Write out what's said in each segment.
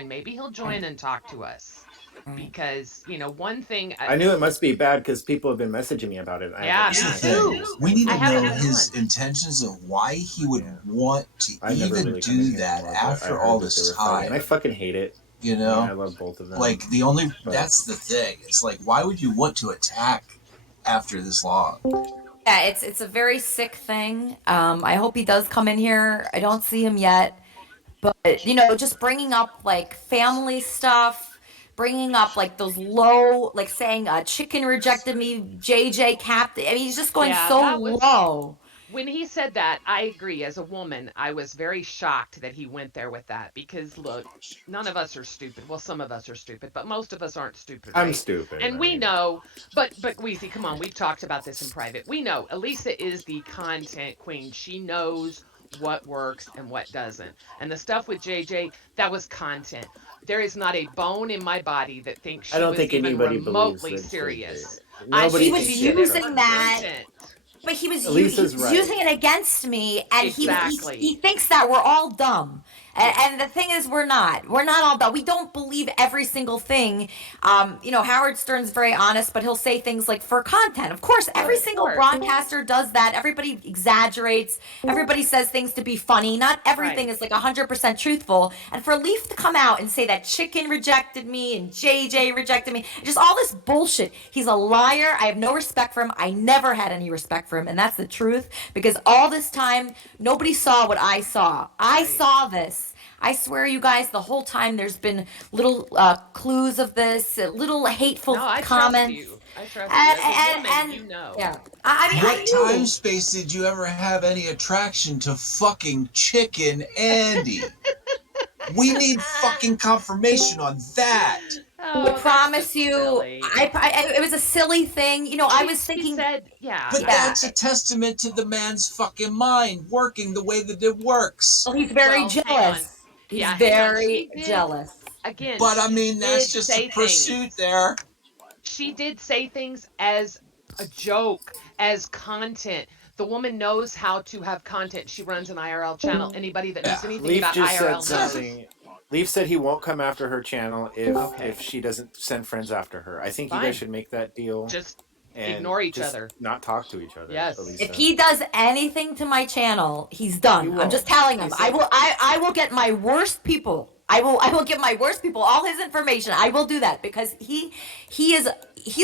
join. Maybe he'll join and talk to us. Right. Because, one thing, I knew it must be bad because people have been messaging me about it. I yeah, haven't Here's the me had any thing. too. We need I to haven't know had his one. intentions of why he would Yeah. want to I never even really come in do here that anymore, but I after heard all that they this were fighting, and I time. fucking hate it. You I mean, I know? love both of them, Like, but that's the thing. It's like, why would you want to attack after this long? Yeah, it's a very sick thing. I hope he does come in here. I don't see him yet, but just bringing up like family stuff, bringing up like those low, like saying chicken rejected me, JJ capped. I mean, he's just going Yeah, so that was low. when he said that. I agree. As a woman, I was very shocked that he went there with that because look, none of us are stupid. Well, some of us are stupid, but most of us aren't stupid, I'm right? stupid. And I we mean, know, but Weezy, come on, we've talked about this in private. We know Elisa is the content queen. She knows what works and what doesn't. And the stuff with JJ, that was content. There is not a bone in my body that thinks I she don't was think even anybody believes remotely that it's JJ. serious. Nobody He She was thinks did that it for using personally. that, content. but he Elisa's was right. using it against me, and he Exactly. thinks that we're all dumb. Yeah. And the thing is, we're not. We're not all dumb. We don't believe every single thing. Howard Stern's very honest, but he'll say things like for content. Of course, every Right. Of single course. broadcaster does that. Everybody exaggerates. Everybody says things to be funny. Not everything Right. is like 100% truthful. And for Leaf to come out and say that Chicken rejected me and JJ rejected me, just all this bullshit. He's a liar. I have no respect for him. I never had any respect for him, and that's the truth. Because all this time, nobody saw what I saw. I Right. saw this. I swear, you guys, the whole time there's been little clues of this, little hateful No, I trust comments, you. I trust you. and As a woman, and you know. yeah. I What time knew. space did you ever have any attraction to fucking Chicken Andy? We need fucking confirmation on that. I Oh, that's promise just you, silly. it was a silly thing. I was She thinking, said, yeah, But yeah. yeah. that's a testament to the man's fucking mind working the way that it works. Well, he's very Well, hang on. jealous. He's Yeah, hang on. very jealous. But I She mean, that's did just a say pursuit things. there. She did say things as a joke, as content. The woman knows how to have content. She runs an IRL channel. Anybody that knows Yeah. anything Leaf about just said IRL knows. something. Leaf said he won't come after her channel if Okay, she doesn't send friends after her. I think you guys fine. should make that deal Just and ignore each just other. not talk to each other, Yes. If Elisa. he does anything to my channel, he's He done. I'm just won't. telling He him. said I will get my worst people. I will give my worst people all his information. I will do that because he's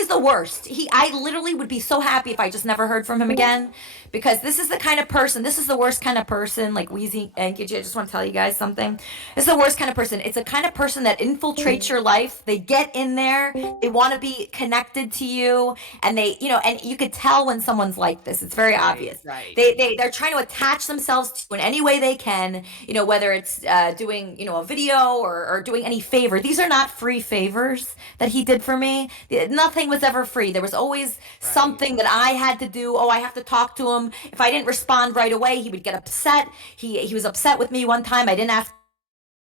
the worst. I literally would be so happy if I just never heard from him again, because this is the kind of person, this is the worst kind of person, like Wheezy and Gidget. I just want to tell you guys something. This is the worst kind of person. It's a kind of person that infiltrates your life. They get in there, they want to be connected to you, and and you could tell when someone's like this. It's very Right, obvious. right. They're trying to attach themselves to you in any way they can, whether it's doing, a video, or doing any favor. These are not free favors that he did for me. Nothing was ever free. There was always Right. something that I had to do. Oh, I have to talk to him. If I didn't respond right away, he would get upset. He was upset with me one time. I didn't ask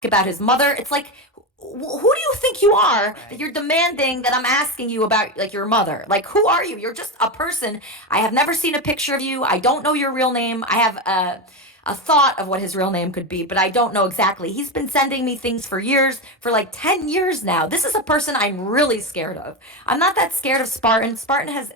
about his mother. It's like, who do you think you are that Right. you're demanding that I'm asking you about, like, your mother? Like, who are you? You're just a person. I have never seen a picture of you. I don't know your real name. I have a thought of what his real name could be, but I don't know exactly. He's been sending me things for years, for like 10 years now. This is a person I'm really scared of. I'm not that scared of Spartan. Spartan has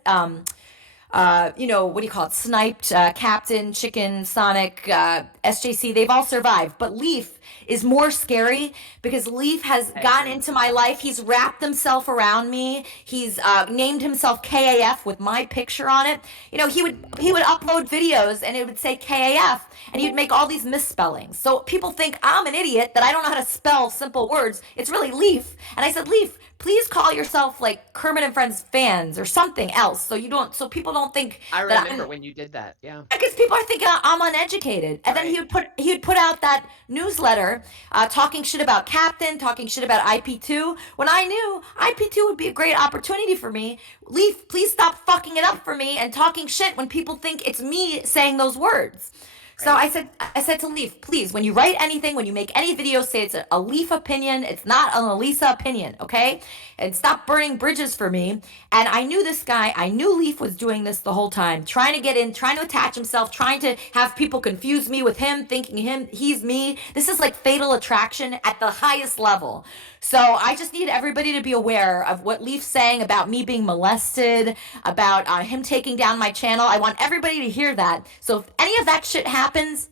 what do you call it? Sniped, Captain, Chicken, Sonic, SJC. They've all survived. But Leaf is more scary because Leaf has I gotten agree. into my life. He's wrapped himself around me. He's named himself KAF with my picture on it. He would upload videos and it would say KAF, and he'd make all these misspellings. So people think I'm an idiot that I don't know how to spell simple words. It's really Leaf. And I said, Leaf, please call yourself like Kermit and Friends fans or something else, so people don't think I that remember I'm, when you did that. Yeah. because people are thinking I'm uneducated. And then Right. he would put out that newsletter, talking shit about Captain, talking shit about IP2. When I knew IP2 would be a great opportunity for me. Leaf, please stop fucking it up for me and talking shit when people think it's me saying those words. So I said to Leaf, please, when you write anything, when you make any video, say it's a Leaf opinion. It's not an Elisa opinion, okay? And stop burning bridges for me. And I knew this guy. I knew Leaf was doing this the whole time, trying to get in, trying to attach himself, trying to have people confuse me with him, thinking he's me. This is like fatal attraction at the highest level. So I just need everybody to be aware of what Leaf's saying about me being molested, about him taking down my channel. I want everybody to hear that. So if any of that shit happens,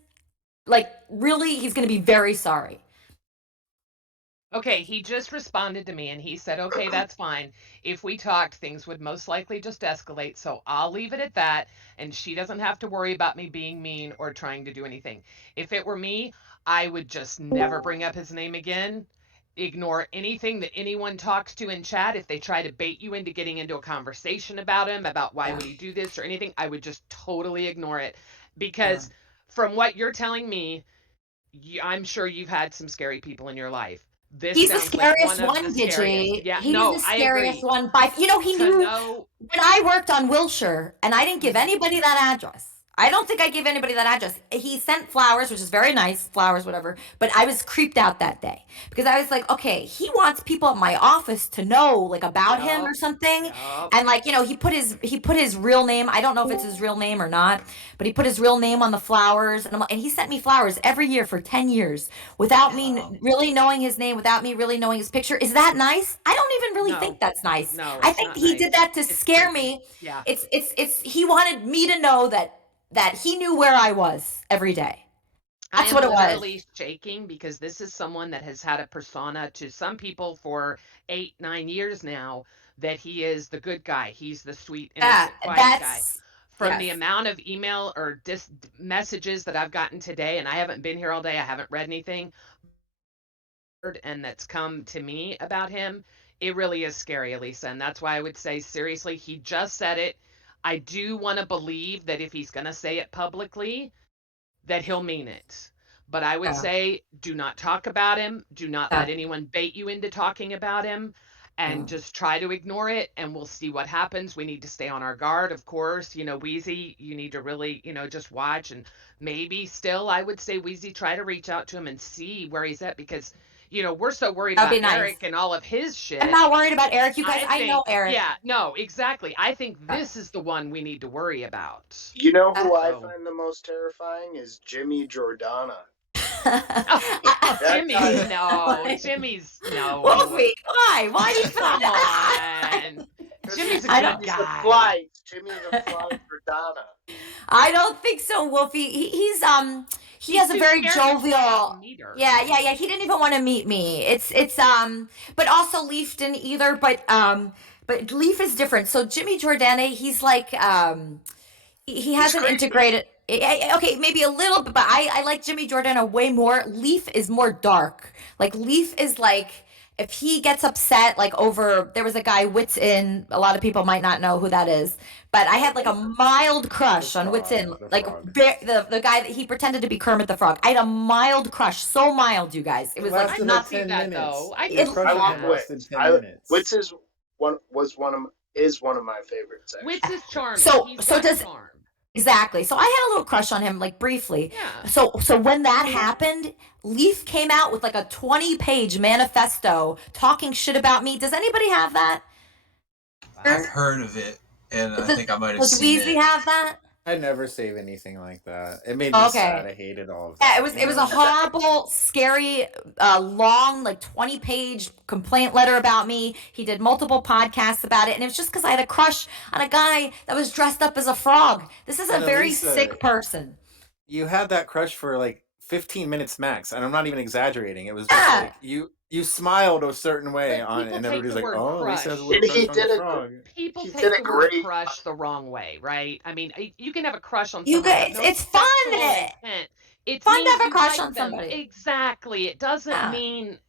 like really, he's going to be very sorry. Okay, he just responded to me and he said, okay, that's fine. If we talked, things would most likely just escalate. So I'll leave it at that. And she doesn't have to worry about me being mean or trying to do anything. If it were me, I would just never bring up his name again. Ignore anything that anyone talks to in chat. If they try to bait you into getting into a conversation about him, about why would he do this or anything, I would just totally ignore it. Because from what you're telling me, I'm sure you've had some scary people in your life. This He's the sounds like scariest one of one, the scariest. Gigi. Yeah, He's no, the I scariest agree. one by, he knew know, when I worked on Wilshire and I didn't give anybody that address. I don't think I gave anybody that address. He sent flowers, which is very nice, flowers, whatever. But I was creeped out that day because I was like, okay, he wants people at my office to know like about him or something. And like, he put his real name. I don't know if it's his real name or not, but he put his real name on the flowers, and he sent me flowers every year for 10 years without me really knowing his name, without me really knowing his picture. Is that nice? I don't even really think that's nice. No, I it's think not he nice. did that to It's scare creepy. me. Yeah. It's he wanted me to know that he knew where I was every day. That's what it was. I am literally shaking because this is someone that has had a persona to some people for 8, 9 years now that he is the good guy. He's the sweet, innocent, quiet guy. From the amount of email or messages that I've gotten today, and I haven't been here all day, I haven't read anything, and that's come to me about him, it really is scary, Elisa. And that's why I would say, seriously, he just said it. I do want to believe that if he's going to say it publicly, that he'll mean it. But I would say, do not talk about him. Do not let anyone bait you into talking about him. And just try to ignore it, and we'll see what happens. We need to stay on our guard, of course. Wheezy, you need to really, just watch. And maybe still, I would say, Wheezy, try to reach out to him and see where he's at, because we're so worried about Eric and all of his shit. I'm not worried about Eric. You guys, I know Eric. Yeah, no, exactly. I think this is the one we need to worry about. You know who I find the most terrifying is Jimmy Jordana. Jimmy, no. Jimmy's no. Wolfie, why? Why do you come on? Jimmy's a good guy. Jimmy's a fly for Donna. I don't think so, Wolfie. He has a very jovial. Yeah. He didn't even want to meet me. But also Leaf didn't either. But Leaf is different. So Jimmy Jordana, he's like he hasn't integrated. Okay, maybe a little bit, but I like Jimmy Jordana way more. Leaf is more dark. Like Leaf is like, if he gets upset, like over, there was a guy, Wits In, a lot of people might not know who that is, but I had like a mild crush on Wits In, like the guy that he pretended to be Kermit the Frog. I had a mild crush, so mild, you guys. It was like not 10 minutes. Though. I love Wits. Wits is one of my favorites. Actually. Wits is charming. So does charm. Exactly. So I had a little crush on him, like briefly. Yeah. So when that happened, Leaf came out with like a 20-page manifesto talking shit about me. Does anybody have that? I've heard of it, and I think I might have seen it. Does Weezy have that? I never save anything like that. It made me sad. I hated all of that. Yeah, it was a horrible, scary, long, like 20-page complaint letter about me. He did multiple podcasts about it, and it was just because I had a crush on a guy that was dressed up as a frog. This is a very sick person. You had that crush for like 15 minutes max, and I'm not even exaggerating. It was just like you smiled a certain way on it, and everybody's like, "Oh, Lisa has a little crush on the frog." People take the word crush the wrong way, right? I mean, you can have a crush on someone. It's fun. It's fun to have a crush on somebody. Exactly. It doesn't mean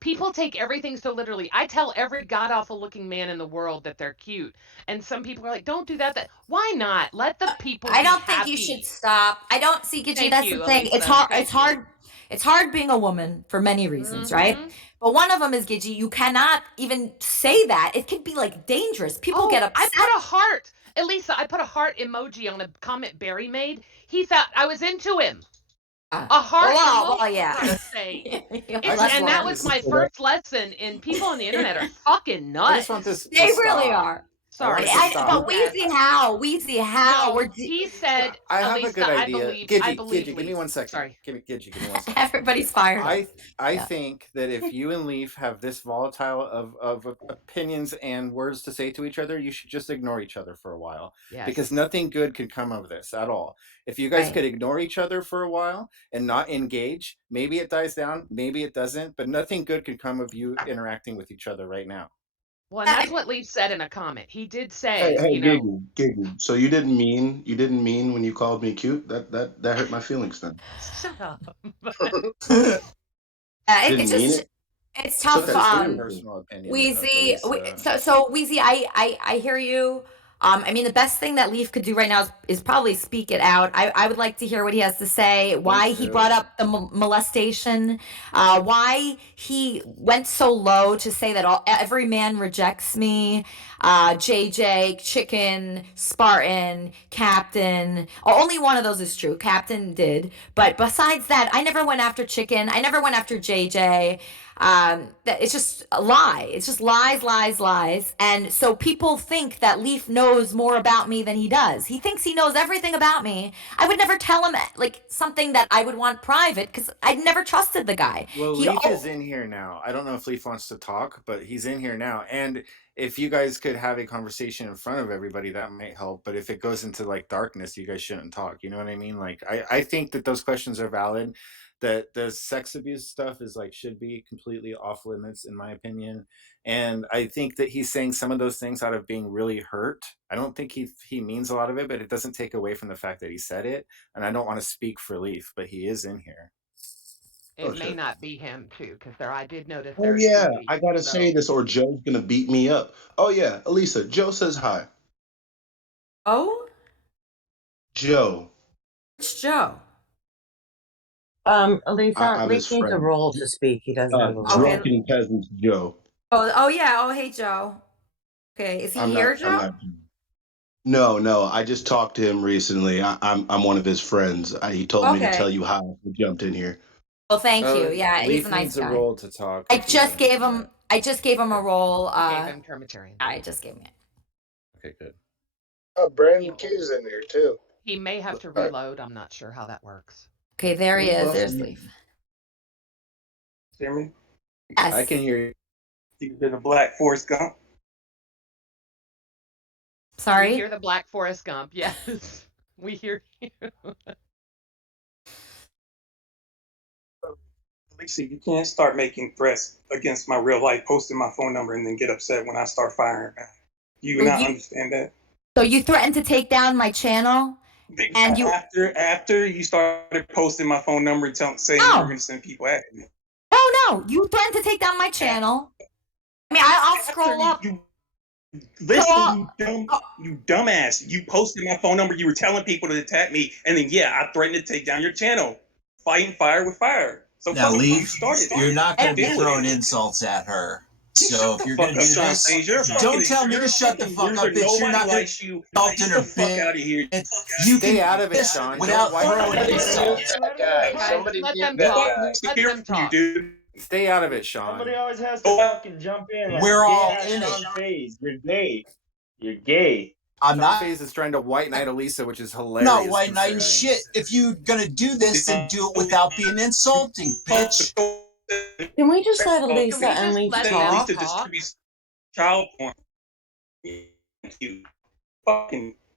people take everything so literally. I tell every god-awful looking man in the world that they're cute, and some people are like, "Don't do that." Why not? Let the people. I don't think you should stop. I don't see, Gigi. That's the thing. It's hard. It's hard. It's hard being a woman for many reasons, right? But one of them is, Gigi, you cannot even say that. It could be like dangerous. People get upset. I put a heart. Elisa, I put a heart emoji on a comment Barry made. He thought I was into him. A heart well, emoji, yeah. for Christ's sake. Less And that words. was my first lesson. And people on the internet are fucking nuts. I just want this. They really are. Sorry, but Weezy, how? Weezy, how? No, he said, I have a good idea. I believe Gidgy, give me 1 second. Sorry. Gidgy, give me 1 second. Everybody's fired. I think that if you and Leaf have this volatile of opinions and words to say to each other, you should just ignore each other for a while. Yes. Because nothing good could come of this at all. If you guys could ignore each other for a while and not engage, maybe it dies down, maybe it doesn't, but nothing good could come of you interacting with each other right now. Well, and that's what Leaf said in a comment. He did say, hey, Giggle. So you didn't mean when you called me cute? That hurt my feelings then. Shut up. It's tough. Personal opinion. Weezy. So Weezy, I hear you. I mean, the best thing that Leaf could do right now is probably speak it out. I would like to hear what he has to say, why he brought up the molestation, why he went so low to say that every man rejects me, JJ, Chicken, Spartan, Captain. Only one of those is true. Captain did. But besides that, I never went after Chicken. I never went after JJ. It's just a lie. It's just lies. And so people think that Leaf knows more about me than he does. He thinks he knows everything about me. I would never tell him like something that I would want private because I'd never trusted the guy. Well, Leaf is in here now. I don't know if Leaf wants to talk, but he's in here now. And if you guys could have a conversation in front of everybody, that might help. But if it goes into like darkness, you guys shouldn't talk. You know what I mean? Like, I think that those questions are valid. That the sex abuse stuff is like should be completely off limits in my opinion, and I think that he's saying some of those things out of being really hurt. I don't think he means a lot of it, but it doesn't take away from the fact that he said it. And I don't want to speak for Leaf, but he is in here. It may not be him too, because I did notice. Oh yeah, I gotta say this, or Joe's gonna beat me up. Oh yeah, Elisa, Joe says hi. Oh, Joe. It's Joe. Elisa, Leaf needs a role to speak. He doesn't have a role. Drunken peasant Joe. Oh yeah. Oh hey Joe. Okay, is he here, Joe? No. I just talked to him recently. I'm one of his friends. He told me to tell you hi. He jumped in here. Well, thank you. Yeah, Leaf he's a nice needs guy. a role to talk. I just gave him a role. Gave him Termitarian. I just gave him it. Okay, good. Oh, Brandon K's in there too. He may have to reload. I'm not sure how that works. Okay, there he is. There's Leaf. Hear me? Yes. I can hear you. You've been a Black Forest Gump. Sorry? We hear the Black Forest Gump. Yes. We hear you. Lisa, you can't start making threats against my real life, posting my phone number, and then get upset when I start firing back. You not understand that? So you threatened to take down my channel? And you after you started posting my phone number and saying you were going to send people at me. No, you threatened to take down my channel. I mean, I'll scroll up. Listen, you dumbass. You posted my phone number. You were telling people to attack me, and then I threatened to take down your channel. Fighting fire with fire. So now, Leaf, you're not going to be throwing insults at her. So if you're going to do this, don't tell me to shut the fuck up, bitch. You're not going to insult in her bit. You stay out of it, Sean. Without throwing insults. Let them talk. Stay out of it, Sean. Somebody always has to fucking jump in. Like, we're all in it. You're gay. You're gay. I'm not. Phase is trying to white knight Elisa, which is hilarious. Not white knighting shit. If you're gonna do this, then do it without being insulting, bitch. Can we just let Elisa and Leaf talk? Child porn.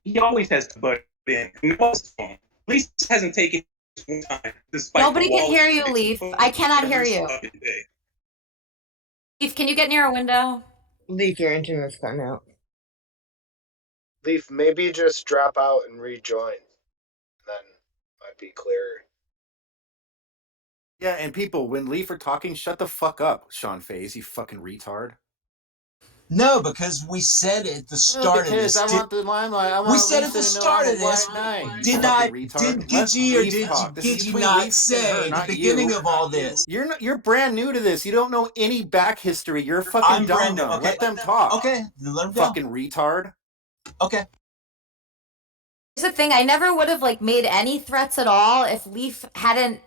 He always has to butt in. Lisa hasn't taken one time. Nobody can hear you, Leaf. I cannot hear you. Leaf, can you get near a window? Leaf, your internet's cutting out. Leaf, maybe just drop out and rejoin. Then might be clearer. Yeah, and people, when Leaf are talking, shut the fuck up, Sean Faze, you fucking retard. No, because we said at the start of this. I want the limelight. We said at the start of this. Did Gidgy or did Gidgy not say at the beginning of all this? You're brand new to this. You don't know any back history. You're fucking dumb. Okay. Let them talk. Okay, let them go. Fucking retard. Okay. Here's the thing, I never would have like made any threats at all if Leaf hadn't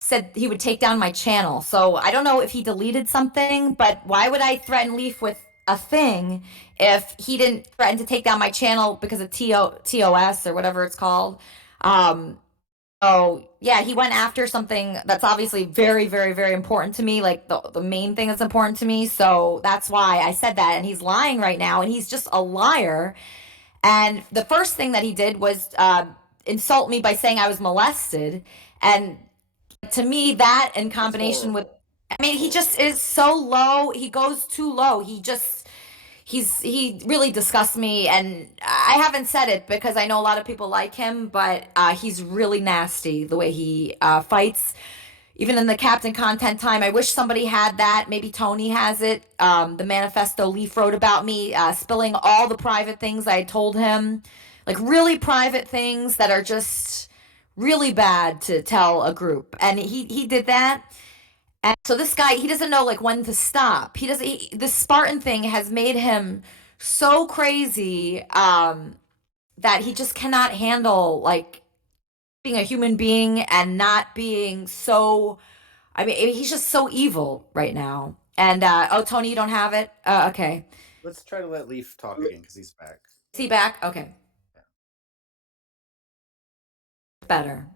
said he would take down my channel. So I don't know if he deleted something, but why would I threaten Leaf with a thing if he didn't threaten to take down my channel because of TOS or whatever it's called? Um, Oh, yeah, he went after something that's obviously very, very, very important to me, like the main thing that's important to me. So that's why I said that. And he's lying right now, and he's just a liar. And the first thing that he did was insult me by saying I was molested. And to me, that in combination with, I mean, he just is so low. He goes too low. He really disgusts me, and I haven't said it because I know a lot of people like him, but he's really nasty the way he fights. Even in the Captain content time, I wish somebody had that. Maybe Tony has it. The manifesto Leaf wrote about me, spilling all the private things I told him, like really private things that are just really bad to tell a group. And he did that. And so this guy, he doesn't know like when to stop. He doesn't. This Spartan thing has made him so crazy that he just cannot handle like being a human being and not being so. I mean, he's just so evil right now. And oh, Tony, you don't have it. Okay. Let's try to let Leaf talk again because he's back. Is he back? Okay. Yeah. Better.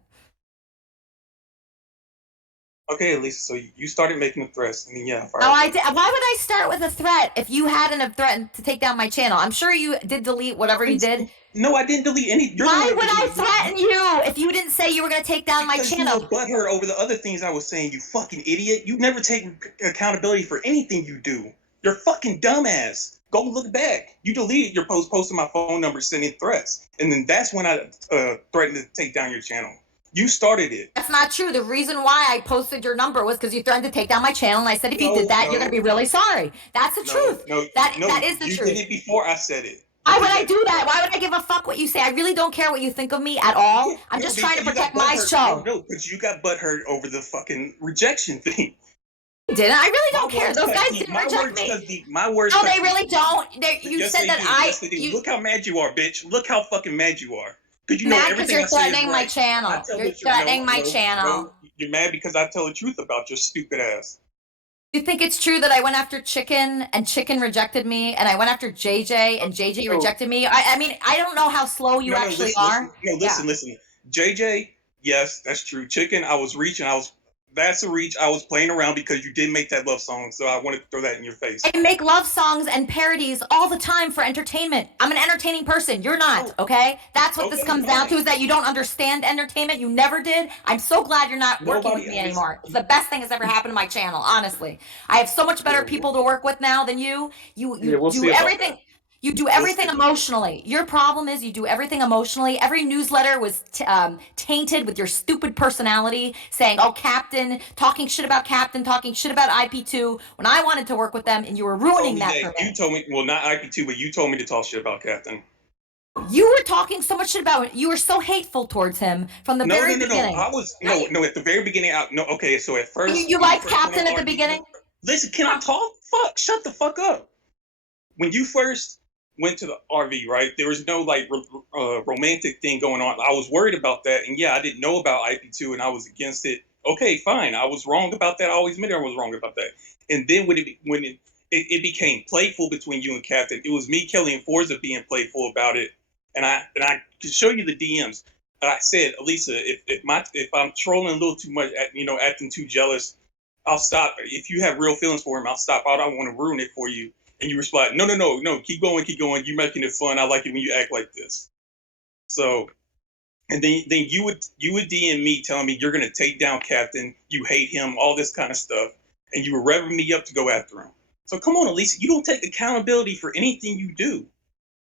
Okay, Elisa, so you started making the threats, and then yeah. Oh, I did. Why would I start with a threat if you hadn't have threatened to take down my channel? I'm sure you did delete whatever you did. No, I didn't delete any. Why would I threaten you if you didn't say you were going to take down my channel? Because you were butthurt over the other things I was saying, you fucking idiot. You never take accountability for anything you do. You're fucking dumbass. Go look back. You deleted your post, posting my phone number, sending threats. And then that's when I threatened to take down your channel. You started it. That's not true. The reason why I posted your number was because you threatened to take down my channel, and I said if you did that, you're going to be really sorry. That's the truth. That is the truth. You did it before I said it. Why would I do that? Why would I give a fuck what you say? I really don't care what you think of me at all. I'm just trying to protect my show. No, because you got butthurt over the fucking rejection thing. Didn't I? Really don't care. Those guys didn't reject me. My words. No, they really don't. You said that Look how mad you are, bitch. Look how fucking mad you are. Because you know mad everything you're threatening my channel. You're threatening my channel. You're mad because I tell the truth about your stupid ass. You think it's true that I went after Chicken and Chicken rejected me, and I went after JJ and JJ rejected me? I mean, I don't know how slow you actually are. Listen. JJ, yes, that's true. Chicken, I was reaching. That's a reach. I was playing around because you did make that love song, so I wanted to throw that in your face. I make love songs and parodies all the time for entertainment. I'm an entertaining person. You're not, okay? That's what this comes down to, is that you don't understand entertainment. You never did. I'm so glad you're not working with me anymore. It's the best thing that's ever happened to my channel, honestly. I have so much better people to work with now than you. You do everything. You do everything emotionally. Your problem is you do everything emotionally. Every newsletter was tainted with your stupid personality, saying, oh, Captain, talking shit about Captain, talking shit about IP2, when I wanted to work with them, and you were ruining that for me. You told me, well, not IP2, but you told me to talk shit about Captain. You were talking so much shit about it. You were so hateful towards him from the very beginning. I was, no, at the very beginning, okay, so at first. You liked Captain at the beginning? Listen, can I talk? Fuck, shut the fuck up. When you first went to the RV, right? There was no like romantic thing going on. I was worried about that, and yeah, I didn't know about IP2, and I was against it. Okay, fine, I was wrong about that. I always admit I was wrong about that. And then when it became playful between you and Captain, it was me, Kelly, and Forza being playful about it. And I could show you the DMs. And I said, Elisa, if I'm trolling a little too much, acting too jealous, I'll stop. If you have real feelings for him, I'll stop. I don't want to ruin it for you. And you respond, no, keep going. You're making it fun. I like it when you act like this. So, and then you would DM me telling me you're gonna take down Captain. You hate him, all this kind of stuff, and you were revving me up to go after him. So come on, Elisa, you don't take accountability for anything you do.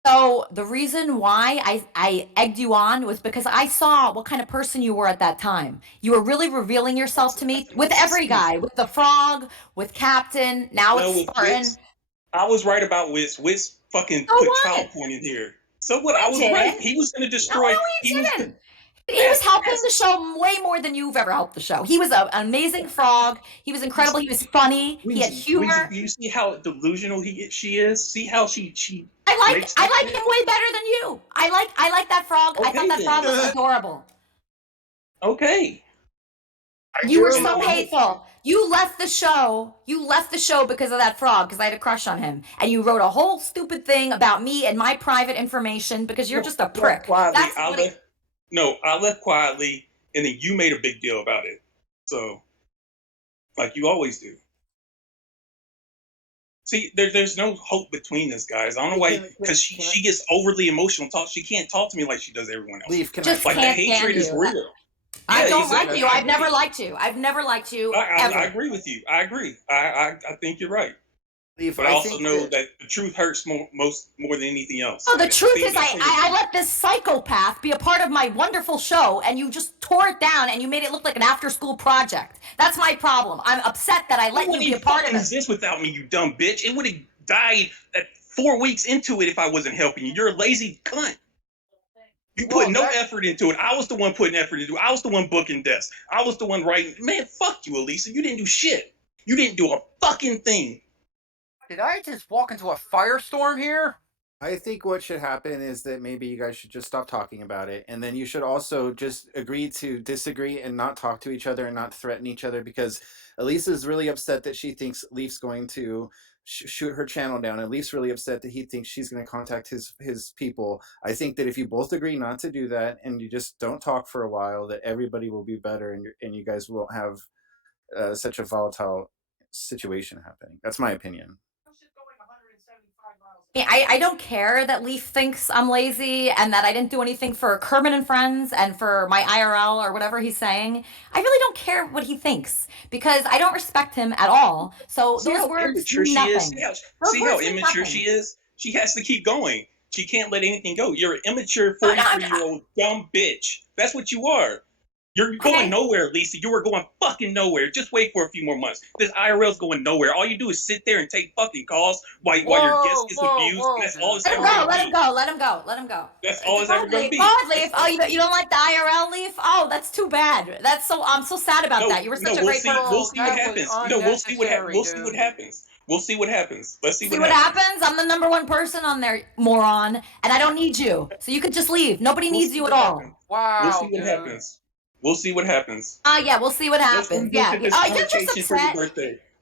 So the reason why I egged you on was because I saw what kind of person you were at that time. You were really revealing yourself to me with every guy, with the Frog, with Captain, now with Spartan. I was right about Wits. Wits fucking put child porn in here. So what? I was right. He was going to destroy. No, he didn't. He was helping the show way more than you've ever helped the show. He was an amazing frog. He was incredible. He was funny. He had humor. Do you see how delusional she is? See how she I like him way better than you. I like that frog. Okay, I thought that frog was adorable. Okay. You were so hateful. You left the show. You left the show because of that frog, because I had a crush on him. And you wrote a whole stupid thing about me and my private information because you're just a prick. I left quietly, and then you made a big deal about it. So, like you always do. See, there's no hope between us, guys. I don't know why, because she gets overly emotional. She can't talk to me like she does everyone else. Leaf, Just like the hatred is real. I don't like you. I've never liked you. I've never liked you. I agree with you. I agree. I think you're right. But I also know that the truth hurts more than anything else. Oh, the truth is I let this psychopath be a part of my wonderful show, and you just tore it down, and you made it look like an after-school project. That's my problem. I'm upset that I let you be a part of it. Exist without me, you dumb bitch. It would have died at 4 weeks into it if I wasn't helping you. You're a lazy cunt. You put no effort into it. I was the one putting effort into it. I was the one booking desks. I was the one writing. Man, fuck you, Elisa. You didn't do shit. You didn't do a fucking thing. Did I just walk into a firestorm here? I think what should happen is that maybe you guys should just stop talking about it. And then you should also just agree to disagree and not talk to each other and not threaten each other, because Elisa is really upset that she thinks Leaf's going to shoot her channel down. And Leaf's really upset that he thinks she's going to contact his people. I think that if you both agree not to do that and you just don't talk for a while, that everybody will be better and you guys won't have such a volatile situation happening. That's my opinion. I don't care that Leaf thinks I'm lazy and that I didn't do anything for Kermit and Friends and for my IRL or whatever he's saying. I really don't care what he thinks because I don't respect him at all. So those words mean nothing. See how immature she is? She has to keep going. She can't let anything go. You're an immature 43-year-old dumb bitch. That's what you are. You're going nowhere, Lisa. You are going fucking nowhere. Just wait for a few more months. This IRL's going nowhere. All you do is sit there and take fucking calls while your guest gets abused. That's all it's ever going to be. Let him go. Let him go. Let him go. That's all it's ever going to be. Leaf. Oh, you don't like the IRL, Leaf? Oh, that's too bad. I'm so sad about that. You were such a great person. We'll see what happens. We'll see what happens. We'll see what happens. Let's see what happens. I'm the #1 person on there, moron, and I don't need you. So you could just leave. Nobody needs you at all. Wow. We'll see what happens. We'll see what happens. Yeah, we'll see what happens. You're just upset.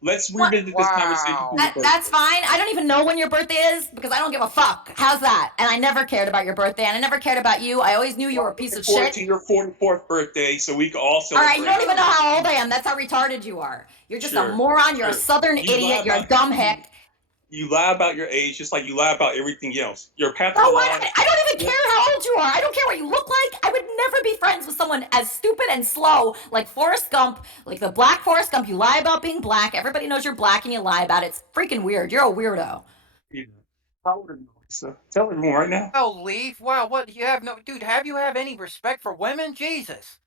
Let's revisit this conversation. That's fine. I don't even know when your birthday is because I don't give a fuck. How's that? And I never cared about your birthday, and I never cared about you. I always knew you were a piece of shit. To your 44th birthday, so we can all celebrate. All right, you don't even know how old I am. That's how retarded you are. You're just a moron. You're a Southern idiot. You're a dumb hick. You lie about your age just like you lie about everything else. You're pathological. I don't even care how old you are. I don't care what you look like. I would never be friends with someone as stupid and slow like Forrest Gump, like the black Forrest Gump. You lie about being black. Everybody knows you're black and you lie about it. It's freaking weird. You're a weirdo. Yeah. How old are you, Lisa? Tell everyone right now. Oh, Leaf. Wow, what? You have no... Dude, have you have any respect for women? Jesus.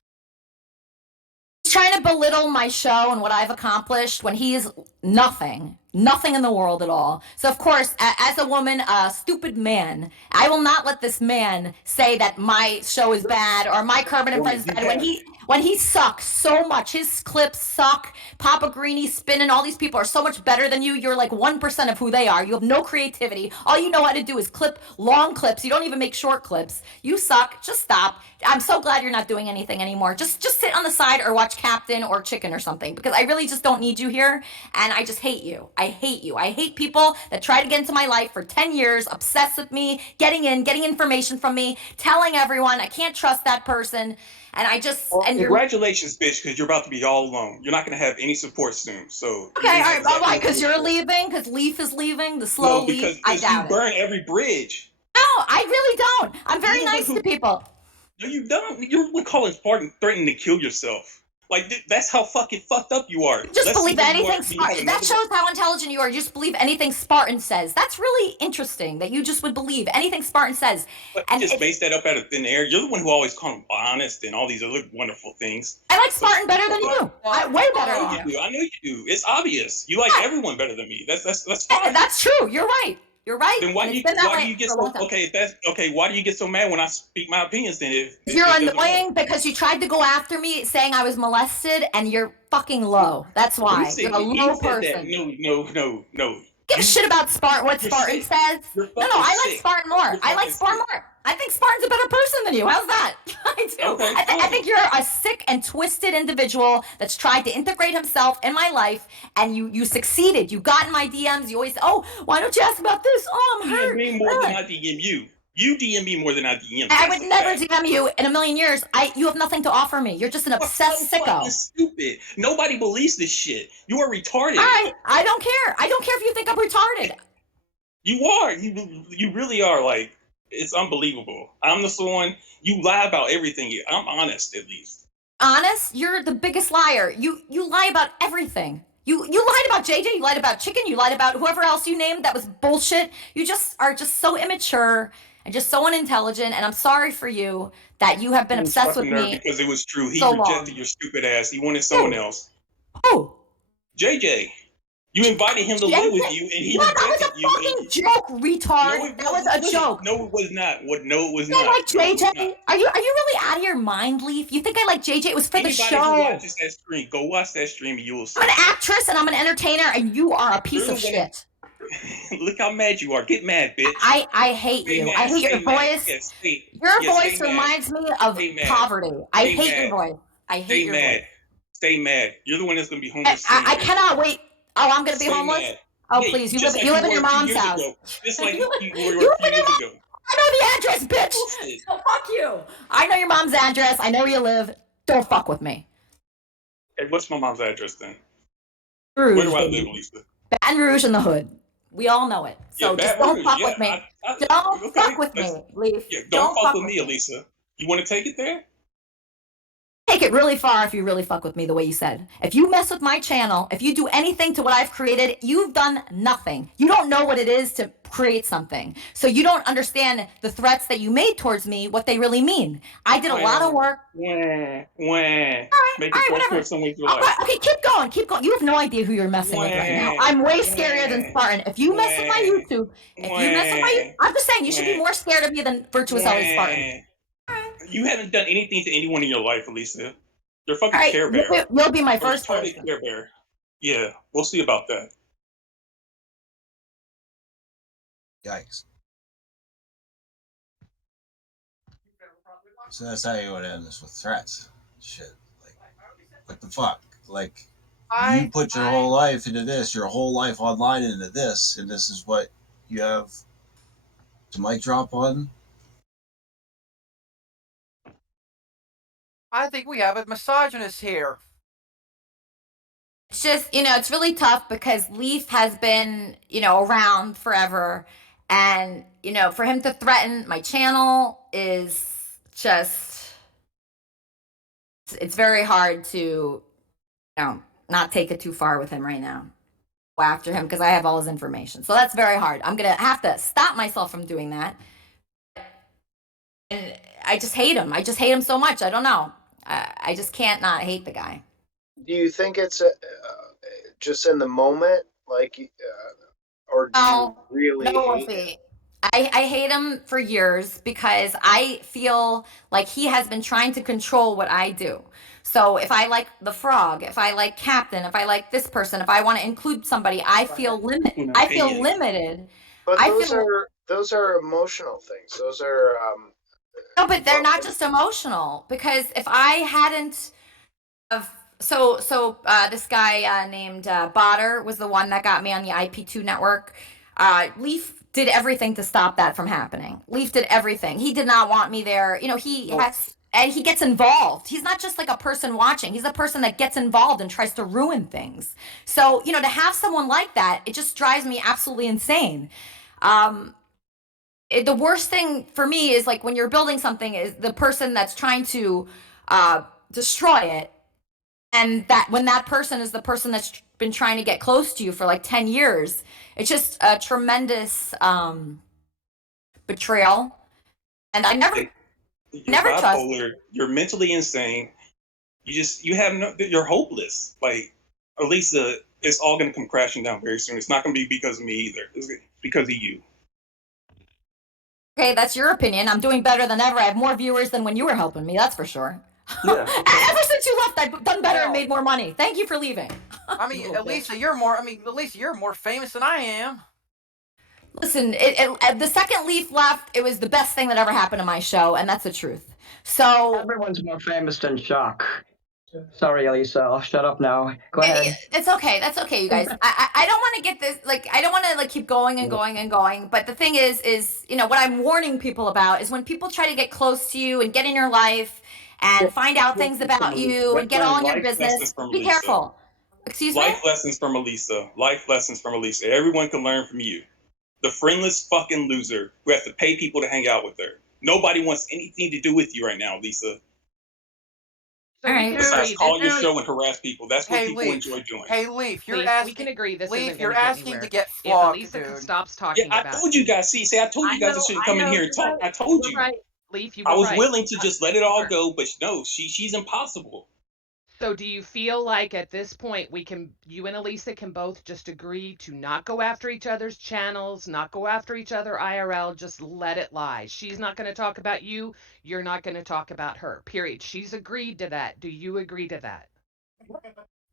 He's trying to belittle my show and what I've accomplished when he is nothing in the world at all. So of course, as a woman, a stupid man, I will not let this man say that my show is bad or my Kermit and Friends is bad when he sucks so much. His clips suck. Papa Greeny, Spinning, all these people are so much better than you. You're like 1% of who they are. You have no creativity. All you know how to do is clip long clips. You don't even make short clips. You suck. Just stop. I'm so glad you're not doing anything anymore. Just sit on the side or watch Captain or Chicken or something because I really just don't need you here and I just hate you. I hate you. I hate people that try to get into my life for 10 years, obsessed with me, getting information from me, telling everyone I can't trust that person. And I just... congratulations, bitch, because you're about to be all alone. You're not going to have any support soon. So okay, all right, why? Because you're leaving? Because Leaf is leaving? The slow Leaf? I doubt you burn every bridge. No, I really don't. I'm very nice to people. No, you don't. You're calling Spartan threatening to kill yourself. Like, that's how fucking fucked up you are. Just believe anything Spartan. That shows how intelligent you are. You just believe anything Spartan says. That's really interesting that you just would believe anything Spartan says. But and just base that up out of thin air. You're the one who always called him honest and all these other wonderful things. I like Spartan better than you. Way better than you. I know you do. It's obvious. You like everyone better than me. That's fine. That's true. You're right. You're right. Then why And do it's been that why do way you get for a long so time. okay? If that's okay, why do you get so mad when I speak my opinions? Then if You're it doesn't work? annoying because you tried to go after me saying I was molested, and you're fucking low. That's why. You're a You low said that. person. No. Give a shit about what You're Spartan sick. says. You're No, fucking I like sick. Spartan more. You're I like fucking Spartan sick. more. I think Spartan's a better person than you. How's that? I do. Okay, I think you're a sick and twisted individual that's tried to integrate himself in my life, and you succeeded. You got in my DMs. You always say, oh, why don't you ask about this? Oh, I'm hurt. DM me more than I DM you. You DM me more than I DM. I would never DM you in a million years. You have nothing to offer me. You're just an obsessed so sicko. fucking stupid. Nobody believes this shit. You are retarded. I don't care. I don't care if you think I'm retarded. You are. You really are. Like, it's unbelievable. I'm the one. You lie about everything. I'm honest, at least. Honest? You're the biggest liar. You lie about everything. You lied about JJ, you lied about Chicken, you lied about whoever else you named. That was bullshit. You just are just so immature and just so unintelligent, and I'm sorry for you that you have been obsessed with me. Because it was true. He so rejected long. your stupid ass. He wanted someone else. Who? JJ. You invited him to live with you, and he rejected you. That was a fucking joke, retard. That was a joke. No, it was not. No, it was You not. like JJ? Are you really out of your mind, Leaf? You think I like JJ? It was for the show. Anybody who watches that stream, go watch that stream, and you will see. I'm an actress and I'm an entertainer, and you are a piece of shit. Look how mad you are. Get mad, bitch. I hate you. Mad, I hate your voice. Your voice reminds me of poverty. I hate your voice. I hate your voice. Stay mad. You're the one that's gonna be homeless. I cannot wait. Oh, I'm gonna be homeless? Mad. Oh, yeah, please. You live in your mom's house. Just like you were a few years ago. I know the address, bitch. So fuck you. I know your mom's address. I know where you live. Don't fuck with me. Hey, what's my mom's address then? Rouge, where do I live, Lisa? Baton Rouge in the hood. We all know it. So just don't fuck with me. Don't fuck with me, Leaf. Yeah, don't fuck with me, Elisa. You want to take it there? Take it really far if you really fuck with me the way you said. If you mess with my channel, if you do anything to what I've created, you've done nothing. You don't know what it is to create something. So you don't understand the threats that you made towards me, what they really mean. I did a lot of work. Make it whatever. Okay, keep going. You have no idea who you're messing with right now. I'm way scarier than Spartan. If you mess with my YouTube, I'm just saying, you should be more scared of me than Virtuous Ellie Spartan. You haven't done anything to anyone in your life, Elisa. You're a fucking Care Bear. You'll be my first person. Care Bear. Yeah, we'll see about that. Yikes. So that's how you would end this, with threats. Shit. Like, what the fuck? Like, you put your whole life into this, your whole life online into this, and this is what you have to mic drop on? I think we have a misogynist here. It's just, it's really tough because Leaf has been, around forever. And, for him to threaten my channel is just, it's very hard to, not take it too far with him right now. Go after him because I have all his information. So that's very hard. I'm going to have to stop myself from doing that. And I just hate him. I just hate him so much. I don't know. I just can't not hate the guy. Do you think it's just in the moment, like, or do you really hate him? I hate him for years because I feel like he has been trying to control what I do. So if I like the Frog, if I like Captain, if I like this person, if I want to include somebody, I feel limited. But those are emotional things. Those are no, but they're not just emotional, because if I hadn't this guy named Botter was the one that got me on the IP2 network. Leaf did everything to stop that from happening. Leaf did everything. He did not want me there. And he gets involved. He's not just like a person watching. He's a person that gets involved and tries to ruin things. So, to have someone like that, it just drives me absolutely insane. The worst thing for me is, like, when you're building something, is the person that's trying to destroy it. And that when that person is the person that's been trying to get close to you for like 10 years, it's just a tremendous betrayal. And I never trust. You're mentally insane. You're hopeless. Like, Elisa, it's all going to come crashing down very soon. It's not going to be because of me either. It's because of you. Okay, that's your opinion. I'm doing better than ever. I have more viewers than when you were helping me. That's for sure. Yeah. Ever since you left, I've done better and made more money. Thank you for leaving. I mean, Elisa, you're more famous than I am. Listen, the second Leaf left, it was the best thing that ever happened to my show, and that's the truth. So everyone's more famous than Shock. Sorry, Elisa. I'll shut up now. Go ahead. It's okay. That's okay, you guys. I don't want to get this, like, I don't want to, like, keep going and going and going. But the thing is, what I'm warning people about is when people try to get close to you and get in your life and find out things about you and get all in your business, be careful. Excuse me? Life lessons from Elisa. Life lessons from Elisa. Everyone can learn from you. The friendless fucking loser who has to pay people to hang out with her. Nobody wants anything to do with you right now, Lisa. So we can agree. Call your show and harass people. That's what people enjoy doing. Hey, Leaf, we can agree this isn't you're gonna get asking anywhere. to get flogged, if Elisa dude. stops talking I told you guys. See, I told you guys I shouldn't come in here and talk. I told you. Right. Leaf, you were I was right. willing to just let it all go, but no, she's impossible. So do you feel like at this point you and Elisa can both just agree to not go after each other's channels, not go after each other IRL, just let it lie? She's not going to talk about you, you're not going to talk about her. Period. She's agreed to that. Do you agree to that?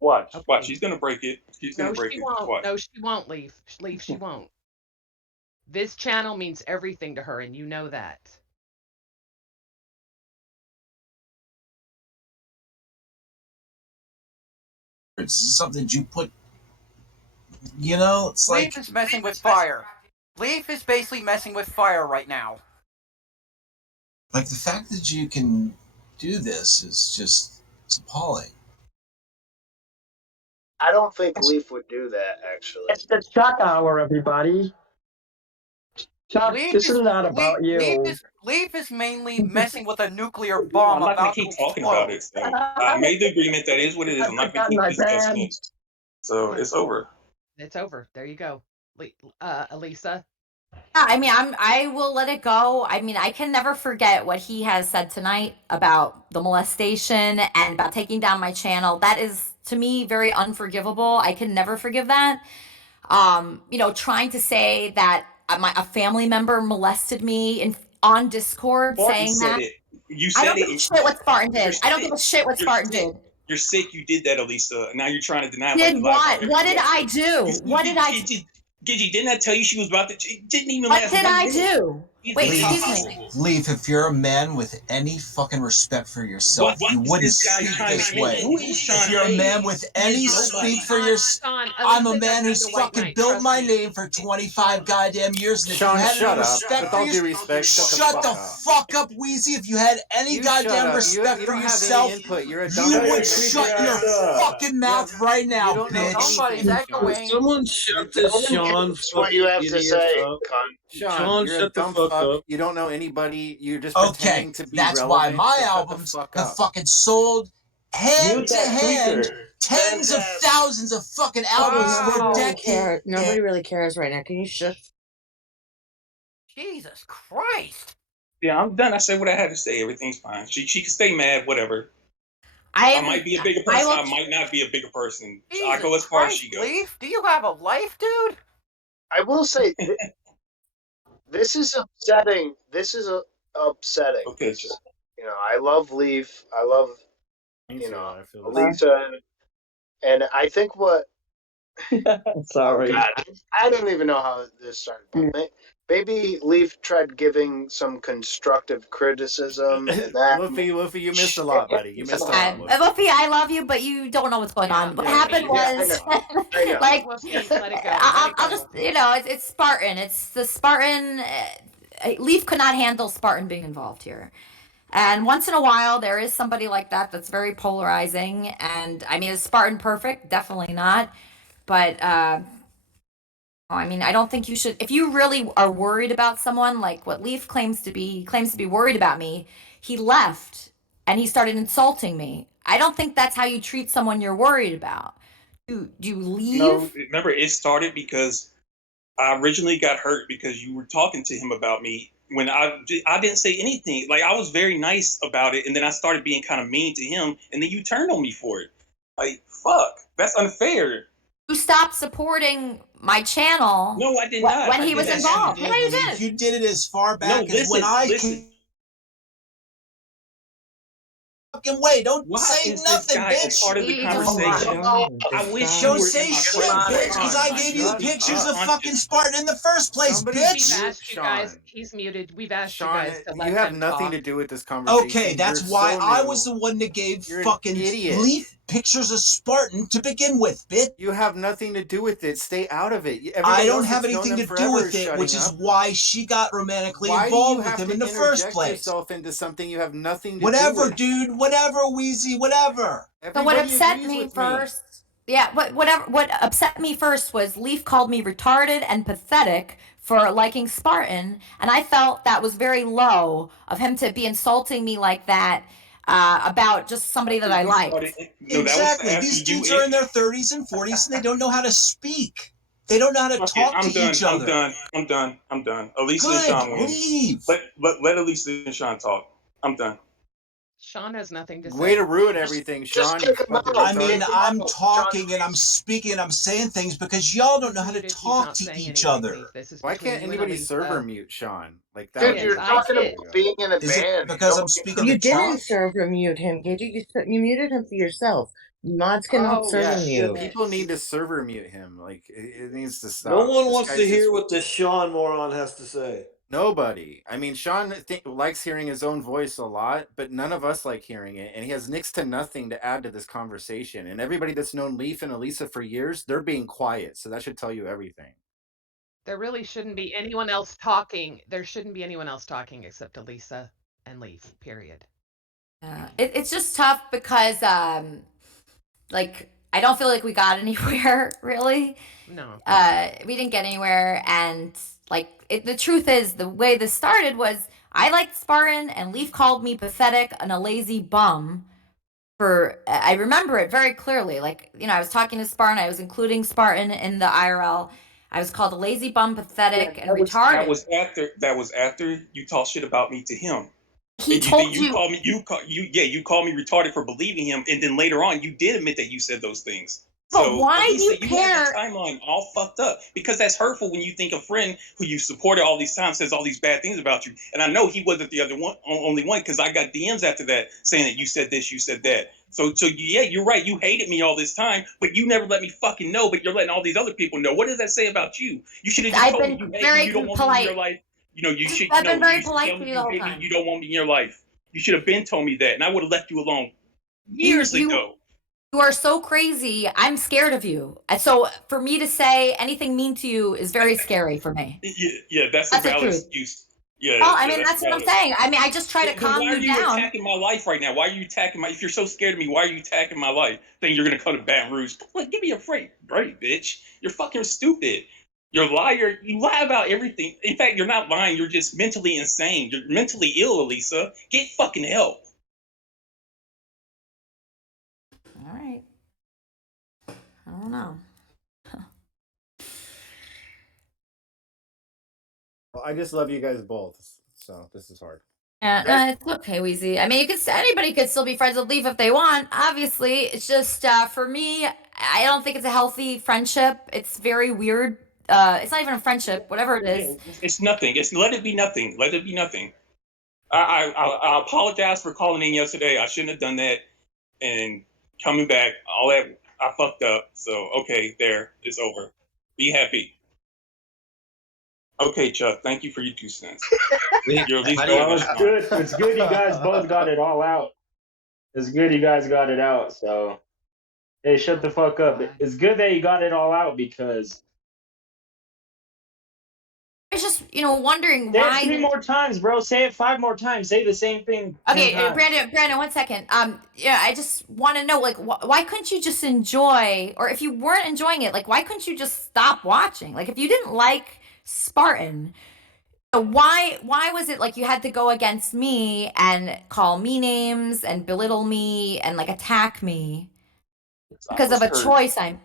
Watch. Watch. She's going to break it. She's going to break it. Won't. No, she won't, Leaf. Leaf, she won't. This channel means everything to her, and you know that. It's something you put, it's Leaf is messing with fire. Leaf is basically messing with fire right now. Like, the fact that you can do this is just appalling. I don't think Leaf would do that, actually. It's the Shock Hour, everybody. Shock, this is not about you. Leaf is mainly messing with a nuclear bomb. I'm not going to keep talking about it. So I made the agreement. That is what it is. I'm not going to keep discussing it. So it's over. It's over. There you go. Elisa? Yeah, I mean, I will let it go. I mean, I can never forget what he has said tonight about the molestation and about taking down my channel. That is, to me, very unforgivable. I can never forgive that. Trying to say that a family member molested me on Discord, saying that. You said I don't give a shit what Spartan did. I don't give a shit what Spartan did. You're sick. You did that, Elisa. Now you're trying to deny it. Did what? What did I do? What did I do? Gidgy, didn't I tell you she was about to? It didn't even what last. What did I do? Wait, excuse me. Leaf, if you're a man with any fucking respect for yourself, you wouldn't speak this way. If you're a man with any speak for yourself, I'm a man who's fucking built my name for 25 goddamn years. And if Sean, you had shut any up. respect With all due respect, shut the fuck up, Wheezy. If you had any goddamn respect for yourself, you would shut your fucking mouth right now, bitch. Somebody's echoing. Someone shut this Sean. That's what you have to say, cunt. Sean, you're shut the fuck up. You don't know anybody. You're just pretending to be that's relevant. why my albums have fucking sold hand to hand tens of thousands of fucking albums for a decade. Nobody really cares right now. Can you shut? Jesus Christ. Yeah, I'm done. I said what I had to say. Everything's fine. She can stay mad, whatever. I might be a bigger person. I might not be a bigger person. I go as far as she goes. Leaf, do you have a life, dude? I will say, this is upsetting. This is upsetting. Okay. I love Leaf. I love, Elisa. And I think what... Sorry. God, I don't even know how this started. But maybe Leaf tried giving some constructive criticism. And that... Wolfie, you missed a lot, buddy. You missed a lot. Wolfie, I love you, but you don't know what's going on. What happened was, like, I'll just, it's Spartan. It's the Spartan. Leaf could not handle Spartan being involved here. And once in a while, there is somebody like that that's very polarizing. And I mean, is Spartan perfect? Definitely not. But I don't think you should. If you really are worried about someone, like what Leaf claims to be worried about me, he left and he started insulting me. I don't think that's how you treat someone you're worried about. Do you leave? No, remember, it started because I originally got hurt because you were talking to him about me when I didn't say anything. Like, I was very nice about it, and then I started being kind of mean to him, and then you turned on me for it. Like, fuck, that's unfair. You stopped supporting my channel. No, I did not. When he was involved. You Yeah, you did. did. You did it as far back No, as when I listen. fucking way. Don't Why say is this nothing, guy a bitch. part of the He just conversation? I wish you Don't were say in my shit, presence right bitch, now. because I gave you Shut pictures up. of fucking Spartan in the first place, Somebody bitch. We've mute asked you guys. Sean. He's muted. We've asked you Sean, guys to you let have them nothing talk. to do with this conversation. Okay, that's You're why so I new. was the one that gave You're an fucking idiot. Leaf pictures of Spartan to begin with, bitch. You have nothing to do with it. Stay out of it. Everybody I don't else have that's known anything them to do forever with is it, shutting which is up. why she got romantically Why do you involved with have him to in the first interject place. yourself into something you have nothing to do Whatever, with? dude. Whatever, Wheezy. Whatever. So what Everybody upset agrees me with first? Yeah, what upset me first was Leaf called me retarded and pathetic for liking Spartan, and I felt that was very low of him to be insulting me like that about just somebody that I You started, liked. no, Exactly. that was after These you. dudes are in their 30s and 40s, and they don't know how to speak. They don't know how to Fuck it. talk to each I'm other. done. I'm done. I'm done. Elisa and Good. Sean win. Leave. Let Elisa and Sean talk. I'm done. Sean has nothing to Way say. to ruin everything, Just Sean. You kick him fucking out. I mean, retard. I'm John, talking and I'm please. speaking and I'm saying things because y'all don't know how to Muted. He's talk not to saying each anything, other. Leaf. This is Why between can't you and anybody server Elisa. mute Sean? Like that Dude, would Yes, you're be I talking there did. you about go. being in a Is it band. because I'm Don't get speaking You to didn't talk? server mute him, did you? You muted him for yourself. Mods cannot Oh server Yeah, mute. shit. people need to server mute him. Like it needs to stop. No one This wants to guy's hear just what this Sean moron has to say. nobody. I mean, Sean likes hearing his own voice a lot, but none of us like hearing it, and he has next to nothing to add to this conversation. And everybody that's known Leaf and Elisa for years, they're being quiet, so that should tell you everything. There really shouldn't be anyone else talking. There shouldn't be anyone else talking except Elisa and Leaf. Period. It's just tough because like I don't feel like we got anywhere really. No. We didn't get anywhere, and the truth is, the way this started was I liked Spartan, and Leaf called me pathetic and a lazy bum. I remember it very clearly. Like, I was talking to Spartan, I was including Spartan in the IRL. I was called a lazy bum, pathetic, and retarded. That was after you talk shit about me to him. He And told you called me you called me retarded for believing him, and then later on you did admit that you said those things. But So why do you you care? have the timeline all fucked up because that's hurtful when you think a friend who you supported all these times says all these bad things about you. And I know he wasn't the only one because I got DMs after that saying that you said this, you said that. So yeah, you're right. You hated me all this time, but you never let me fucking know. But you're letting all these other people know. What does that say about you? You should have just I've told me been you hate very me. You don't want me in your polite. life. You should. I've been very You should polite tell to me you the you whole hate me. time. You don't want me in your life. You should have been told me that, and I would have left you alone You years ago. you are so crazy. I'm scared of you. And so for me to say anything mean to you is very scary for me. Yeah, that's a That's the valid truth. excuse. Yeah, Well, I yeah, mean, that's that's what I'm valid. saying. I mean, I just try to Then calm why are you you down. attacking my life right now? Why are you attacking my? If you're so scared of me, why are you attacking my life? Then you're gonna come to Baton Rouge. Like, give me a break, bitch. You're fucking stupid. You're a liar. You lie about everything. In fact, you're not lying. You're just mentally insane. You're mentally ill, Elisa. Get fucking help. All right. I don't know. Well, I just love you guys both, so this is hard. Yeah, it's okay, Weezy. I mean, anybody could still be friends with Leaf if they want. Obviously, it's just for me, I don't think it's a healthy friendship. It's very weird. It's not even a friendship, whatever it is. It's nothing. Let it be nothing. Let it be nothing. I apologize for calling in yesterday. I shouldn't have done that. And coming back, all that I fucked up. So okay, there, it's over. Be happy. Okay, Chuck. Thank you for your 2 cents. You're at least better Well, than it's Sean. good. It's good you guys both got it all out. It's good you guys got it out. So, hey, shut the fuck up. It's good that you got it all out because. I was just, wondering Say why. it 3 more times, bro. Say it 5 more times. Say the same thing. 10 Okay, times. Brandon, 1 second. Yeah, I just want to know, like, why couldn't you just enjoy, or if you weren't enjoying it, like, why couldn't you just stop watching? Like, if you didn't like Spartan, why was it like you had to go against me and call me names and belittle me and like attack me because of a hurt. choice I'm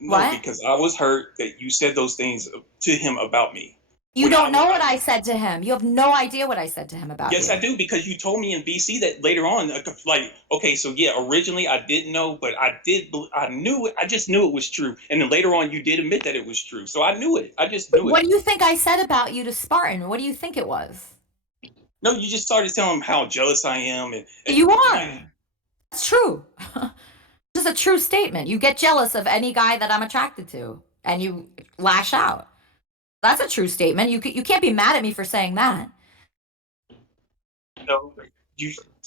No, what? because I was hurt that you said those things to him about me. You don't know what I said to him. You have no idea what I said to him about Yes, you. I do, because you told me in BC that later on, like, okay, so yeah, originally I didn't know, but I knew it. I just knew it was true, and then later on, you did admit that it was true, so I knew it. I just knew it. What do you think I said about you to Spartan? What do you think it was? No, you just started telling him how jealous I am, and you are. That's true. This is a true statement. You get jealous of any guy that I'm attracted to, and you lash out. That's a true statement. You can't be mad at me for saying that. No,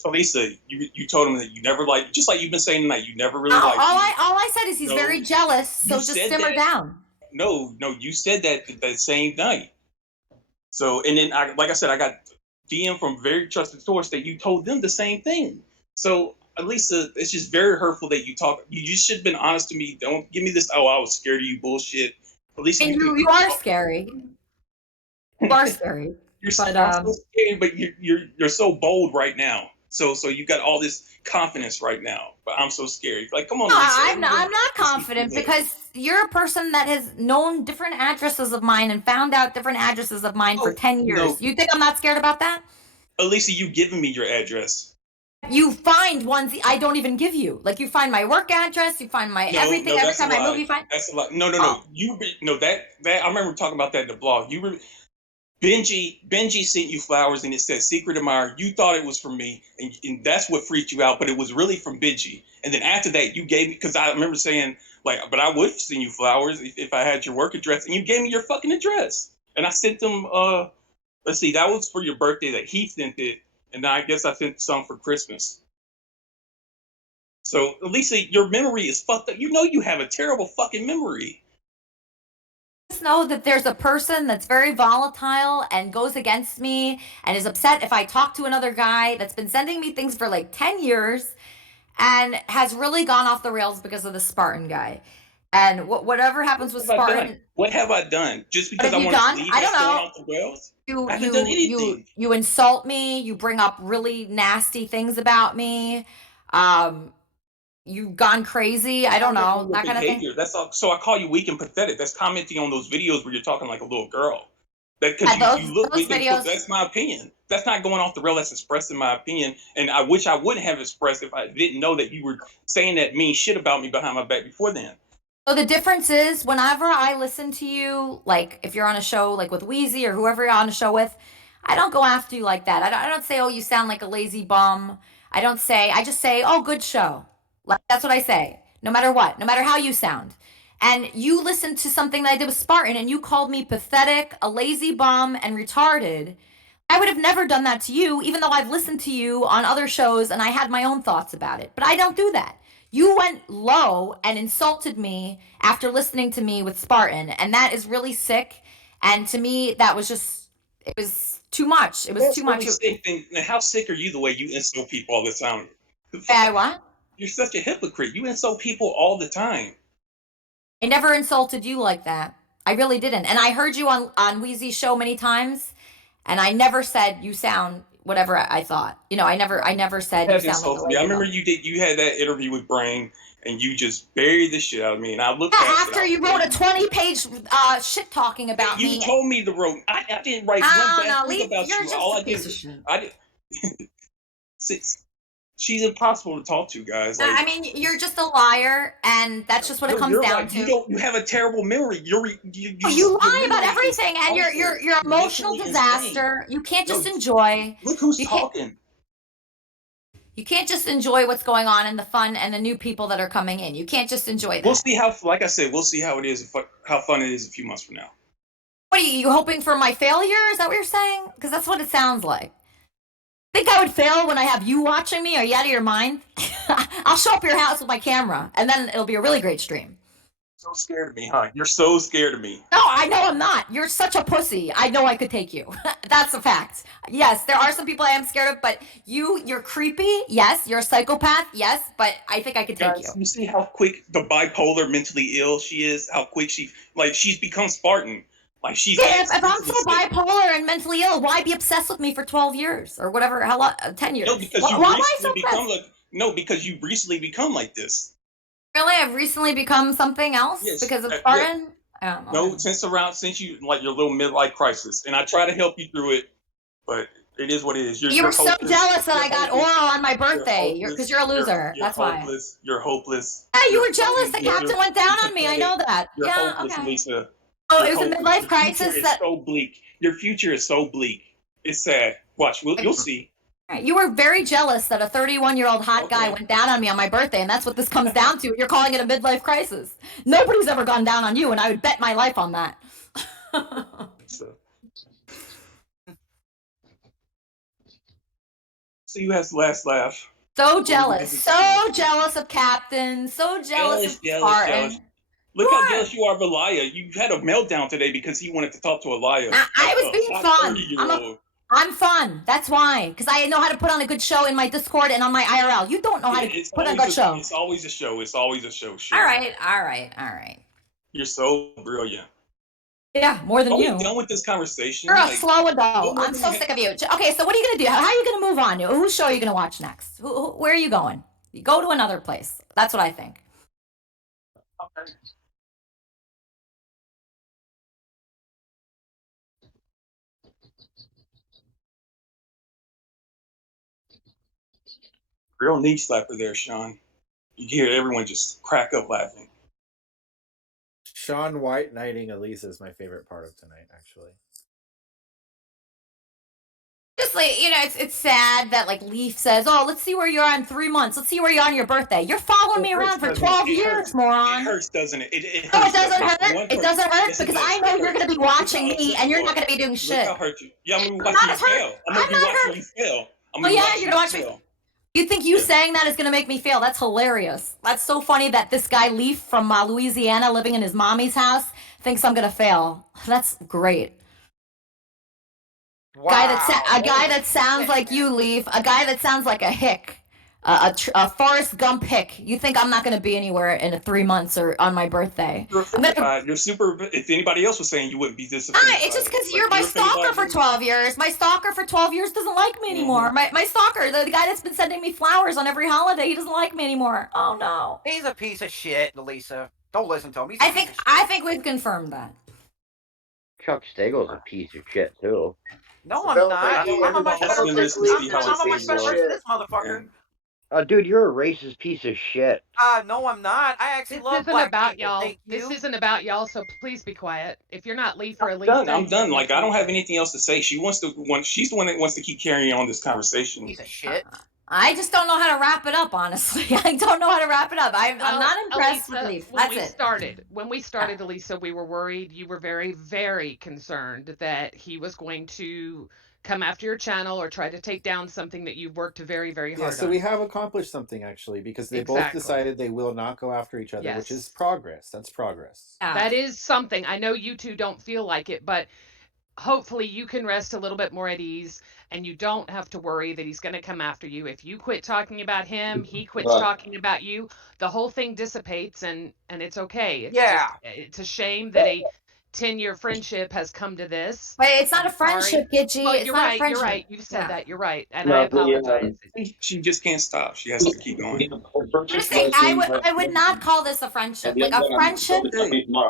Elisa, you told him that you never liked, just like you've been saying tonight, you never really No, liked all me. I said is he's very jealous, so just simmer down. No, you said that same night. So, and then like I said, I got DM from very trusted source that you told them the same thing. So, Elisa, it's just very hurtful that you talk. You should have been honest to me. Don't give me this. Oh, I was scared of you bullshit. Elisa, And you are scary. You are scary. I'm so scary, but you're so bold right now. So you got all this confidence right now, but I'm so scary. Like, come on, no, Elisa. I'm not confident because you're a person that has known different addresses of mine and found out different addresses of mine for 10 years. No. You think I'm not scared about that? Elisa, you've given me your address. You find ones I don't even give you. Like, you find my work address, you find my everything. Every time I move, you find. That's a lot. No. That I remember talking about that in the blog. Benji sent you flowers and it said secret admirer. You thought it was from me, and that's what freaked you out, but it was really from Benji. And then after that, you gave me, because I remember saying, like, but I would send you flowers if I had your work address, and you gave me your fucking address. And I sent them, let's see, that was for your birthday that he sent it, and then I guess I sent some for Christmas. So, Elisa, your memory is fucked up. You know you have a terrible fucking memory. Just know that there's a person that's very volatile and goes against me and is upset if I talk to another guy that's been sending me things for like 10 years and has really gone off the rails because of the Spartan guy. And whatever happens with Spartan. What have I done? Just because I want to leave, I don't know. going off the rails? I haven't done anything. You insult me. You bring up really nasty things about me. You've gone crazy. I don't know, that kind of thing. That's all. So I call you weak and pathetic. That's commenting on those videos where you're talking like a little girl. Because you look weak and pathetic. That's my opinion. That's not going off the rail. That's expressing my opinion. And I wish I wouldn't have expressed if I didn't know that you were saying that mean shit about me behind my back before then. So the difference is, whenever I listen to you, like if you're on a show like with Wheezy or whoever you're on a show with, I don't go after you like that. I don't say, oh, you sound like a lazy bum. I just say, oh, good show. Like, that's what I say, no matter what, no matter how you sound. And you listened to something that I did with Spartan and you called me pathetic, a lazy bum, and retarded. I would have never done that to you, even though I've listened to you on other shows and I had my own thoughts about it. But I don't do that. You went low and insulted me after listening to me with Spartan, and that is really sick. And to me, that was just, it was too much. It was too much. How sick are you the way you insult people all the time? What? You're such a hypocrite. You insult people all the time. I never insulted you like that. I really didn't. And I heard you on Wheezy's show many times, and I never said you sound whatever I thought. You know, I never said you sound like a lazy I remember you had that interview with Brain, and you just buried the shit out of me. And I looked after you wrote a 20-page shit talking about me. You told me to wrote. I didn't write one bad thing about you. All I did. She's impossible to talk to, guys. Like, I mean, you're just a liar, and that's just what it comes down to. You have a terrible memory. You lie about everything, and you're emotional disaster. Insane. You can't just enjoy. Look who's talking. You can't just enjoy what's going on and the fun and the new people that are coming in. You can't just enjoy that. We'll see how, like I said, we'll see how it is, how fun it is a few months from now. What are you hoping for my failure? Is that what you're saying? Because that's what it sounds like. Think I would fail when I have you watching me? Are you out of your mind? I'll show up at your house with my camera, and then it'll be a really great stream. So scared of me, huh? You're so scared of me. No, I know I'm not. You're such a pussy. I know I could take you. That's a fact. Yes, there are some people I am scared of, but you're creepy. Yes, you're a psychopath. Yes, but I think I could take you. You see how quick the bipolar, mentally ill she is? How quick she's become Spartan. Like she's if I'm so bipolar and mentally ill, why be obsessed with me for 12 years or whatever? How long? 10 years? No, because you've recently become like this. Really, I've recently become something else because of Spartan. No, since you like your little midlife crisis, and I try to help you through it, but it is what it is. You were so jealous that I got oral on my birthday because you're a loser. That's why. You're hopeless. Yeah, you were jealous that Captain went down on me. I know that. You're Yeah, hopeless, okay. Lisa. Oh, it was a midlife crisis. That so bleak. Your future is so bleak. It's sad. Watch, you'll see. You were very jealous that a 31-year-old hot guy went down on me on my birthday, and that's what this comes down to. You're calling it a midlife crisis. Nobody's ever gone down on you, and I would bet my life on that. See you has the last laugh. So jealous of Captain. So jealous of Spartan. Look how jealous you are of Elia. You had a meltdown today because he wanted to talk to Elia. I was being fun. I'm fun. That's why. Because I know how to put on a good show in my Discord and on my IRL. You don't know how to put on a good show. It's always a show. It's always a show. All right. You're so brilliant. Yeah, more than you. Are we done with this conversation? You're a slow adult. I'm so sick of you. Okay, so what are you going to do? How are you going to move on? Whose show are you going to watch next? Where are you going? You go to another place. That's what I think. Okay. Real knee slapper there, Sean. You hear everyone just crack up laughing. Sean White knighting Elisa is my favorite part of tonight, actually. Just like, it's sad that like Leaf says, "Oh, let's see where you are in 3 months. Let's see where you are on your birthday." You're following me around for 12 years, moron. It hurts, doesn't it? It hurts. No, it doesn't hurt. It doesn't hurt because I know you're going to be watching me and you're not going to be doing shit. I'll hurt you. Yeah, I'm going to be watching you fail. I'm going to be watching you fail. Well, yeah, you're going to watch me. You think you saying that is going to make me fail? That's hilarious. That's so funny that this guy Leaf from Louisiana living in his mommy's house thinks I'm going to fail. That's great. Wow. A guy that sounds like you, Leaf. A guy that sounds like a hick. A Forrest Gump hick. You think I'm not going to be anywhere in 3 months or on my birthday? You're super. If anybody else was saying you wouldn't be disappointed. It's just because you're my stalker for 12 years. My stalker for 12 years doesn't like me anymore. My stalker, the guy that's been sending me flowers on every holiday, he doesn't like me anymore. Oh no. He's a piece of shit, Elisa. Don't listen to him. I think we've confirmed that. Chuck Stegel's a piece of shit too. No, I'm not. I'm a much better person than this motherfucker. Dude, you're a racist piece of shit. No, I'm not. I actually love black people. This isn't about y'all, so please be quiet. If you're not Leaf or Elisa, I'm done. Like, I don't have anything else to say. She's the one that wants to keep carrying on this conversation. Piece of shit. I just don't know how to wrap it up, honestly. I don't know how to wrap it up. I'm not impressed with Leaf. When we started, Elisa, we were worried. You were very, very concerned that he was going to come after your channel or try to take down something that you've worked very, very hard on. So we have accomplished something, actually, because they both decided they will not go after each other, which is progress. That's progress. That is something. I know you two don't feel like it, but hopefully you can rest a little bit more at ease and you don't have to worry that he's going to come after you. If you quit talking about him, he quits talking about you, the whole thing dissipates and it's okay. It's a shame that a 10-year friendship has come to this. But it's not a friendship, Gitchy. Well, it's not a friendship. You're right. You've said that. You're right. And I apologize. She just can't stop. She has to keep going. I would not call this a friendship. Like a friendship.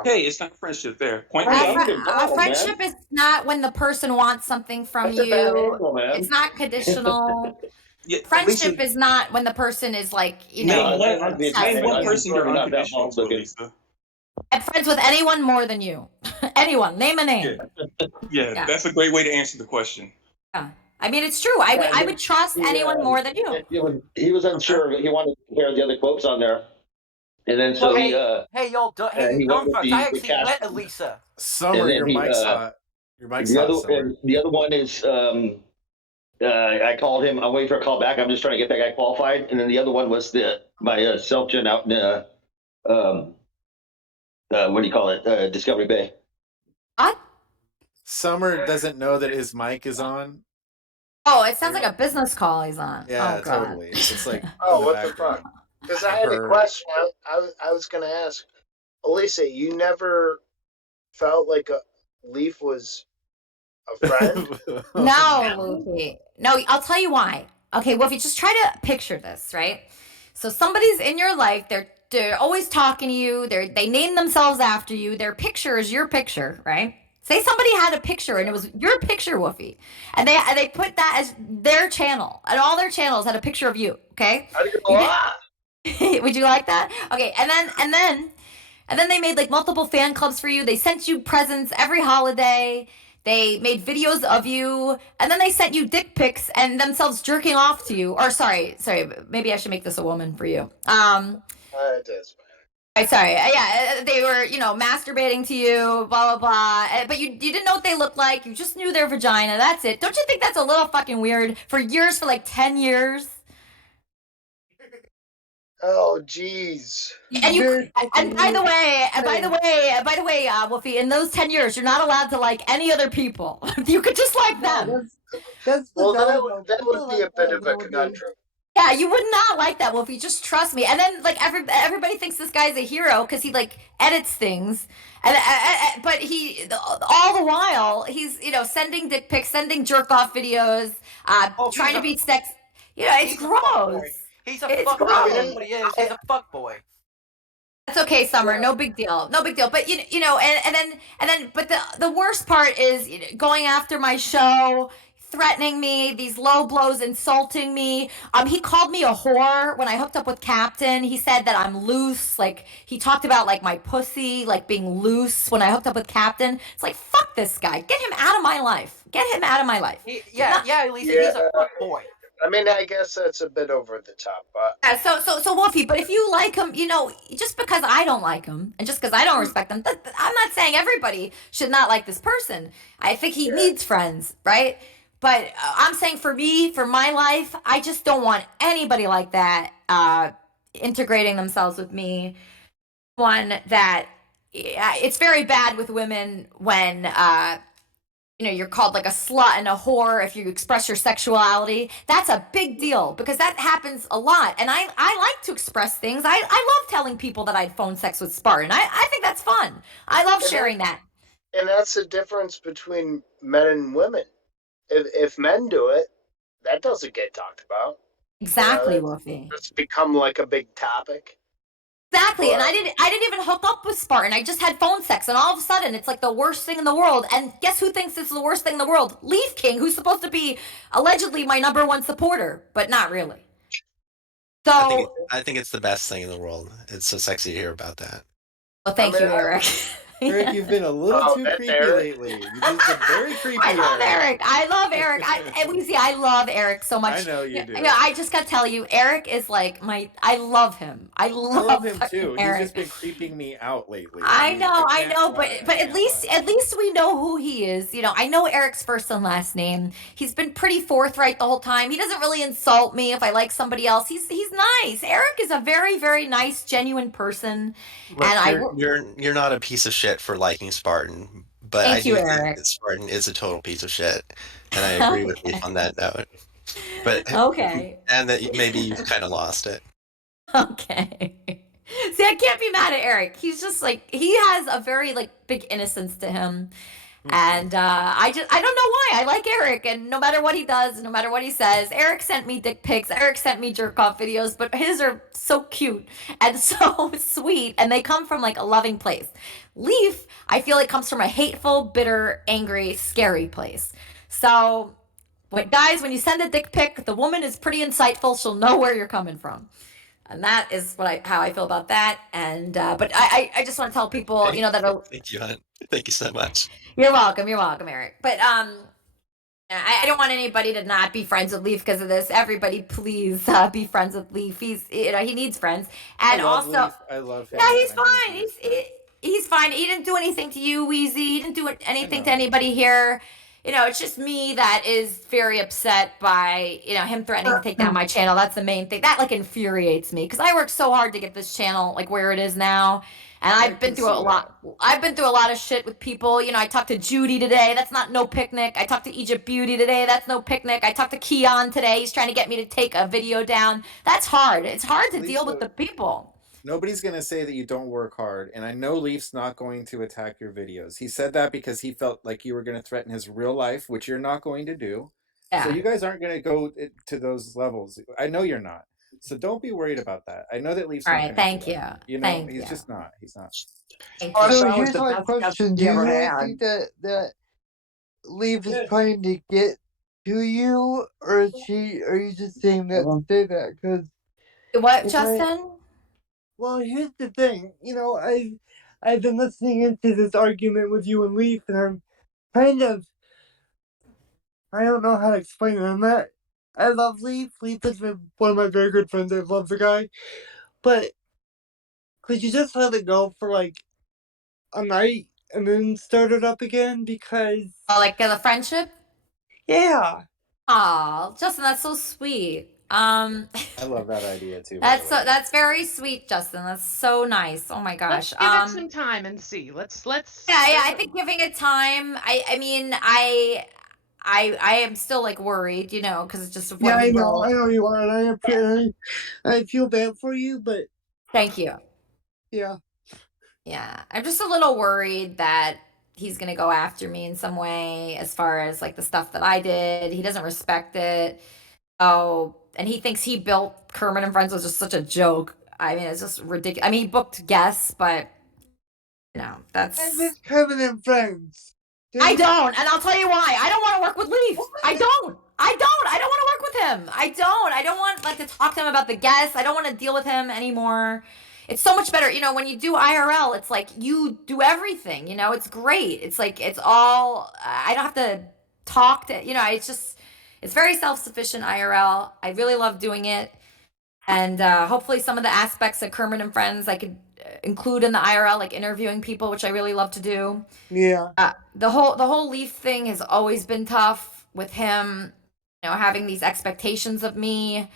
Hey, it's not a friendship there. A friendship is not when the person wants something from you. It's not conditional. Friendship is not when the person is like, name one person you're unconditional to, Lisa. I'm friends with anyone more than you. Anyone. Name a name. Yeah, that's a great way to answer the question. Yeah. I mean, it's true. I would trust anyone more than you. He was unsure. He wanted to hear the other quotes on there. And then so hey, y'all, I actually met Elisa. Summer, your mic's hot. Your mic's hot, Summer. The other one is, I called him. I'm waiting for a call back. I'm just trying to get that guy qualified. And then the other one was my self-gen out in what do you call it? Discovery Bay. What? Summer doesn't know that his mic is on. Oh, it sounds like a business call he's on. Yeah, totally. It's like what the fuck? Because I had a question. I was going to ask, Elisa, you never felt like a Leaf was a friend? No, Luffy. No, I'll tell you why. Okay, well, if you just try to picture this, right? So somebody's in your life, they're they're always talking to you. They name themselves after you. Their picture is your picture, right? Say somebody had a picture and it was your picture, Woofy, and they put that as their channel, and all their channels had a picture of you. Okay, would you like that? Okay, and then they made like multiple fan clubs for you. They sent you presents every holiday. They made videos of you, and then they sent you dick pics and themselves jerking off to you. Or sorry, maybe I should make this a woman for you. It is. Sorry, yeah, they were, masturbating to you, blah blah blah. But you didn't know what they looked like. You just knew their vagina. That's it. Don't you think that's a little fucking weird? For years, for like 10 years. Oh, jeez. And by the way, Wolfie, in those 10 years, you're not allowed to like any other people. You could just like them. That's well, that would be a bit of a conundrum. Yeah, you would not like that, Wolfie. Just trust me. And then like everybody thinks this guy's a hero because he like edits things, and but he all the while he's sending dick pics, sending jerk off videos, trying to be sex. It's gross. He's a fuckboy. That's what he is. He's a fuckboy. That's okay, Summer. No big deal. No big deal. But but the worst part is going after my show, threatening me, these low blows, insulting me. He called me a whore when I hooked up with Captain. He said that I'm loose. Like he talked about like my pussy, like being loose when I hooked up with Captain. It's like fuck this guy. Get him out of my life. Get him out of my life. Elisa, he's a fuckboy. I mean, I guess that's a bit over the top, but yeah. So Wolfie, but if you like him, just because I don't like him and just because I don't respect him, I'm not saying everybody should not like this person. I think he needs friends, right? But I'm saying for me, for my life, I just don't want anybody like that integrating themselves with me. One that it's very bad with women when you're called like a slut and a whore if you express your sexuality. That's a big deal because that happens a lot. And I like to express things. I love telling people that I'd phone sex with Spartan. I think that's fun. I love sharing that. And that's the difference between men and women. If men do it, that doesn't get talked about. Exactly, Wolfie. It's become like a big topic. Exactly, and I didn't even hook up with Spartan. I just had phone sex, and all of a sudden, it's like the worst thing in the world. And guess who thinks it's the worst thing in the world? Leaf King, who's supposed to be allegedly my #1 supporter, but not really. So I think it's the best thing in the world. It's so sexy to hear about that. Well, thank you, Eric. Eric, you've been a little too creepy lately. You've been very creepy. I love Eric. I love Eric. I love Eric so much. I know you do. I just gotta tell you, Eric is like I love him. I love him too. Eric. He's just been creeping me out lately. I know, but at least we know who he is. I know Eric's first and last name. He's been pretty forthright the whole time. He doesn't really insult me if I like somebody else. He's nice. Eric is a very, very nice, genuine person. Look, and you're not a piece of shit for liking Spartan, but I do think that Spartan is a total piece of shit, and I agree with you on that note. But okay, and that maybe you've kind of lost it. Okay. See, I can't be mad at Eric. He's just like he has a very like big innocence to him. And I don't know why I like Eric, and no matter what he does, no matter what he says, Eric sent me dick pics, Eric sent me jerk off videos, but his are so cute and so sweet, and they come from like a loving place. Leaf, I feel like comes from a hateful, bitter, angry, scary place. So, guys, when you send a dick pic, the woman is pretty insightful. She'll know where you're coming from. And that is how I feel about that. And but I just want to tell people, that thank you, Hunt. Thank you so much. You're welcome, Eric. But I don't want anybody to not be friends with Leaf because of this. Everybody, please be friends with Leaf. He needs friends, and also I love him. Yeah, he's fine. He's fine. He didn't do anything to you, Wheezy. He didn't do anything to anybody here. It's just me that is very upset by, him threatening to take down my channel. That's the main thing. That, like, infuriates me. Because I worked so hard to get this channel, like, where it is now. And I've been through a lot. I've been through a lot of shit with people. I talked to Judy today. That's not no picnic. I talked to Egypt Beauty today. That's no picnic. I talked to Keon today. He's trying to get me to take a video down. That's hard. It's hard to deal with the people. Nobody's going to say that you don't work hard, and I know Leaf's not going to attack your videos. He said that because he felt like you were going to threaten his real life, which you're not going to do. Yeah. So you guys aren't going to go to those levels. I know you're not. So don't be worried about that. I know that Leaf's All not right, going to do thank you. that. You know, Thank he's you. just not. He's not. Thank Oh, you. so So here's here's my my best guest question: do we you ever really had. think that Leaf is trying to get to you, or is she? Are you just saying that to say that? Because What, if I Justin? well, here's the thing. I've been listening into this argument with you and Leaf, and I'm kind of I don't know how to explain it. I love Leaf. Leaf is one of my very good friends. I love the guy, but could you just let it go for like a night and then start it up again? Because Oh, like the friendship? yeah. Oh, Justin, that's so sweet. I love that idea too, by the that's way. that's very sweet, Justin. That's so nice. Oh my Let's gosh. give it some time and see. Yeah, yeah, There's I think giving it time. I mean, I am still like worried, because just of Yeah, what he I wrote. know you are, and I feel bad for you, but Thank you. yeah. Yeah, I'm just a little worried that he's gonna go after me in some way as far as like the stuff that I did. He doesn't respect it. Oh, and he thinks he built Kermit and Friends was just such a joke. I mean, it's just ridiculous. I mean, he booked guests, but I that's. miss Kevin and Friends. I don't, and I'll tell you why. I don't want to work with Leaf. I don't. I don't. I don't want to work with him. I don't. I don't want like to talk to him about the guests. I don't want to deal with him anymore. It's so much better, when you do IRL, it's like you do everything, it's great. It's like it's all I don't have to talk to, it's very self-sufficient IRL. I really love doing it. And hopefully some of the aspects of Kermit and Friends I could include in the IRL, like interviewing people, which I really love to do. Yeah. The whole Leaf thing has always been tough with him, having these expectations of me,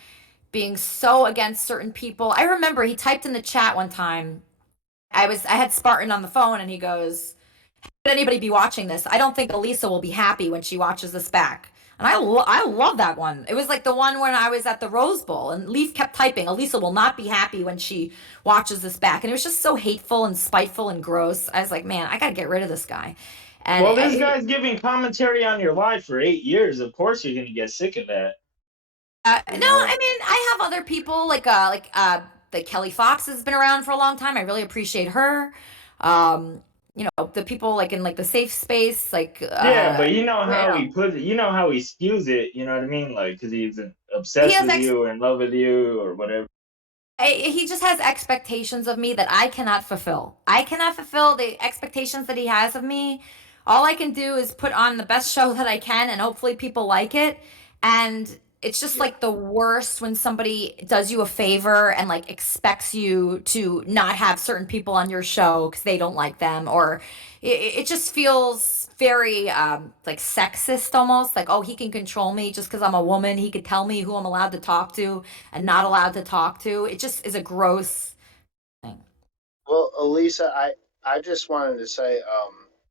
being so against certain people. I remember he typed in the chat one time. I had Spartan on the phone and he goes, "Should anybody be watching this? I don't think Elisa will be happy when she watches this back." And I love that one. It was like the one when I was at the Rose Bowl and Leaf kept typing, "Elisa will not be happy when she watches this back." And it was just so hateful and spiteful and gross. I was like, man, I got to get rid of this guy. And Well, this guy's giving commentary on your life for 8 years. Of course, you're gonna get sick of that. No, I mean, I have other people like Kelly Fox has been around for a long time. I really appreciate her. The people like in like the safe space, like Yeah, but you know you how he know, puts it. You know how he skews it. You know what I mean? Like, because he's he obsessed has with you or in love with you or whatever. he just has expectations of me that I cannot fulfill. I cannot fulfill the expectations that he has of me. All I can do is put on the best show that I can and hopefully people like it. And it's just like the worst when somebody does you a favor and like expects you to not have certain people on your show because they don't like them, or it just feels very like sexist almost, like, oh, he can control me just because I'm a woman. He could tell me who I'm allowed to talk to and not allowed to talk to. It just is a gross thing. Well, Elisa, I just wanted to say,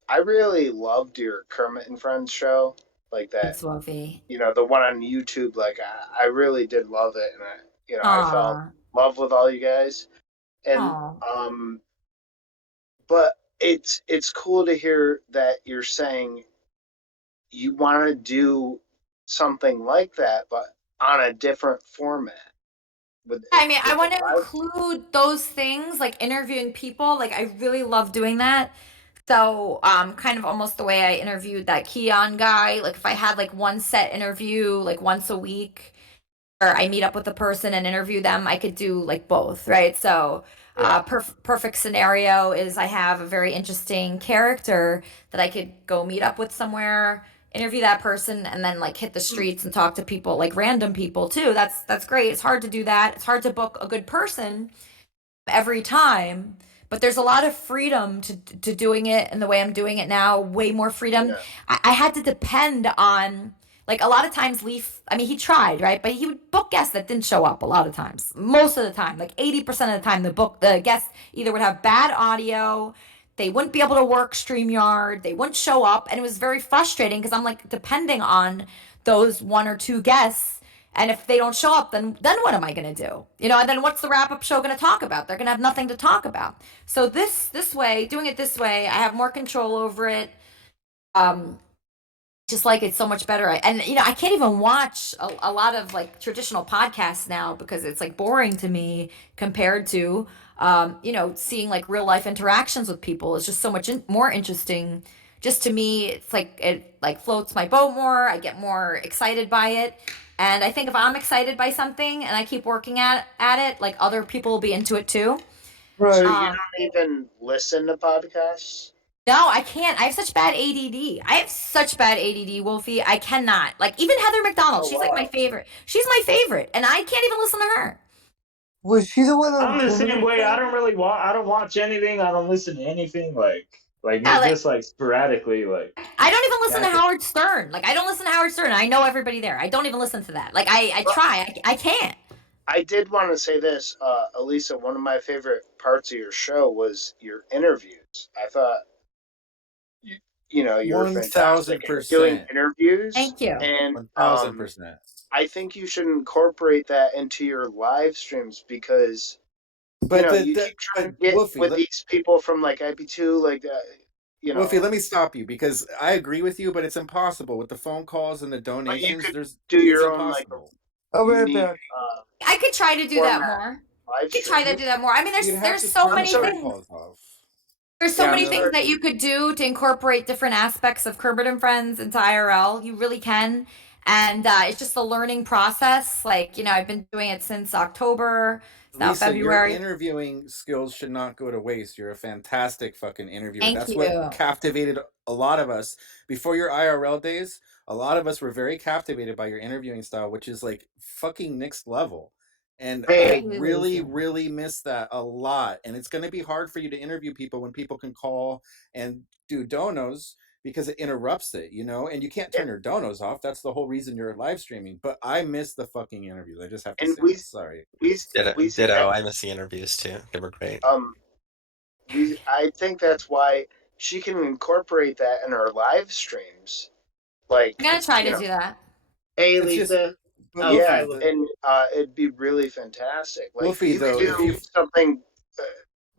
I really loved your Kermit and Friends show, like that. It's Sophie. The one on YouTube. Like I really did love it, and I felt Aw. love with all you guys. And Aw. but it's cool to hear that you're saying you want to do something like that, but on a different format with I mean, I with the want to live. include those things like interviewing people. Like, I really love doing that. So, kind of almost the way I interviewed that Keon guy. Like, if I had like one set interview, like once a week, or I meet up with a person and interview them, I could do like both, right? So, Yeah. perfect scenario is I have a very interesting character that I could go meet up with somewhere, interview that person, and then like hit the streets and talk to people, like random people too. That's great. It's hard to do that. It's hard to book a good person every time, but there's a lot of freedom to doing it and the way I'm doing it now, way more freedom. Yeah. I had to depend on like a lot of times Leaf, I mean, he tried, right? But he would book guests that didn't show up a lot of times. Most of the time, like 80% of the time, the guests either would have bad audio, they wouldn't be able to work StreamYard, they wouldn't show up, and it was very frustrating because I'm like depending on those one or two guests, and if they don't show up, then what am I going to do? And then what's the wrap up show going to talk about? They're going to have nothing to talk about. So this way, doing it this way, I have more control over it. Um, just like it so much better. And I can't even watch a lot of like traditional podcasts now because it's like boring to me compared to seeing like real life interactions with people. It's just so much more interesting. Just to me, it's like it like floats my boat more. I get more excited by it. And I think if I'm excited by something and I keep working at it, like other people will be into it too. So you don't even listen to podcasts? No, I can't. I have such bad ADD. I have such bad ADD, Wolfie. I cannot. Like even Heather McDonald, she's like my favorite. She's my favorite, and I can't even listen to her. Was she the one on I'm the same way. I don't really I don't watch anything. I don't listen to anything. Just like sporadically. Like I don't even listen to Howard Stern. Like I don't listen to Howard Stern. I know everybody there. I don't even listen to that. Like I try. I can't. I did want to say this, Elisa. One of my favorite parts of your show was your interviews. I thought, you were fantastic at doing interviews. Thank you. And 1000%. I think you should incorporate that into your live streams because you keep trying to get Wolfie, with these people from like IP2, like Wolfie, let me stop you because I agree with you, but it's impossible with the phone calls and the donations. Do your own impossible. I could try to do that more. I could try to do that more. I mean, there's so many things. There's so many things that you could do to incorporate different aspects of Kermit and Friends into IRL. You really can. And it's just a learning process. Like, I've been doing it since October. It's now Lisa, February. your interviewing skills should not go to waste. You're a fantastic fucking interviewer. Thank you. What captivated a lot of us before your IRL days. A lot of us were very captivated by your interviewing style, which is like fucking next level. And I really, really miss that a lot. And it's going to be hard for you to interview people when people can call and do donos because it interrupts it, and you can't turn your donos off. That's the whole reason you're live streaming. But I miss the fucking interviews. I just have to say that. Sorry. Ditto. I miss the interviews too. They were great. I think that's why she can incorporate that in her live streams. Like I'm gonna try to do that. Hey, Lisa. And it'd be really fantastic. Like Wolfie, you could do something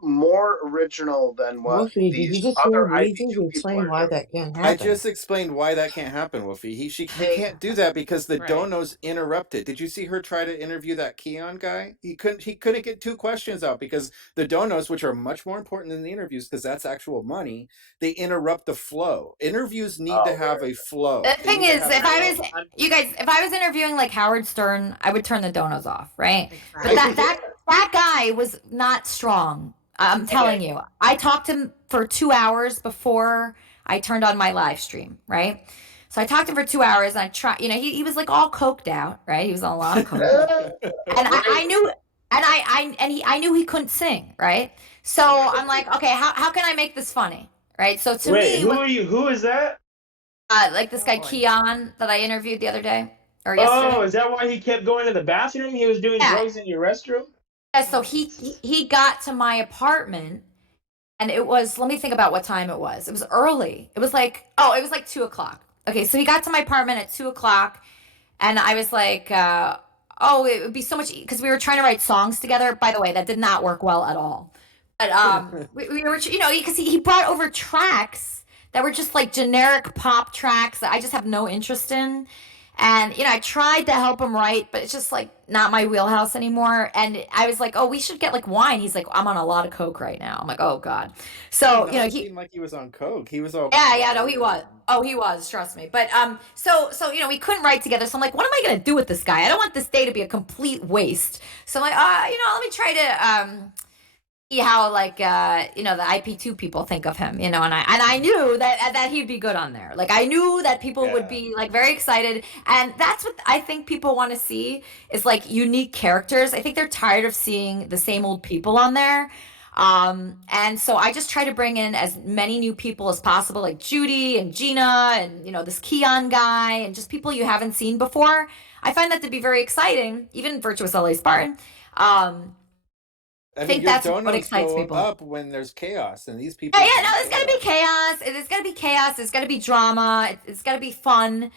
more original than what Wolfie, did you just hear reasons to explain why that can't happen? I just explained why that can't happen, Wolfie. He can't do that because the donos interrupted. Did you see her try to interview that Keon guy? He couldn't get 2 questions out because the donos, which are much more important than the interviews because that's actual money, they interrupt the flow. Interviews need to have a flow. The thing is, if I was interviewing like Howard Stern, I would turn the donos off, right? But that guy was not strong. I'm telling you. I talked to him for 2 hours before I turned on my live stream, right? So I talked to him for 2 hours and I tried, he was like all coked out, right? He was on a lot of coke. And I knew I knew he couldn't sing, right? So I'm like, okay, how can I make this funny? Right? So to me, who is that? Like this guy Keon that I interviewed the other day or yesterday. Oh, is that why he kept going to the bathroom? He was doing drugs in your restroom? Yeah, so he got to my apartment and it was, let me think about what time it was. It was early. It was like 2:00. Okay, so he got to my apartment at 2:00 and I was like, it would be so much, because we were trying to write songs together. By the way, that did not work well at all. But we were, because he brought over tracks that were just like generic pop tracks that I just have no interest in. And, I tried to help him write, but it's just like not my wheelhouse anymore. And I was like, oh, we should get like wine. He's like, I'm on a lot of coke right now. I'm like, oh God. So, he seemed like he was on coke. He was all. Yeah, no, he was. Oh, he was, trust me. But, so, we couldn't write together. So I'm like, what am I going to do with this guy? I don't want this day to be a complete waste. So I'm like, let me try to, see how like the IP2 people think of him, and I knew that he'd be good on there. Like I knew that people would be like very excited, and that's what I think people want to see is like unique characters. I think they're tired of seeing the same old people on there. And so I just try to bring in as many new people as possible, like Judy and Gina and this Keon guy and just people you haven't seen before. I find that to be very exciting, even Virtuous LA Spartan. I think that's what excites people. Up when there's chaos, and these people. No, there's gotta be chaos. There's gotta be chaos. There's gotta be drama. It's gotta be fun.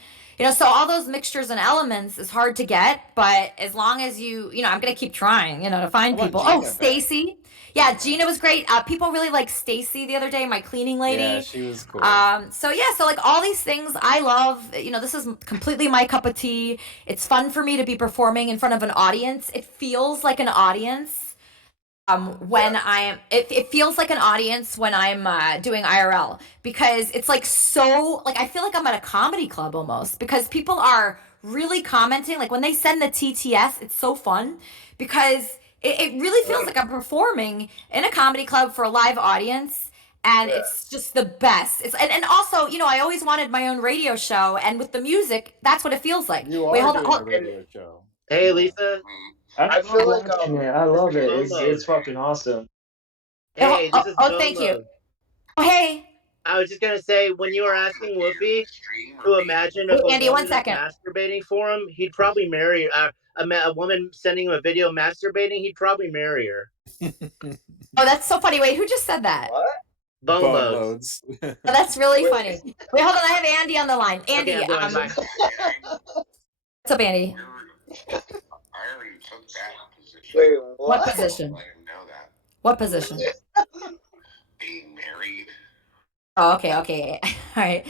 So all those mixtures and elements is hard to get, but as long as I'm gonna keep trying, to find people. Oh, Stacy. Yeah, Gina was great. People really like Stacy the other day, my cleaning lady. Yeah, she was cool. So yeah, so like all these things I love. You know, this is completely my cup of tea. It's fun for me to be performing in front of an audience. It feels like an audience. When I am, it feels like an audience when I'm doing IRL because it's like so like I feel like I'm at a comedy club almost because people are really commenting. Like when they send the TTS, it's so fun because it really feels like I'm performing in a comedy club for a live audience. And it's just the best. And also, you know, I always wanted my own radio show, and with the music, that's what it feels like. You Wait, are hold on. doing a radio show. Hey, Yeah. Lisa. I feel like watching it. I love it. Momo. It's fucking awesome. Hey, this is Momo. Thank you. Oh, hey. I was just gonna say, when you were asking Whoopi to imagine if Wait, Andy, a one woman second. masturbating for him, he'd probably marry a woman sending him a video masturbating. He'd probably marry her. Oh, that's so funny. Wait, who just said that? What? Bone loads. Oh, that's really funny. Wait, hold on. I have Andy on the line. Andy, Okay, I'm going, bye. what's up, Andy? I already took that position. Wait, What position? I didn't know that. What position? Being married. Oh, okay. All right.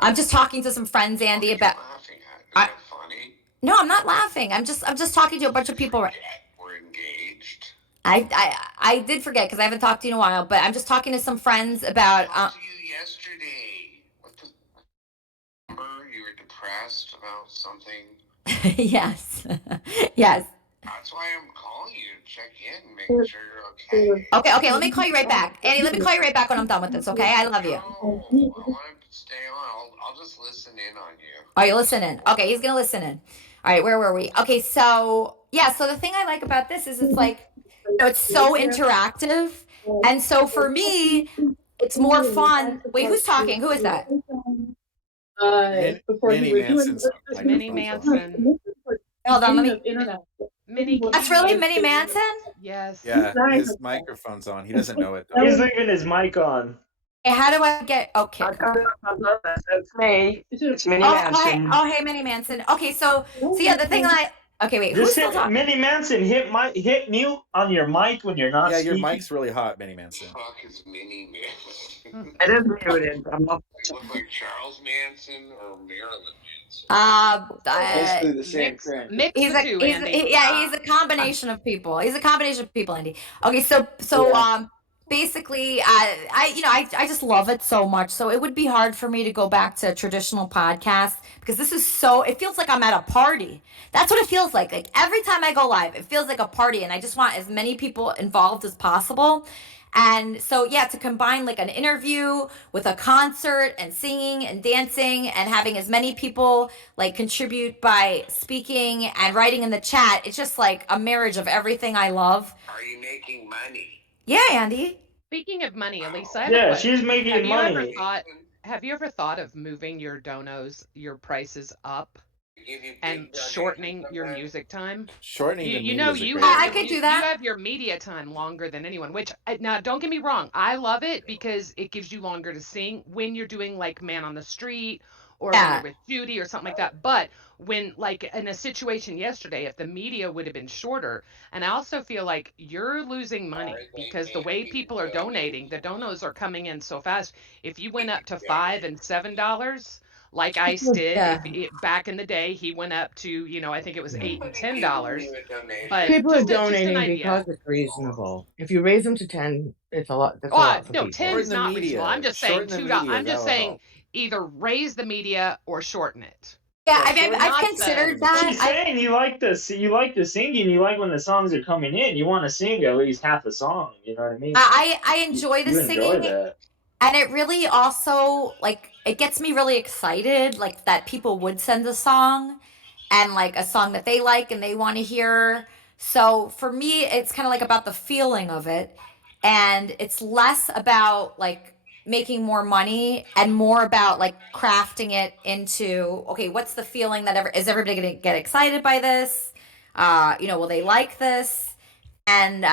I'm just talking to some friends, Andy, about. Laughing at? Is that funny? No, I'm not laughing. I'm just talking to a bunch of people. We're engaged. I did forget because I haven't talked to you in a while, but I'm just talking to some friends about. I talked to you yesterday. Remember you were depressed about something? Yes. Yes. That's why I'm calling you to check in, make sure you're okay. Okay. Let me call you right back, Andy. Let me call you right back when I'm done with this. Okay? I love you. No, I want to stay on. I'll just listen in on you. Oh, you listening? Okay, he's gonna listen in. All right, where were we? Okay, so yeah, so the thing I like about this is it's like, you know, it's so interactive, and so for me, it's more fun. Wait, who's talking? Who is that? Minnie Manson's Minnie Manson. Hold on, let me. Minnie. That's really Minnie Manson? Yes. Yeah, his microphone's on. He doesn't know it though. He's leaving his mic on. Hey, how do I get? Okay. That's me. It's Minnie Manson. Hey, Minnie Manson. Okay, so yeah, the thing okay, wait, who's Just still hit talking? Minnie Manson. Hit mute on your mic when you're not. Yeah, your speaking. mic's really hot, Minnie Manson. Fuck is Minnie Manson? It is muted. I'm not. They look like Charles Manson or Marilyn Manson. Basically the same thing. Mix the two, Andy. He's a combination of people. He's a combination of people, Andy. Okay, so basically, I just love it so much. So it would be hard for me to go back to a traditional podcast because this is so. It feels like I'm at a party. That's what it feels like. Like every time I go live, it feels like a party, and I just want as many people involved as possible. And so, yeah, to combine like an interview with a concert and singing and dancing and having as many people like contribute by speaking and writing in the chat, it's just like a marriage of everything I love. Are you making money? Yeah, Andy. Speaking of money, Elisa, I have a question. She's making money. Have you ever thought of moving your your prices up and shortening your music time? Shortening the you know, music you rate. I could do that. You have your media time longer than anyone, which now don't get me wrong, I love it because it gives you longer to sing when you're doing like Man on the Street or when you're with Judy or something like that. But when like in a situation yesterday, if the media would have been shorter, and I also feel like you're losing money because the way people are donating, the donos are coming in so fast. If you went up to $5 and $7, like Ice did back in the day, he went up to, you know, I think it was $8 and $10. But people are donating because it's reasonable. If you raise them to 10, it's a lot. That's a lot for no, people. 10 is not reasonable. I'm just saying $2. I'm just saying either raise the media or shorten it. Yeah, I've considered that. She's saying you like the singing. You like when the songs are coming in. You want to sing at least half a song. You know what I mean? I enjoy the singing. Enjoy that. And it really also, like, it gets me really excited, like, that people would send a song and, like, a song that they like and they want to hear. So for me, it's kind of like about the feeling of it. And it's less about, like, making more money and more about, like, crafting it into, okay, what's the feeling that is everybody going to get excited by this? You know, will they like this? And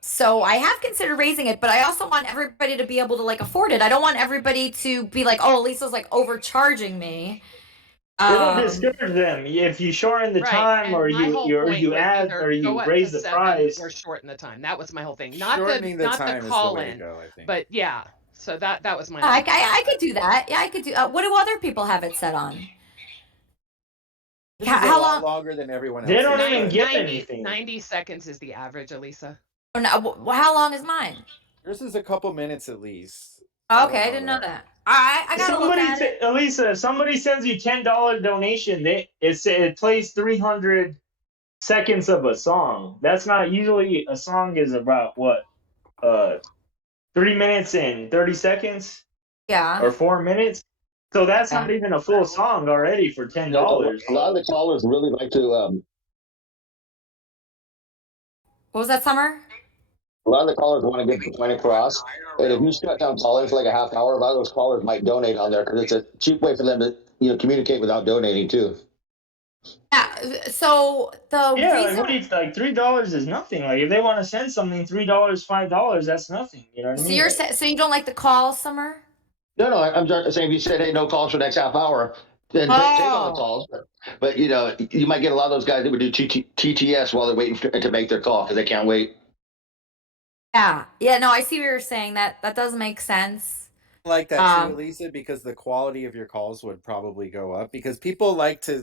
so I have considered raising it, but I also want everybody to be able to like afford it. I don't want everybody to be like, oh, Lisa's like overcharging me. It'll discourage them if you shorten the Right, time, and or my whole point you was add, either or go you up to raise the 7 price. or shorten the time. That was my whole thing. Shortening the Not the time is the way to call-in, go, I think. but yeah. So that was my I, only point. I could do that. Yeah, I could do. What do other people have it set on? This is a How lot long? longer than everyone They don't else's, even but give anything. 90 seconds is the average, Elisa. Oh, no, well, how long is mine? yours is a couple minutes at least. Oh, I okay, don't I know didn't know that. that. I gotta look at it. Elisa, if somebody sends you $10 donation, it plays 300 seconds of a song. That's not usually a song is about what, 3 minutes and 30 seconds, Yeah. or 4 minutes. So that's Yeah. not even a full song already for $10. A lot of the callers really like to. What was that, Summer? A lot of the callers want to get the point across, and if you shut down callers for like a half hour, a lot of those callers might donate on there because it's a cheap way for them to communicate without donating too. Yeah. So the Yeah, reason. like what do you like? $3 is nothing. Like if they want to send something, $3, $5, that's nothing. You know what I So mean? so you don't like the call, Summer? No, I'm just saying if you said, hey, no calls for the next half hour, then take all the calls. But you might get a lot of those guys that would do TTS while they're waiting to make their call because they can't wait. Yeah. Yeah. No, I see what you're saying. That does make sense. Like that too, Elisa, because the quality of your calls would probably go up because people like to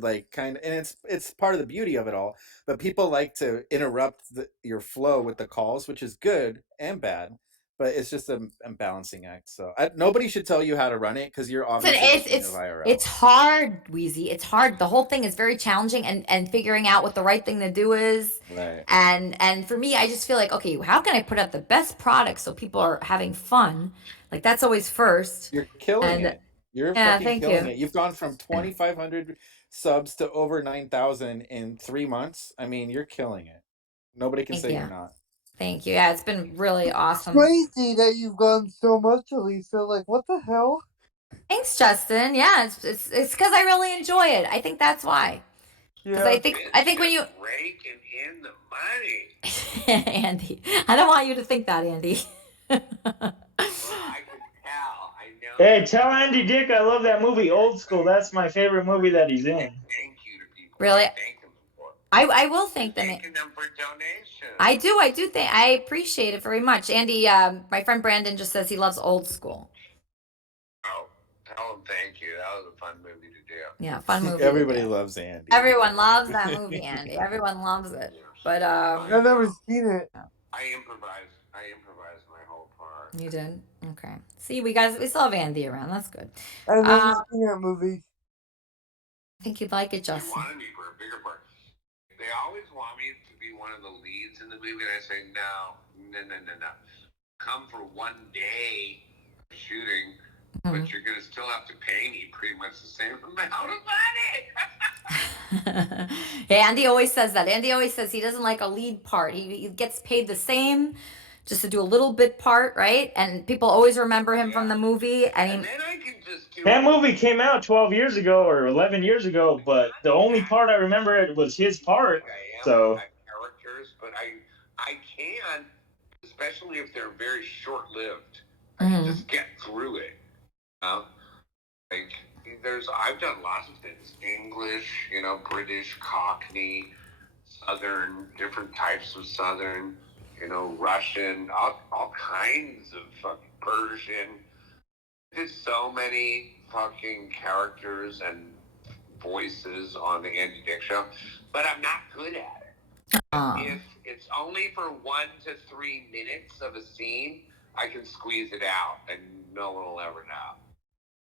and it's part of the beauty of it all, but people like to interrupt your flow with the calls, which is good and bad, but it's just a balancing act. So nobody should tell you how to run it because you're obviously the king of IRL. It's hard, Wheezy. It's hard. The whole thing is very challenging, and figuring out what the right thing to do is. Right. And for me, I just feel like, okay, how can I put out the best product so people are having fun? Like that's always first. You're killing it. You're fucking killing it. You've gone from 2,500 subs to over 9,000 in 3 months. I mean, you're killing it. Nobody can say you're not. Thank you. Yeah, it's been really awesome. Crazy that you've gone so much, Elisa. Like, what the hell? Thanks, Justin. Yeah, it's because I really enjoy it. I think that's why. Because I think when you raking in the money, Andy, I don't want you to think that, Andy. well, I can tell. I know. Hey, tell Andy Dick I love that movie Old School. That's my favorite movie that he's in. Thank you to people. Really? Thank them for. I will thank them. Thanking them for donations. I do think I appreciate it very much. Andy, my friend Brandon just says he loves Old School. Oh, tell him thank you. That was a fun movie to do. Yeah, fun movie. Everybody loves Andy. Everyone loves that movie, Andy. Everyone loves it. But I've never seen it. I improvised my whole part. You did? Okay. See, we still have Andy around. That's good. I've never seen that movie. I think you'd like it, Justin. They wanted me for a bigger part. They always want me to be one of the leads in the movie, and I say no. Come for one day shooting, but you're gonna still have to pay me pretty much the same amount of money. Yeah, Andy always says that. Andy always says he doesn't like a lead part. He gets paid the same just to do a little bit part, right? And people always remember him from the movie. And then I can just do that movie came out 12 years ago or 11 years ago, but the only part I remember it was his part. So characters, but I can, especially if they're very short-lived. I can just get through it. Like I've done lots of things: English, British, Cockney, Southern, different types of Southern, Russian, all kinds of fucking Persian. There's so many fucking characters and voices on the Andy Dick Show, but I'm not good at it. If it's only for 1 to 3 minutes of a scene, I can squeeze it out, and no one will ever know.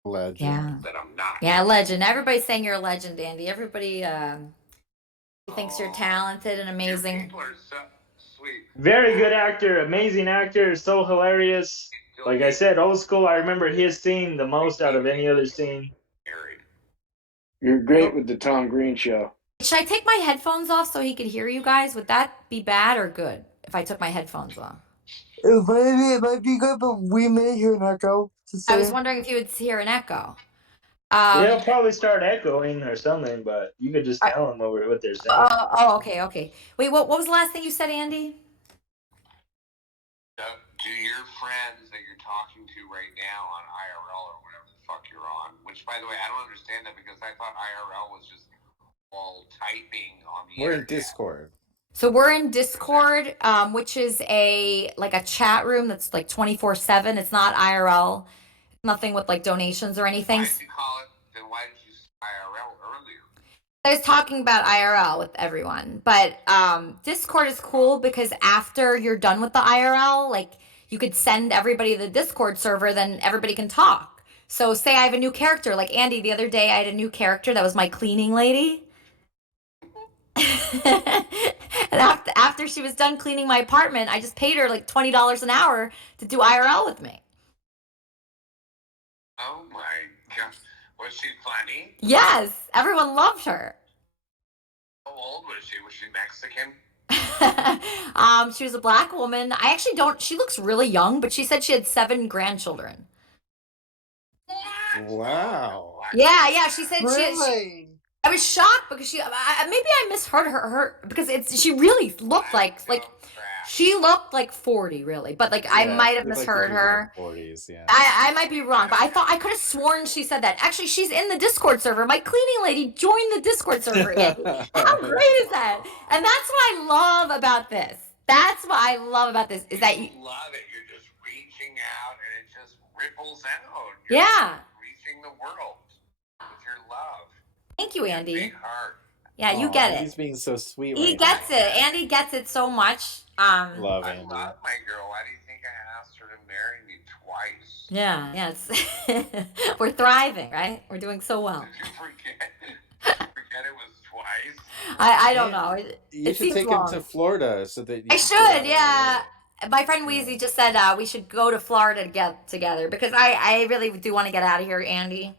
Legend. That I'm not. Yeah, legend. Everybody's saying you're a legend, Andy. Everybody thinks you're talented and amazing. People are so sweet. Very good actor, amazing actor, so hilarious. Like I said, Old School, I remember his scene the most out of any other scene. You're great with the Tom Green Show. Should I take my headphones off so he could hear you guys? Would that be bad or good if I took my headphones off? It might be good, but we may hear an echo. I was wondering if you would hear an echo. They'll probably start echoing or something, but you could just tell them over what they're saying. Okay. Wait, what was the last thing you said, Andy? Do your friends that you're talking to right now on IRL or whatever the fuck you're on. Which, by the way, I don't understand that because I thought IRL was just all typing on the We're internet. in Discord. So we're in Discord, which is a chat room that's like 24/7. It's not IRL, nothing with like donations or anything. Why did you call it? Then why did you say IRL earlier? I was talking about IRL with everyone, but Discord is cool because after you're done with the IRL, like you could send everybody to the Discord server, then everybody can talk. So say I have a new character, like Andy, the other day I had a new character that was my cleaning lady. And after she was done cleaning my apartment, I just paid her like $20 an hour to do IRL with me. Oh my god. Was she funny? Yes, everyone loved her. How old was she? Was she Mexican? She was a black woman. I actually don't, she looks really young, but she said she had 7 grandchildren. Wow. Yeah, she said Really? I was shocked because maybe I misheard her because she really looked like she looked like 40 really, but like I might have misheard her. 40s, yeah. I might be wrong, but I could have sworn she said that. Actually, she's in the Discord server. My cleaning lady joined the Discord server. How great is that? And that's what I love about this. That's what I love about this is that you love it. You're just reaching out and it just ripples out. Yeah. Reaching the world with your love. Thank you, Andy. Big heart. Yeah, you get it. He's being so sweet. He gets it. Andy gets it so much. Love Andy. I love my girl. Why do you think I asked her to marry me twice? Yeah, it's we're thriving, right? We're doing so well. Did you forget it was twice? I don't know. You should take him to Florida so that I should, yeah. My friend Weezy just said we should go to Florida to get together because I really do want to get out of here, Andy.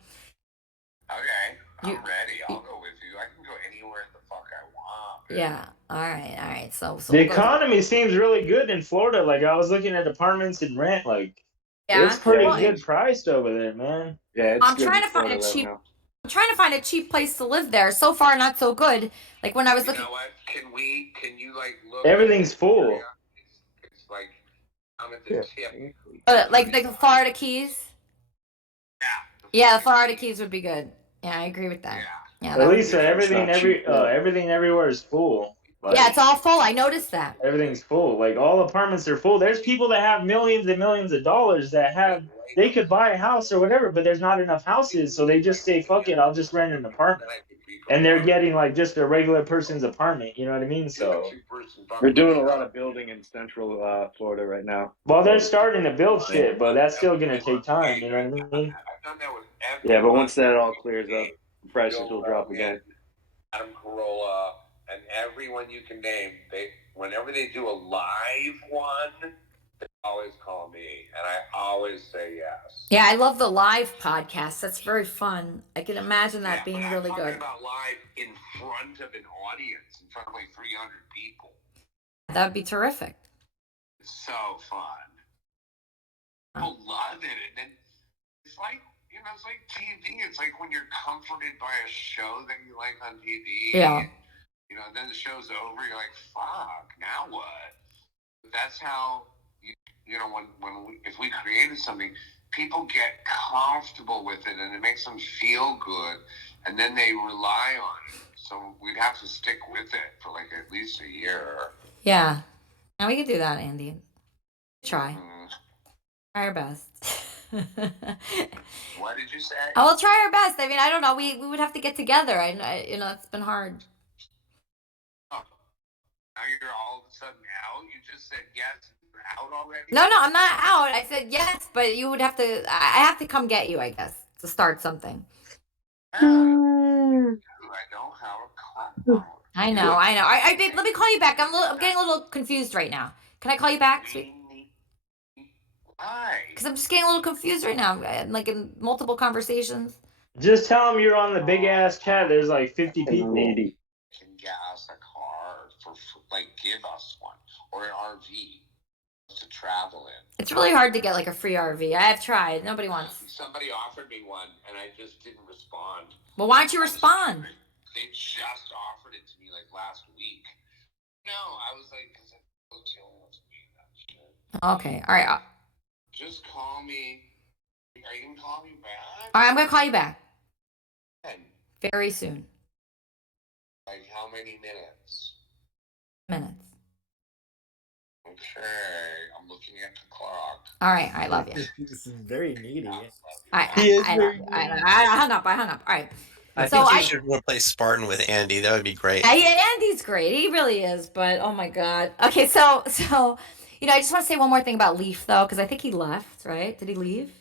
Okay, I'm ready. I'll go with you. I can go anywhere the fuck I want. Yeah. All right. So the economy seems really good in Florida. Like I was looking at apartments and rent. Like it's pretty good priced over there, man. Yeah, I'm trying to find a cheap. I'm trying to find a cheap place to live there. So far, not so good. Like when I was looking. You know what? Can you like look? Everything's full. It's like I'm at the tip. Like the Florida Keys. Yeah, the Florida Keys would be good. Yeah, I agree with that. Yeah. Elisa, everything everywhere is full. Like, yeah, it's all full. I noticed that. Everything's full. Like all apartments are full. There's people that have millions and millions of dollars that they could buy a house or whatever, but there's not enough houses, so they just say, "Fuck it, I'll just rent an apartment." And they're getting like just a regular person's apartment. You know what I mean? So they're doing a lot of building in Central Florida right now. Well, they're starting to build shit, but that's still gonna take time. You know what I mean? Yeah, but once that all clears up, prices will drop again. Adam Carolla and everyone you can name, whenever they do a live one, they always call me, and I always say yes. Yeah, I love the live podcast. That's very fun. I can imagine that being really good. I'm talking about live in front of an audience, in front of like 300 people. That would be terrific. It's so fun. People love it, and then it's like, it's like TV. It's like when you're comforted by a show that you like on TV. Yeah. And then the show's over. You're like, fuck, now what? But that's how, if we created something, people get comfortable with it and it makes them feel good. And then they rely on it. So we'd have to stick with it for like at least a year. Yeah. And we could do that, Andy. Try. Try our best. What did you say? I will try our best. I mean, I don't know. We would have to get together. It's been hard. Oh. Now you're all of a sudden out? You just said yes. You're out already? No, I'm not out. I said yes, but you would have to. I have to come get you, I guess, to start something. I don't have a car. I know. Babe, let me call you back. I'm getting a little confused right now. Can I call you back? Why? Because I'm just getting a little confused right now. I'm like in multiple conversations. Just tell them you're on the big ass chat. There's like 50 people. Can get us a car give us one or an RV to travel in. It's really hard to get like a free RV. I have tried. Nobody wants. Somebody offered me one and I just didn't respond. Well, why don't you respond? They just offered it to me like last week. No, I was like, because I'm dealing with me that shit. Okay, all right. Just call me. are you gonna call me back? All right, I'm gonna call you back When? very soon. Like how many minutes? Minutes. Okay, I'm looking at the clock. All right, I love you. This is very needy. I love you. I hung up. All right. I So think you should replace Spartan with Andy. That would be great. Yeah, Andy's great. He really is. But oh my god. Okay, so I just want to say one more thing about Leaf though, because I think he left. Right? Did he leave?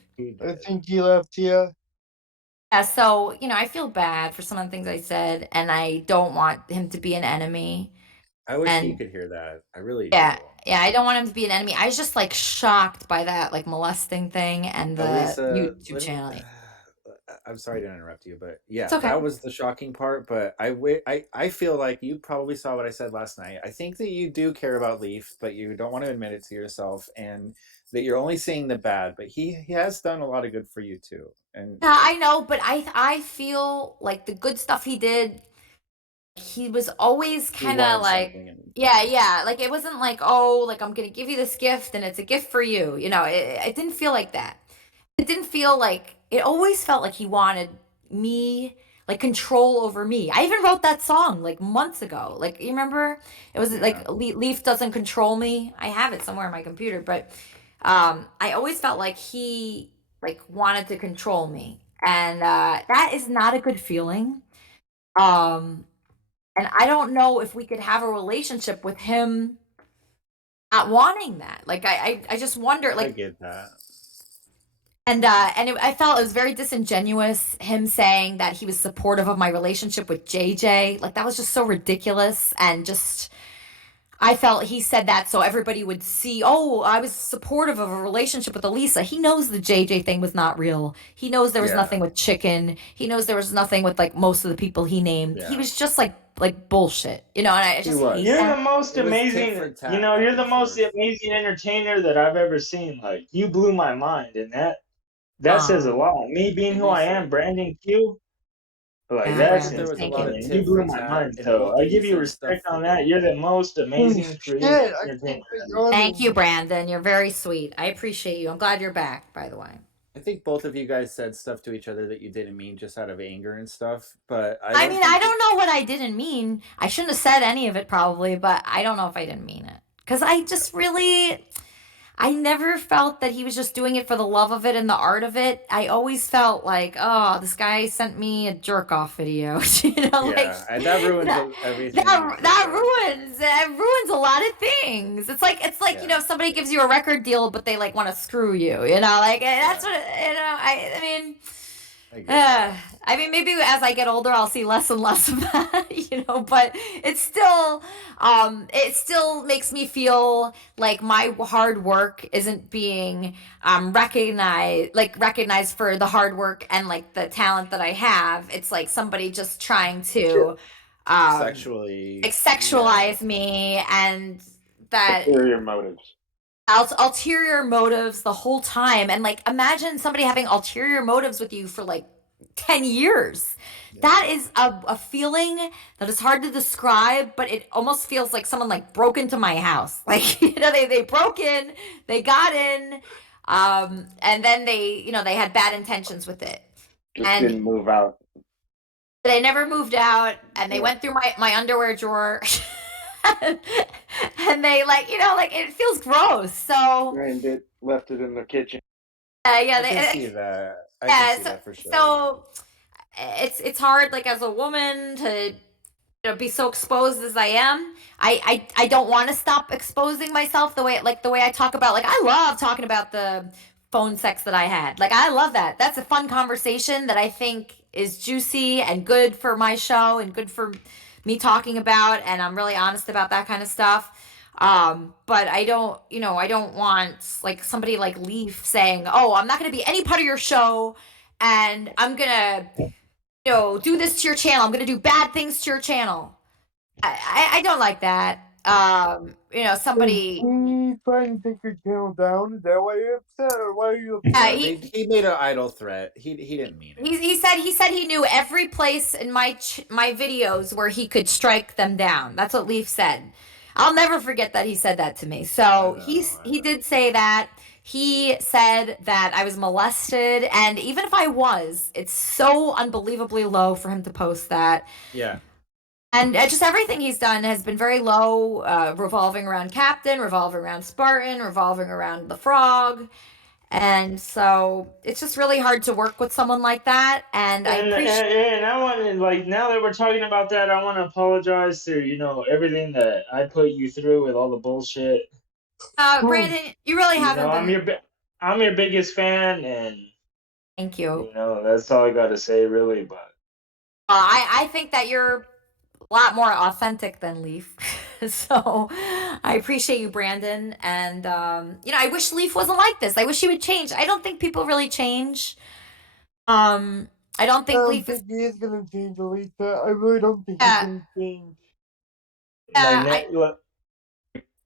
I think he left. Yeah. Yeah. So I feel bad for some of the things I said, and I don't want him to be an enemy. I wish he And could hear that. I really yeah, do. yeah, I don't want him to be an enemy. I was just like shocked by that like molesting thing and the Elisa, YouTube channel. I'm sorry to interrupt you, but yeah, It's okay. that was the shocking part. But I feel like you probably saw what I said last night. I think that you do care about Leaf, but you don't want to admit it to yourself, and that you're only seeing the bad. But he has done a lot of good for you too. And Yeah, I know, but I feel like the good stuff he did, he was always he kind of wanted like, something. And yeah, like it wasn't like, oh, like I'm gonna give you this gift and it's a gift for you. It didn't feel like that. It didn't feel like it always felt like he wanted me, like control over me. I even wrote that song like months ago. Like you remember? It was like Leaf doesn't control me. I have it somewhere on my computer, but I always felt like he like wanted to control me. And that is not a good feeling. Um and I don't know if we could have a relationship with him not wanting that. Like I just wonder I like get that. I felt it was very disingenuous him saying that he was supportive of my relationship with JJ. Like that was just so ridiculous and just I felt he said that so everybody would see, oh, I was supportive of a relationship with Elisa. He knows the JJ thing was not real. He knows there was nothing with Chicken. He knows there was nothing with like most of the people he named. He was just like bullshit, and I just hate You're that. the most amazing, you're the most amazing entertainer that I've ever seen. Like you blew my mind, and that says a lot. Me being who I am, Brandon Q, like that's There was a insane. lot of And you tit blew for my tat, mind. and So both I of you give you said stuff. respect on that. You're the most amazing creative entertainer. Thank you, Brandon. You're very sweet. I appreciate you. I'm glad you're back, by the way. I think both of you guys said stuff to each other that you didn't mean, just out of anger and stuff. But I mean, I don't know what I didn't mean. I shouldn't have said any of it probably, but I don't know if I didn't mean it. Because I never felt that he was just doing it for the love of it and the art of it. I always felt like, oh, this guy sent me a jerk off video. And that ruins everything. That ruins a lot of things. It's like somebody gives you a record deal, but they like want to screw you. That's what I mean, maybe as I get older, I'll see less and less of that, but it still makes me feel like my hard work isn't being recognized for the hard work and like the talent that I have. It's like somebody just trying to sexualize me, and that Ulterior motives. Ulterior motives the whole time. And like imagine somebody having ulterior motives with you for like 10 years. That is a feeling that is hard to describe, but it almost feels like someone like broke into my house. Like they broke in, they got in, and then they had bad intentions with it. Just didn't move out. They never moved out, and they went through my underwear drawer. And they it feels gross. So Drained it, left it in the kitchen. I can see that. I can see that for sure. So it's hard, like as a woman, to be so exposed as I am. I don't want to stop exposing myself the way I talk about. Like I love talking about the phone sex that I had. Like I love that. That's a fun conversation that I think is juicy and good for my show and good for me talking about, and I'm really honest about that kind of stuff. But I don't want like somebody like Leaf saying, "Oh, I'm not going to be any part of your show, and I'm gonna, do this to your channel. I'm gonna do bad things to your channel." I don't like that. Somebody. He trying to take your channel down. Is that why you're upset, or why are you upset? He made an idle threat. He didn't mean it. He said he knew every place in my videos where he could strike them down. That's what Leaf said. I'll never forget that he said that to me. So he did say that. He said that I was molested, and even if I was, it's so unbelievably low for him to post that. Yeah. And just everything he's done has been very low, revolving around Captain, revolving around Spartan, revolving around the Frog. And so it's just really hard to work with someone like that. And I appreciate. And I want to, like, now that we're talking about that, I want to apologize to, you know, everything that I put you through with all the bullshit. Brandon, you really haven't been. I'm your biggest fan, and thank you. You know, that's all I got to say, really. But I think that you're a lot more authentic than Leaf. So I appreciate you, Brandon. And, you know, I wish Leaf wasn't like this. I wish he would change. I don't think people really change. I don't think Leaf is. He is gonna change, Elisa. I really don't think he's gonna change.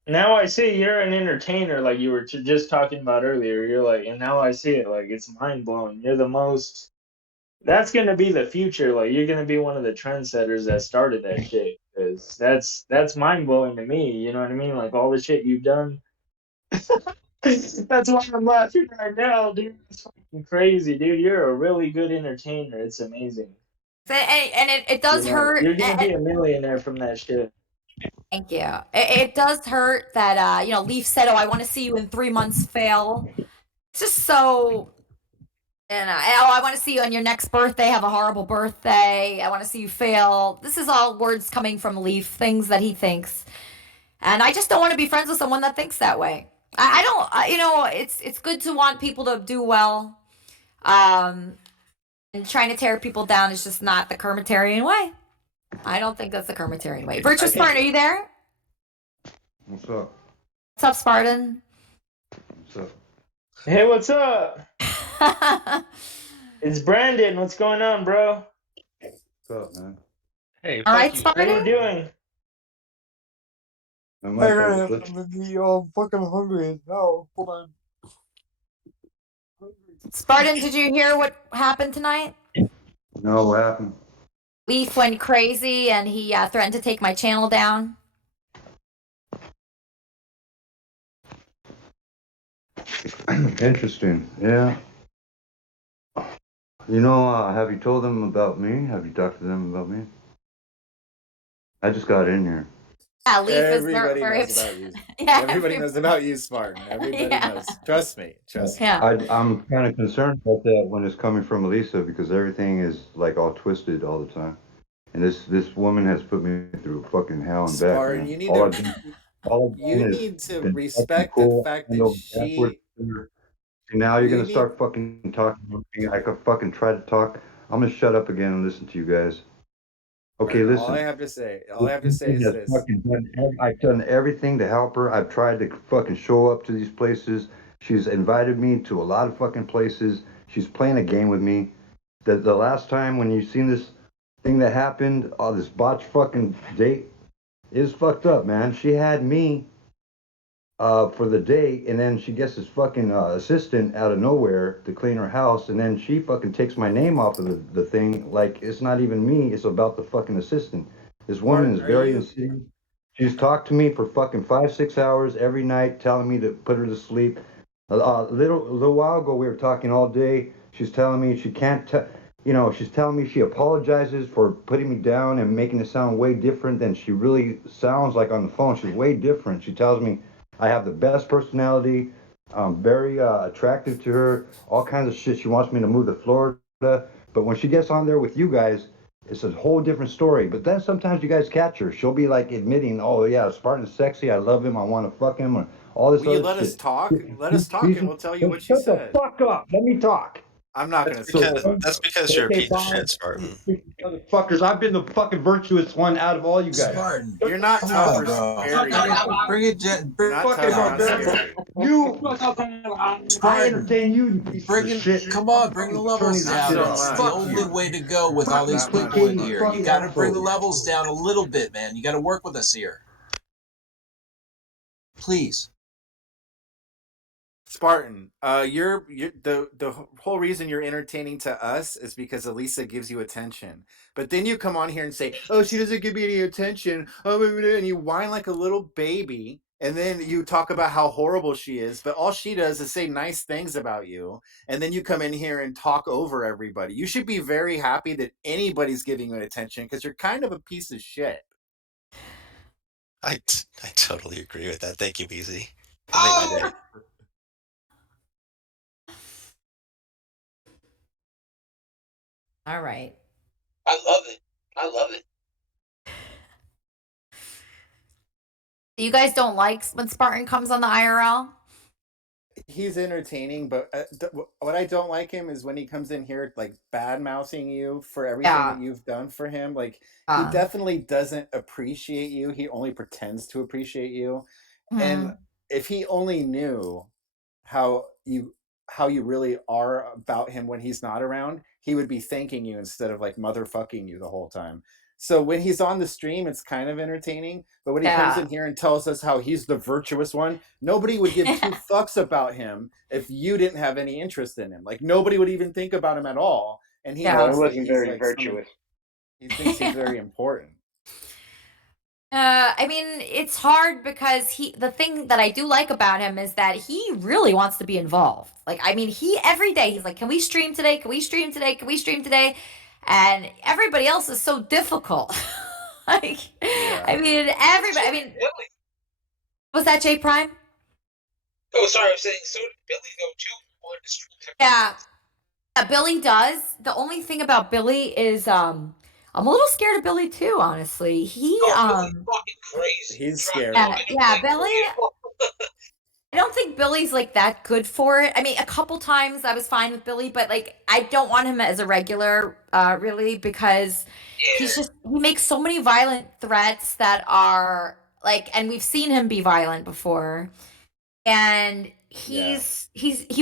now I see you're an entertainer, like you were just talking about earlier. You're like, and now I see it, like it's mind blowing. You're the most. That's gonna be the future. Like you're gonna be one of the trendsetters that started that shit. Cause that's mind blowing to me. You know what I mean? Like all the shit you've done. That's why I'm laughing right now, dude. It's fucking crazy, dude. You're a really good entertainer. It's amazing. And it does hurt. You're gonna be a millionaire from that shit. Thank you. It does hurt that you know, Leaf said, "Oh, I want to see you in 3 months fail." It's just so. And oh, I want to see you on your next birthday. Have a horrible birthday. I want to see you fail. This is all words coming from Leaf, things that he thinks, and I just don't want to be friends with someone that thinks that way. I don't. You know, it's good to want people to do well. And trying to tear people down is just not the Kermitarian way. I don't think that's the Kermitarian way. Virtuous Spartan, are you there? What's up? What's up, Spartan? What's up? Hey, what's up? It's Brandon. What's going on, bro? What's up, man? Hey, all right, How Spartan. you doing? I'm fucking hungry as hell. Hold on. Spartan, did you hear what happened tonight? No, what happened? Leaf went crazy and he threatened to take my channel down. Interesting. Yeah. You know, have you told them about me? Have you talked to them about me? I just got in here. Yeah, Leaf Everybody is very knows about you. Yeah, Everybody knows about you, Spartan. Everybody knows. Trust me. Trust me. Yeah. I'm kind of concerned about that when it's coming from Elisa because everything is like all twisted all the time. And this woman has put me through fucking hell and back. Spartan, Man. you need all to I've done is need to been respect fucking the cool, fact bend that over backwards. And now you're you gonna need- start fucking talking. I could fucking try to talk. I'm gonna shut up again and listen to you guys. Okay, listen. All I have to say is this. I've done everything to help her. I've tried to fucking show up to these places. She's invited me to a lot of fucking places. She's playing a game with me. The last time when you seen this thing that happened, this botched fucking date, is fucked up, man. She had me for the day, and then she gets this fucking assistant out of nowhere to clean her house, and then she fucking takes my name off of the thing, like it's not even me, it's about the fucking assistant. This woman is very insidious. She's talked to me for fucking 5-6 hours every night, telling me to put her to sleep. A little while ago, we were talking all day. She's telling me she can't, you know, she's telling me she apologizes for putting me down and making it sound way different than she really sounds like on the phone. She's way different. She tells me I have the best personality. I'm very attractive to her. All kinds of shit. She wants me to move to Florida. But when she gets on there with you guys, it's a whole different story. But then sometimes you guys catch her. She'll be like admitting, oh, yeah, Spartan's sexy. I love him. I want to fuck him. Or all this Will you other let shit. us talk? Let us talk and we'll tell you what she Shut said. the fuck up. Let me talk. I'm not going to say That's because you're a piece of shit, Spartan. Motherfuckers, I've been the fucking virtuous one out of all you guys. Spartan, you're not tough or scary. Bring it, You're not tough or scary. I entertain you Bring it. Come on, bring the levels down. It's the only way to go with all these people in here. You got to bring the levels down a little bit, man. You got to work with us here. Please. Spartan, you're the whole reason you're entertaining to us is because Elisa gives you attention. But then you come on here and say, "Oh, she doesn't give me any attention," and you whine like a little baby. And then you talk about how horrible she is, but all she does is say nice things about you. And then you come in here and talk over everybody. You should be very happy that anybody's giving you attention because you're kind of a piece of shit. I totally agree with that. Thank you, Beezy. That made my day. All right. I love it. I love it. You guys don't like when Spartan comes on the IRL? He's entertaining, but what I don't like him is when he comes in here like bad mouthing you for everything that you've done for him. Like he definitely doesn't appreciate you. He only pretends to appreciate you. And if he only knew how you really are about him when he's not around, he would be thanking you instead of like motherfucking you the whole time. So when he's on the stream, it's kind of entertaining. But when he comes in here and tells us how he's the virtuous one, nobody would give two fucks about him if you didn't have any interest in him. Like nobody would even think about him at all. And he thinks that he's very like virtuous. He thinks he's very important. I mean, it's hard because the thing that I do like about him is that he really wants to be involved. Like, I mean, every day he's like, can we stream today? Can we stream today? Can we stream today? And everybody else is so difficult. Like, I mean, everybody, I mean, was that J Prime? Oh, sorry, I was saying, so did Billy go too? Wanted to stream Yeah. Billy does. The only thing about Billy is, I'm a little scared of Billy too, honestly. Billy's fucking crazy. He's scary. Yeah, Billy. I don't think Billy's like that good for it. I mean, a couple times I was fine with Billy, but like I don't want him as a regular, really, because he makes so many violent threats that are like, and we've seen him be violent before, and he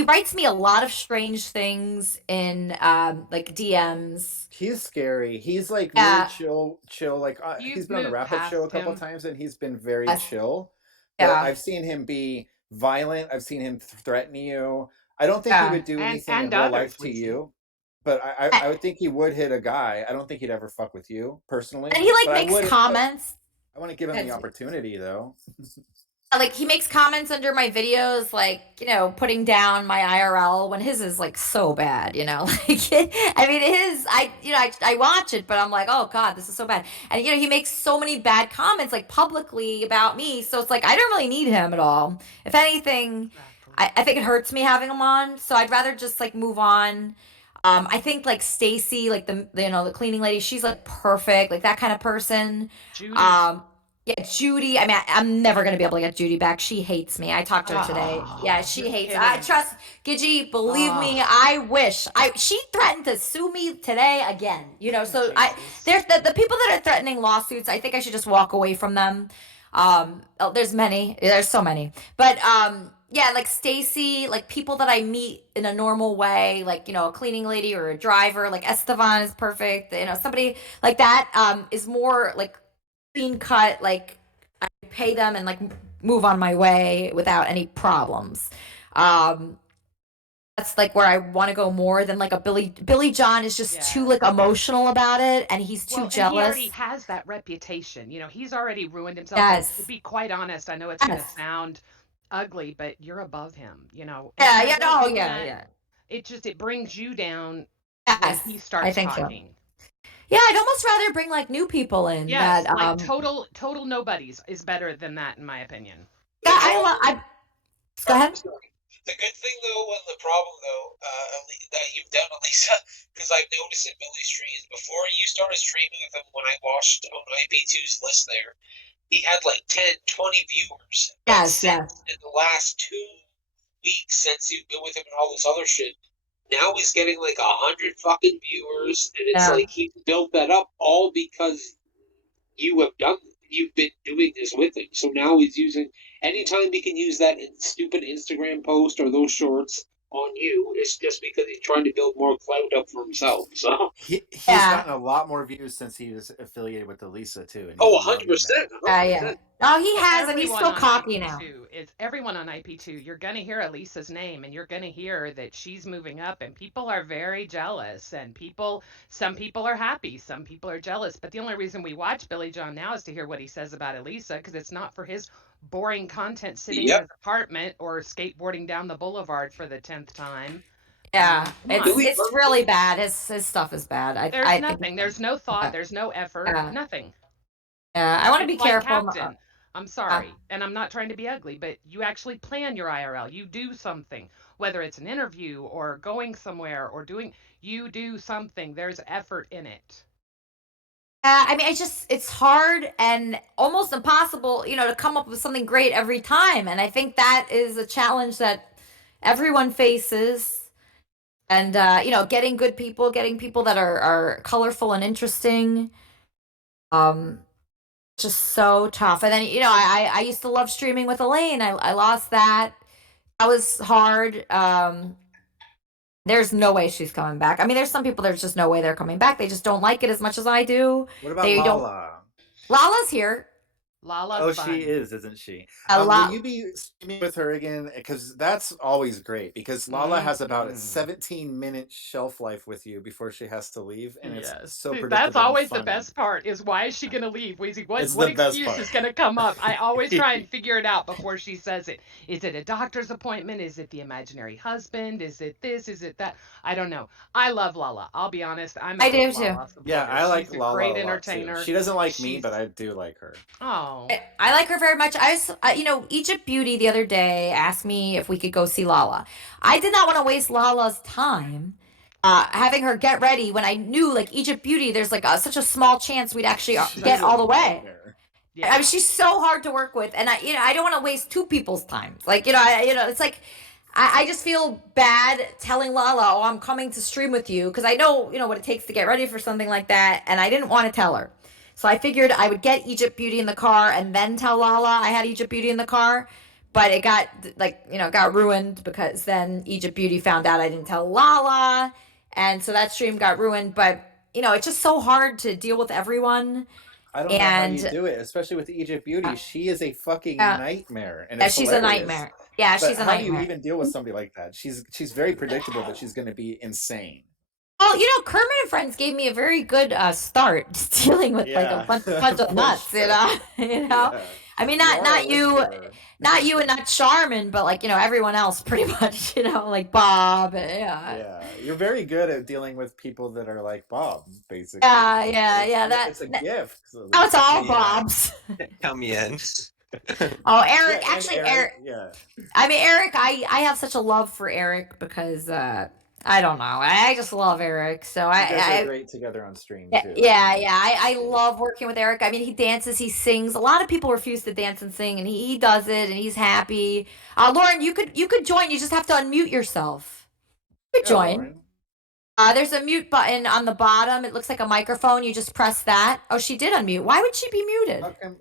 writes me a lot of strange things in like DMs. He's scary. He's like really chill. Like he's been on the moved wrap up show a past couple him. times, and he's been very chill. But I've seen him be violent. I've seen him threaten you. I don't think he would do anything in real life to you, but I would think he would hit a guy. I don't think he'd ever fuck with you personally. And he like but makes comments. I want to give him the opportunity though. Like he makes comments under my videos, like, you know, putting down my IRL when his is like so bad, you know. Like, I mean, I watch it, but I'm like, oh god, this is so bad. And you know, he makes so many bad comments like publicly about me, so it's like I don't really need him at all. If anything, I think it hurts me having him on, so I'd rather just like move on. I think like Stacy, like the cleaning lady, she's like perfect, like that kind of person. Judy. Yeah, Judy. I mean, I'm never gonna be able to get Judy back. She hates me. I talked to her today. Yeah, she hates. I trust Gidgey. Believe me, I wish. She threatened to sue me today again. You know, so there's the people that are threatening lawsuits. I think I should just walk away from them. There's many. There's so many. But yeah, like Stacy, like people that I meet in a normal way, like, you know, a cleaning lady or a driver, like Estevan is perfect. You know, somebody like that is more like clean cut, like I pay them and like move on my way without any problems. That's like where I want to go more than like a Billy John is just too like emotional about it, and he's too jealous. And he already has that reputation. You know, he's already ruined himself. Yes. To be quite honest, I know it's going to sound ugly, but you're above him, you know. It brings you down when he starts talking. So. Yeah, I'd almost rather bring like new people in. Yes, that, like total nobodies is better than that in my opinion. Yeah, go ahead. The good thing though, and the problem though, that you've done, Elisa, because I've noticed in Billy's streams before you started streaming with him, when I watched on IP2's list there, he had like 10, 20 viewers. Yes. In the last 2 weeks since you've been with him and all this other shit, now he's getting like 100 fucking viewers, and it's like he built that up all because you've been doing this with him. So now he's using, anytime he can use that stupid Instagram post or those shorts on you, it's just because he's trying to build more clout up for himself. So he's gotten a lot more views since he was affiliated with Elisa too. And 100%. Yeah. Oh, he So has, and he's everyone so on cocky now. IP2 is everyone on IP2. You're gonna hear Elisa's name, and you're gonna hear that she's moving up, and people are very jealous. And some people are happy, some people are jealous. But the only reason we watch Billy John now is to hear what he says about Elisa, because it's not for his boring content sitting in Yep. his apartment or skateboarding down the boulevard for the 10th time. I Yeah, mean, come on. it's really bad. His stuff is bad. There's I think. nothing. There's no thought. Uh, There's no effort. Nothing. I want to It's be like careful. Captain. I'm sorry, and I'm not trying to be ugly, but you actually plan your IRL. You do something, whether it's an interview or going somewhere or you do something. There's effort in it. I mean, it's hard and almost impossible, to come up with something great every time. And I think that is a challenge that everyone faces. And, getting good people, getting people that are colorful and interesting. Just so tough. And then, I used to love streaming with Elaine. I lost that. That was hard. There's no way she's coming back. I mean, there's some people there's just no way they're coming back. They just don't like it as much as I do. What about They don't. Lala? Lala's here. Lala's fun. She is, isn't she? A Will lot. you be streaming with her again? Because that's always great. Because Lala has about a 17-minute shelf life with you before she has to leave, and it's so See, predictable. that's and always the funny. best part. Is why is she gonna leave? Weezy, It's what the best excuse part. is gonna come up? I always try and figure it out before she says it. Is it a doctor's appointment? Is it the imaginary husband? Is it this? Is it that? I don't know. I love Lala. I'll be honest. I'm a I big do too. Lala supporter. Yeah, I like She's a Lala great a lot too. entertainer. She doesn't like me, but I do like her. Oh. I like her very much. Egypt Beauty the other day asked me if we could go see Lala. I did not want to waste Lala's time having her get ready when I knew, like, Egypt Beauty, there's like such a small chance we'd actually get all the way. Yeah. I mean, she's so hard to work with, and I don't want to waste two people's time. Like, it's like I just feel bad telling Lala, oh, I'm coming to stream with you, because I know, what it takes to get ready for something like that, and I didn't want to tell her. So I figured I would get Egypt Beauty in the car and then tell Lala I had Egypt Beauty in the car. But it got, got ruined because then Egypt Beauty found out I didn't tell Lala. And so that stream got ruined. But, it's just so hard to deal with everyone. I don't know how you do it, especially with Egypt Beauty. She is a fucking nightmare, and it's she's hilarious. a nightmare. Yeah, But she's a how nightmare. do you even deal with somebody like that? She's very predictable, but she's going to be insane. Well, Kermit and Friends gave me a very good start dealing with like a bunch of nuts, Yeah. I mean, not you and not Charmin, but like, everyone else pretty much, like Bob. Yeah, you're very good at dealing with people that are like Bob, basically. Yeah. It's a gift. So Now it's all Bob's. Count me in. Oh, Eric, Yeah, and actually, Eric, yeah. I mean, Eric, I have such a love for Eric because I don't know. I just love Eric. So You guys I are great together on stream too. yeah. I love working with Eric. I mean, he dances, he sings. A lot of people refuse to dance and sing, and he does it, and he's happy. Lauren, you could join. You just have to unmute yourself. You could join. Lauren. There's a mute button on the bottom. It looks like a microphone. You just press that. Oh, she did unmute. Why would she be muted? How come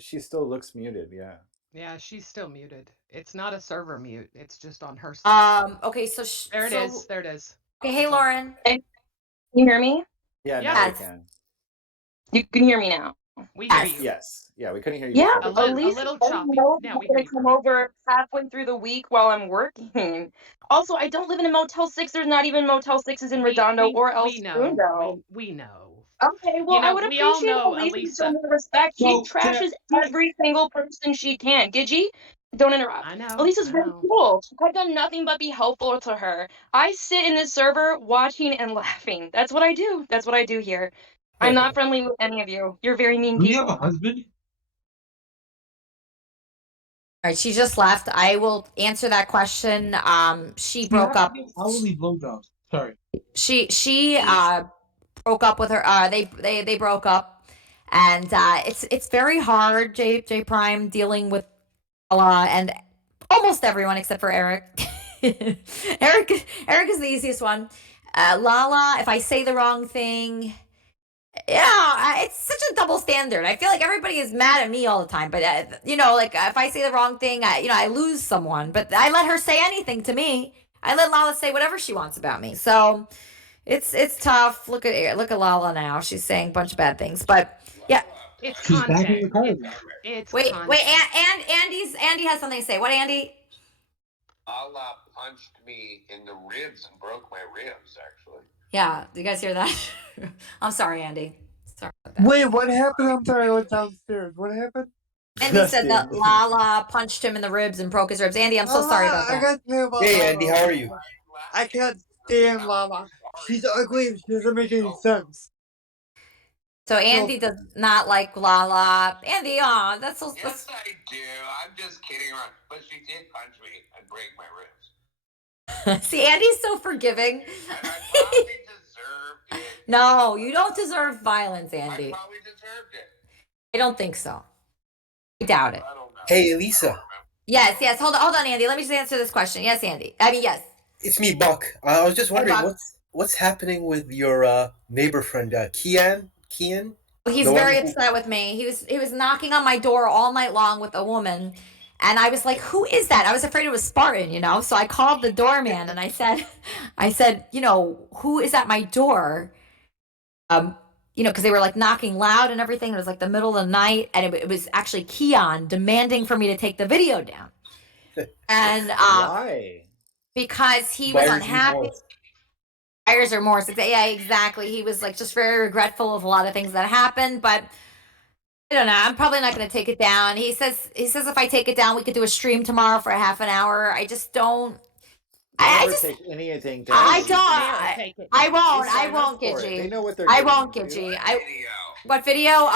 she still looks muted? Yeah. Yeah, she's still muted. It's not a server mute. It's just on her side. Okay, so there it is. There it is. Okay, hey Lauren. Hey, can you hear me? Yeah, Yes. now we can. You can hear me now. We hear you. Yes. Yeah, we couldn't hear you. Yeah, before. at least a little I choppy. know Now I'm we hear gonna you. come over halfway through the week while I'm working. Also, I don't live in a Motel 6. There's not even Motel 6s in Redondo or El We know. Segundo. We know. Okay, well, I would we all appreciate know Elisa Elisa. showing her respect. She So, trashes every single person she can. Gidgy, don't interrupt. I know. Elisa's I very know. cool. I've done nothing but be helpful to her. I sit in this server watching and laughing. That's what I do. That's what I do here. I'm not friendly with any of you. You're very mean Do people. you have a husband? All right, she just left. I will answer that question. She You broke have up. to give hourly blowjobs. Sorry. She broke up with her. They broke up, and it's very hard. J Prime dealing with and almost everyone except for Eric. Eric is the easiest one. Lala, if I say the wrong thing, it's such a double standard. I feel like everybody is mad at me all the time, but like if I say the wrong thing, I lose someone. But I let her say anything to me. I let Lala say whatever she wants about me. So it's tough. Look at Lala now. She's saying a bunch of bad things, but yeah. It's She's back in content. the car. It's Wait, content. Andy has something to say. What, Andy? Allah punched me in the ribs and broke my ribs, actually. Yeah, do you guys hear that? I'm sorry, Andy. Sorry about that. Wait, what happened? I'm sorry, I was downstairs. What happened? Andy said that Lala punched him in the ribs and broke his ribs. Andy, I'm so sorry about I that. got to tell you about Hey, Lala. Andy, how are you? I can't stand Lala. She's ugly and she doesn't make any sense. So Andy does not like Lala. Andy, that's so. Yes, I do. I'm just kidding around. But she did punch me and break my ribs. See, Andy's so forgiving. And I probably deserved it. No, you don't deserve violence, I Andy. probably deserved it. I don't think so. I doubt it. I don't know. Hey, Elisa. Yes. Hold on, Andy. Let me just answer this question. Yes, Andy. I mean, yes. It's me, Buck. I was just wondering Buck. what's happening with your neighbor friend, Kian? Kian? He's The very one who- upset with me. He was knocking on my door all night long with a woman, and I was like, "Who is that?" I was afraid it was Spartan, you know. So I called the doorman and I said, you know, who is at my door? You know, because they were like knocking loud and everything. It was like the middle of the night, and it was actually Keon demanding for me to take the video down. And Why? because he was Buyer's unhappy. remorse. Buyer's remorse. Yeah, exactly. He was like just very regretful of a lot of things that happened, but I don't know. I'm probably not going to take it down. He says if I take it down, we could do a stream tomorrow for a half an hour. I just don't. I Never just take anything down. I Never don't. take it I down. won't. They I sign won't, up for it. Gidgey. They know what they're I getting won't, into. Gidgey. What video?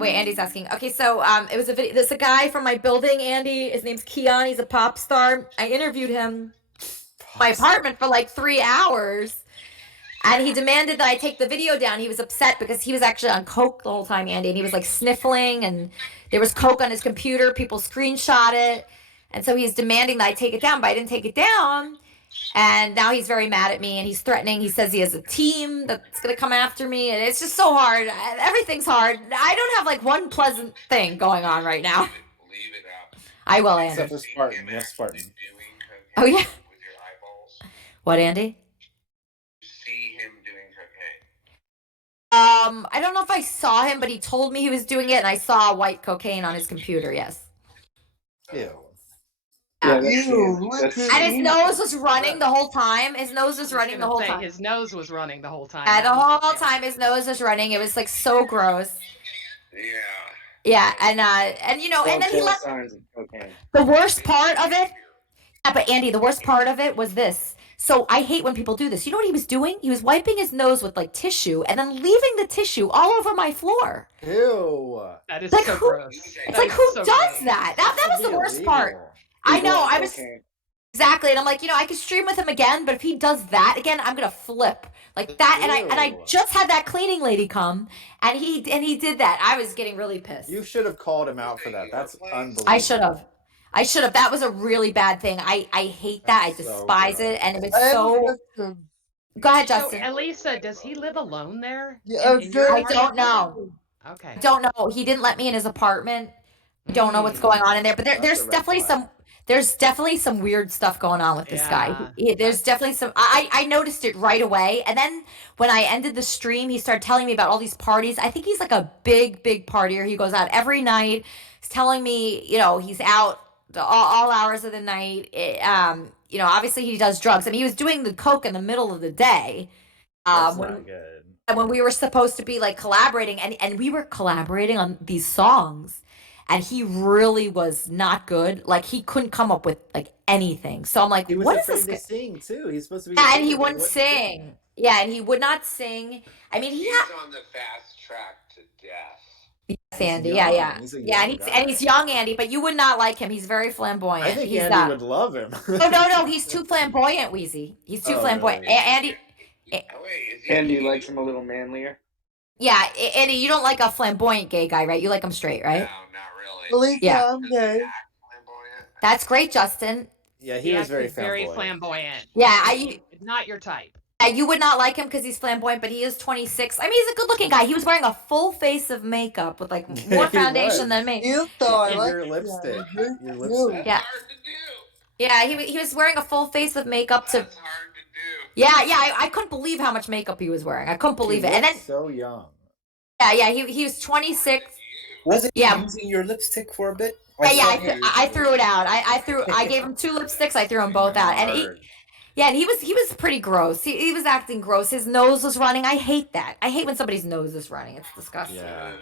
Wait, Andy's asking. Okay, so it was a video. There's a guy from my building, Andy. His name's Keon. He's a pop star. I interviewed him in my apartment for like 3 hours. And he demanded that I take the video down. He was upset because he was actually on coke the whole time, Andy, and he was like sniffling, and there was coke on his computer. People screenshot it, and so he's demanding that I take it down, but I didn't take it down. And now he's very mad at me, and he's threatening. He says he has a team that's gonna come after me, and it's just so hard. Everything's hard. I don't have like one pleasant thing going on right now. Leave it out. I will, Andy. Except for Spartan. Yes, Spartan. Oh yeah. With your eyeballs. What, Andy? See him doing cocaine. I don't know if I saw him, but he told me he was doing it, and I saw white cocaine on his computer. Yes. Ew. Yeah, that's, Ew, that's And his nose was running the whole time. His nose was running the whole time. His nose was running the whole time. Yeah, the whole time his nose was running. It was like so gross. Yeah. Yeah, and you know, and then he let signs of cocaine. the worst part of it. Yeah, but Andy, the worst part of it was this. So I hate when people do this. You know what he was doing? He was wiping his nose with like tissue and then leaving the tissue all over my floor. Ew. That is Like so who? gross. It's like who does that? That was the worst part. I know. I was exactly, and I'm like, you know, I could stream with him again, but if he does that again, I'm gonna flip like that. And I just had that cleaning lady come, and he did that. I was getting really pissed. You should have called him out for that. That's unbelievable. I should have. That was a really bad thing. I hate that. I despise it, and it was so. Go ahead, Justin. So, Elisa, does he live alone there? Yeah, I don't know. Okay. I don't know. He didn't let me in his apartment. I don't know what's going on in there, but there's definitely some weird stuff going on with this guy. There's definitely some. I noticed it right away, and then when I ended the stream, he started telling me about all these parties. I think he's like a big partier. He goes out every night. He's telling me, you know, he's out all hours of the night. You know, obviously he does drugs. I mean, he was doing the coke in the middle of the day. That's not good. And when we were supposed to be like collaborating, and we were collaborating on these songs. And he really was not good. Like he couldn't come up with like anything. So I'm like, He was what is afraid this? to sing too. He's supposed to be. Yeah, and he wouldn't sing. Yeah, and he would not sing. I mean, He's on the fast track to death. Yes, Andy. young. Yeah. He's a Yeah, young and he's young, Andy. But you would not like him. He's very flamboyant. I think he's Andy would love him. No. He's too flamboyant, Wheezy. He's too flamboyant. Really? Andy. Andy likes him a little manlier. Yeah, Andy. You don't like a flamboyant gay guy, right? You like him straight, right? Elisa, Yeah. I'm gay. That's great, Justin. Yeah, he was very flamboyant. Yeah, not your type. You would not like him because he's flamboyant, but he is 26. I mean, he's a good-looking guy. He was wearing a full face of makeup with like more He foundation was. than me. You thought And I your like lipstick. that. Your lipstick. Yeah. Yeah, he was wearing a full face of makeup to. Yeah. I couldn't believe how much makeup he was wearing. I couldn't believe He it. And then looked so young. yeah, he was 26. Wasn't he Yeah. using your lipstick for a bit? I threw it out. I gave him 2 lipsticks. I threw them both out, and he was pretty gross. He was acting gross. His nose was running. I hate that. I hate when somebody's nose is running. It's disgusting. Yeah.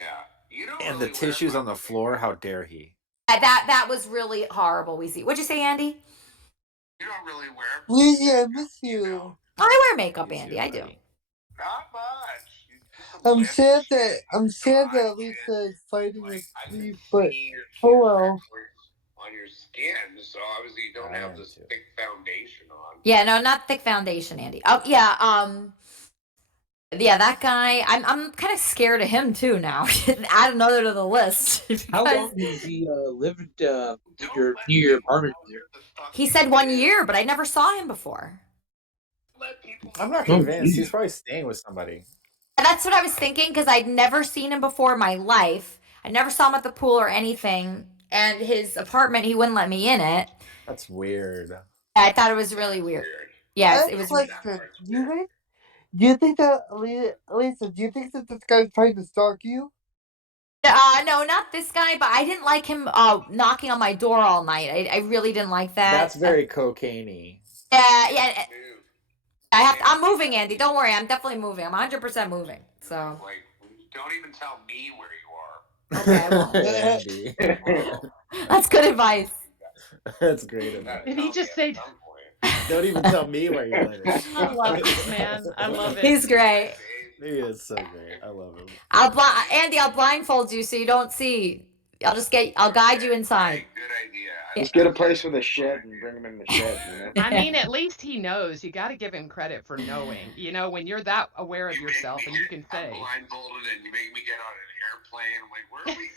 Yeah. You don't And really the tissues on the floor. How dare he? That was really horrible. What'd you say, Andy? You don't really wear. Lizzie, I miss you. I wear makeup, Andy. I do. Not much. I'm sad that Elisa is fighting with Leaf, but oh well. On your skin, so obviously you don't have this thick foundation on. Yeah, no, not thick foundation, Andy. Oh yeah, yeah, that guy. I'm kind of scared of him too now. Add another to the list. How long has he lived near your apartment there? He said 1 year, but I never saw him before. I'm not convinced. He's probably staying with somebody. And that's what I was thinking because I'd never seen him before in my life. I never saw him at the pool or anything. And his apartment, he wouldn't let me in it. That's weird. I thought it was really weird. Yes, it was. Question. Do you think that Elisa? Do you think that this guy's trying to stalk you? No, not this guy, but I didn't like him knocking on my door all night. I really didn't like that. That's very cocaine-y. Yeah. I'm moving, Andy. Don't worry. I'm definitely moving. I'm 100% moving. So. Like, don't even tell me where you are. Okay. Well. Andy. That's good advice. That's great advice. Did he just say? Don't even tell me where you live. I love this man. I love it. He's great. He is so great. I love him. Andy, I'll blindfold you so you don't see. I'll guide you inside. Good idea. Just get a place with a shed and bring him in the shed. You know? I mean, at least he knows. You got to give him credit for knowing. You know, when you're that aware of yourself, and you can say. I'm blindfolded, and you make me get on an airplane. I'm like, where are we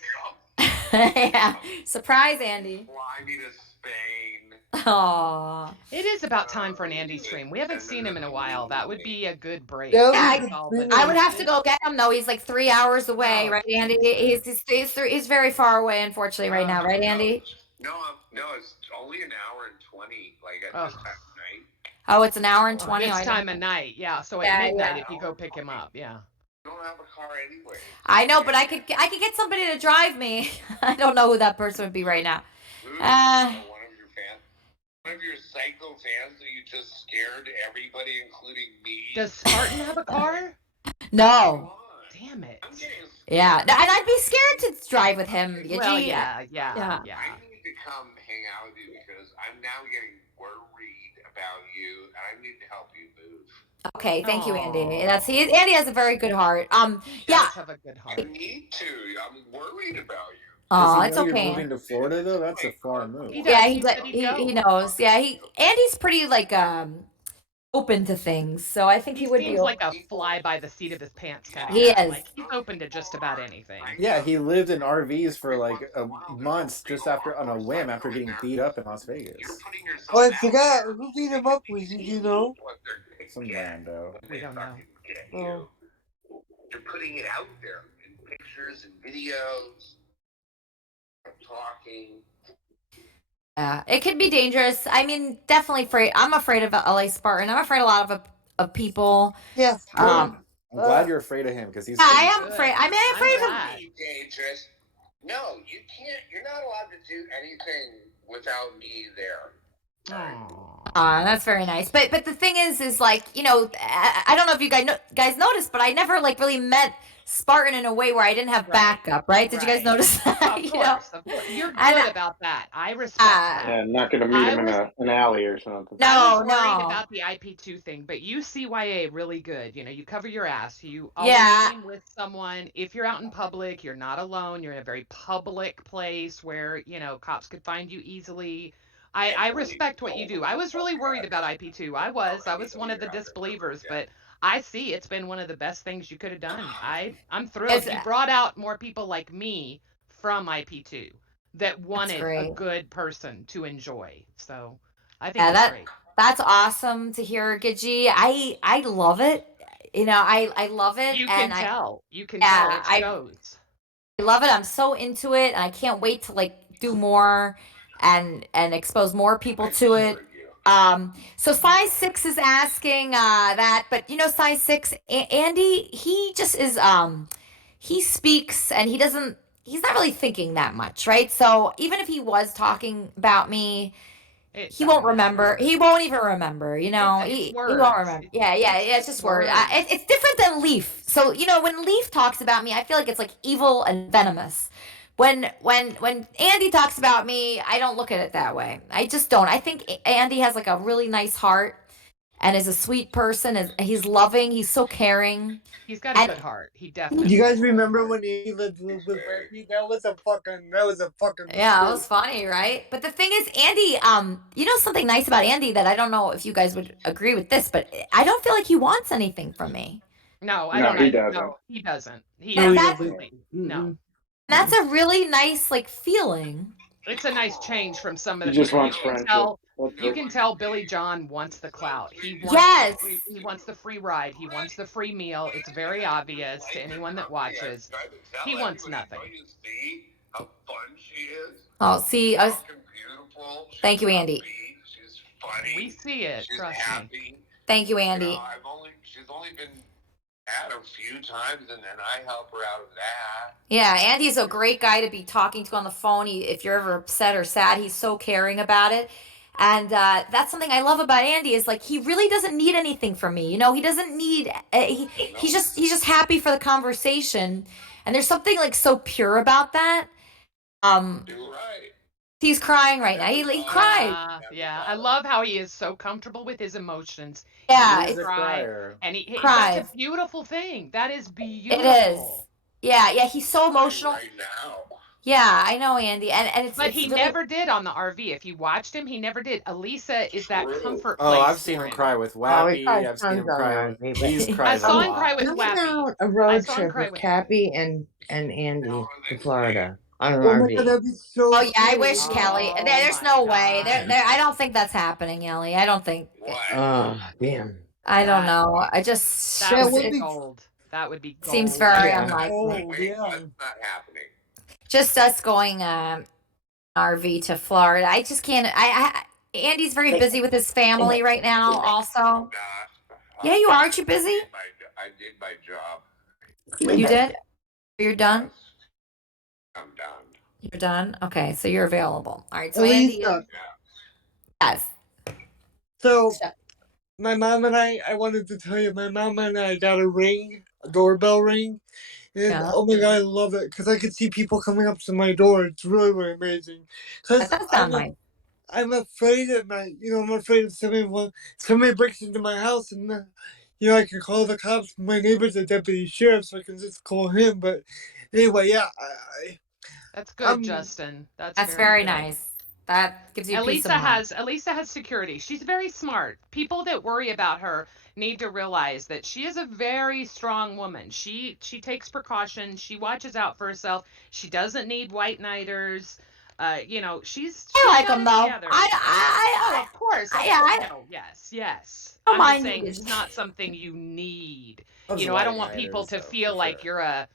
going? Yeah. Surprise, Andy. Fly me to Spain. Aww. It is about time for an Andy stream. We haven't seen him in a while. That would be a good break. Yeah, I would have to go get him though. He's like 3 hours away, right, Andy? He's very far away, unfortunately, right now, right, Andy? No, it's only an hour and 20. Like at this time of night. Oh, it's an hour and 20. This time of night, yeah. So at midnight, if you go pick him up, yeah. I don't have a car anyway. I know, but I could get somebody to drive me. I don't know who that person would be right now. One of your psycho fans that you just scared everybody, including me. Does Spartan have a car? No. Damn it. Yeah, and I'd be scared to drive with him. Well, yeah. I need to come hang out with you because I'm now getting worried about you, and I need to help you move. Okay, thank you, Andy. Andy has a very good heart. He does have a good heart. I need to. I'm worried about you. Oh, it's You're okay. moving to Florida though. That's a far move. He knows. Yeah, Andy's pretty like open to things, so I think he would be. Seems like a fly by the seat of his pants kind of He guy. is. Like, he's open to just about anything. Yeah, he lived in RVs for like months just after on a whim after getting beat up in Las Vegas. Oh, I forgot. Who beat him up? Was you know? Some rando. We don't know. Oh. You're putting it out there in pictures and videos. Talking. It could be dangerous. I mean, definitely afraid. I'm afraid of LA Spartan. I'm afraid a lot of people. Yes. I'm glad you're afraid of him because he's. I am afraid. I mean, I'm afraid of him. Dangerous. No, you can't. You're not allowed to do anything without me there. That's very nice. But the thing is like, you know, I don't know if you guys noticed, but I never like really met Spartan in a way where I didn't have backup, right? Did you guys notice that? Of course. You're good about that. I respect that. Yeah, not going to meet him in an alley or something. I was worried about the IP2 thing, but you CYA really good. You know, you cover your ass. You always seem with someone. If you're out in public, you're not alone. You're in a very public place where, you know, cops could find you easily. I respect what you do. I was really worried about IP2. I was one of the disbelievers, but I see it's been one of the best things you could have done. I'm thrilled. You brought out more people like me from IP2 that wanted a good person to enjoy. So I think that's great. That's awesome to hear, Gidgee. I love it. You know, I love it. You can tell. You can tell it shows. I love it. I'm so into it, and I can't wait to like do more and expose more people to it. So size 6 is asking that, but you know, size 6, Andy, he just is he speaks and he's not really thinking that much, right? So even if he was talking about me, he won't remember. He won't even remember, you know. He won't remember. Yeah, it's just words. It's different than Leaf. So, you know, when Leaf talks about me, I feel like it's like evil and venomous. When Andy talks about me, I don't look at it that way. I just don't. I think Andy has like a really nice heart and is a sweet person. He's loving. He's so caring. He's got a good heart. He definitely. Do you guys remember when he lived with Ricky? That was a fucking Yeah, mistake. it was funny, right? But the thing is, Andy, you know something nice about Andy that I don't know if you guys would agree with this, but I don't feel like he wants anything from me. No, I No, don't he either. doesn't. No, he doesn't. He No, absolutely no. That's a really nice like feeling. It's a nice change from some of He the just people. wants friendship. That's You it. can tell Billy John wants the clout. He wants Yes. he wants the free ride. He wants the free meal. It's very obvious to anyone that watches. He wants nothing. You see how fun she is? Oh, see, I was. Beautiful. Thank you, Andy. She's funny. We see it. She's Trust happy. me. Thank you, Andy. She's only been at a few times, and then I help her out of that. Yeah, Andy's a great guy to be talking to on the phone. If you're ever upset or sad, he's so caring about it. And that's something I love about Andy is like he really doesn't need anything from me. You know, he doesn't need. He's just happy for the conversation, and there's something like so pure about that. You're right. He's crying right now. He cried. Yeah, I love how he is so comfortable with his emotions. Yeah, He is a crier. And that's cries. a beautiful thing. That is beautiful. It is. Yeah, he's so emotional. Right now. Yeah, I know, Andy, and it's. But it's he really... never did on the RV. If you watched him, he never did. Elisa is that comfort Oh, place. I've seen him cry with he Wappy. cries I've seen him tons on cry. RV, but He's I cried a saw him lot. cry with I went Wappy. out a I road saw him trip cry with with Cappy and Andy to Florida on an Oh my RV. god, that'd be so Oh yeah, I cool. wish Kelly. There's no way. I don't think that's happening, Ellie. I don't think. Oh, damn. I don't know. I just. That would be gold. That would be gold. Seems very Yeah. unlikely. Oh, yeah. That's not happening. Just us going RV to Florida. I just can't. Andy's very busy with his family right now. Also. Yeah, you are. Aren't you busy? I did my job. You did. You're done. I'm done. You're done. Okay, so you're available. All right. So Andy. Elisa, Yes. so my mom and I wanted to tell you, my mom and I got a doorbell ring. And Yeah. oh my god, I love it because I could see people coming up to my door. It's really, really amazing. Because That does sound nice. I'm afraid at night. You know, I'm afraid if somebody breaks into my house and you know I can call the cops. My neighbor's a deputy sheriff, so I can just call him. But anyway, yeah, That's good, Justin. That's very nice. That gives you peace of mind. Elisa has security. She's very smart. People that worry about her need to realize that she is a very strong woman. She takes precautions. She watches out for herself. She doesn't need white knighters. You know, she's I like got them it though. together. I of course. Yes. don't I'm mind just saying these. it's not something you need. Those You know, I don't white want people knights, to though, feel for like sure. you're a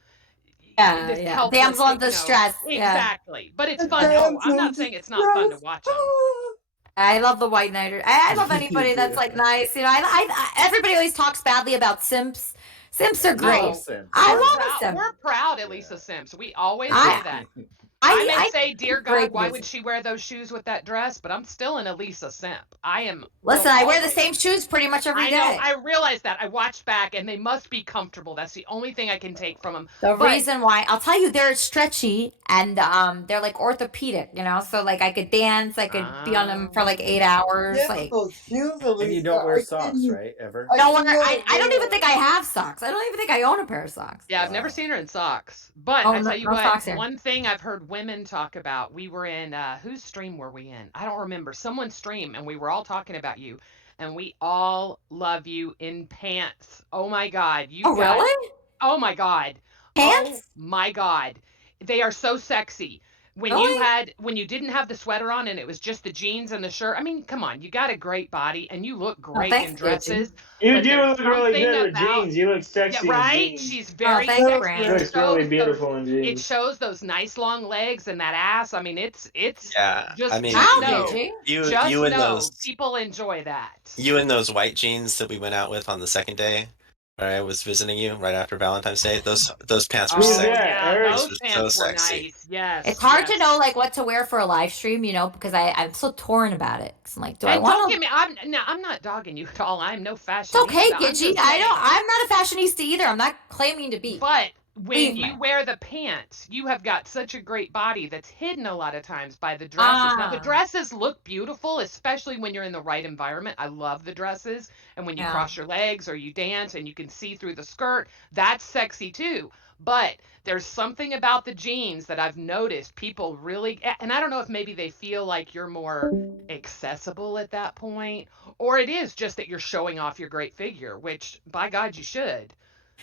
this Yeah. helpless Damsel in thing, you know. distress. Yeah. Exactly. But it's fun. Oh, I'm not saying it's not fun to watch them. I love the white knighter. I love anybody that's like nice. You know, everybody always talks badly about simps. Simps are great. I love a simp. We're proud, Elisa Sims. We always say that. I may say, dear God, why would she wear those shoes with that dress? But I'm still an Elisa simp. I am. Listen, I wear the same shoes pretty much every day. I know. I realize that. I watched back, and they must be comfortable. That's the only thing I can take from them. The reason why, I'll tell you, they're stretchy and they're like orthopedic, you know. So like I could dance, I could be on them for like 8 hours. yeah, Like those shoes, And you don't wear socks, right? Ever? I don't even think I have socks. I don't even think I own a pair of socks. Yeah, I've never seen her in socks. But Oh, I no- tell you no what, socks here. one thing I've heard women talk about. We were in whose stream were we in? I don't remember. Someone's stream, and we were all talking about you, and we all love you in pants. Oh my God, you. Really? Oh my God. Pants? Oh my God, they are so sexy. When you didn't have the sweater on and it was just the jeans and the shirt. I mean, come on, you got a great body and you look great thanks, in dresses. You but do there's look really something good with about- jeans. You look sexy Yeah, right? in jeans. She's very thanks, sexy. Brand. She looks really beautiful in It jeans. shows those nice long legs and that ass. I mean, it's Yeah, just I mean, you and those people enjoy that. you and those white jeans that we went out with on the second day. when I was visiting you right after Valentine's Day. Those pants were Who's sexy. that, yeah, Eric? Those those were so pants were sexy. nice. Yes, It's hard to know yes. like what to wear for a live stream, because I'm so torn about it. 'Cause I'm like, do I And don't want get to? me, I'm not dogging you at all. I'm no It's okay, fashionista. I'm Gidgy. just saying. I'm not a fashionista either. I'm not claiming to be. But when Believe me. you wear the pants, you have got such a great body that's hidden a lot of times by the dresses. Now, the Ah, dresses look beautiful, especially when you're in the right environment. I love the dresses. And when you yeah. cross your legs or you dance and you can see through the skirt, that's sexy too. But there's something about the jeans that I've noticed people really, and I don't know if maybe they feel like you're more accessible at that point, or it is just that you're showing off your great figure, which by God you should.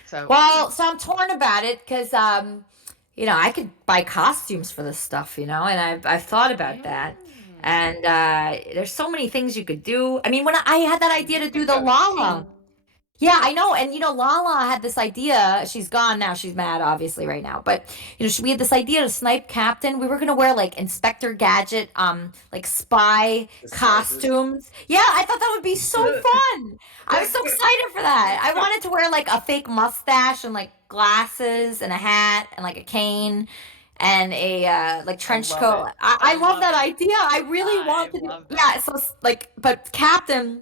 So I don't know. Well, so I'm torn about it because I could buy costumes for this stuff, and I've thought about that. Mm. And there's so many things you could do. I mean, when I had that And idea you to do could the go Lala. skiing. Yeah, I know. And Lala had this idea. She's gone now. She's mad, obviously, right now. But we had this idea to snipe Captain. We were gonna wear like Inspector Gadget, like spy Disguises. costumes. Yeah, I thought that would be so fun. I was so excited for that. I wanted to wear like a fake mustache and like glasses and a hat and like a cane and a like I trench love coat. it. I I love love that it. idea. I really I want to do. love Yeah, that. so like, but Captain,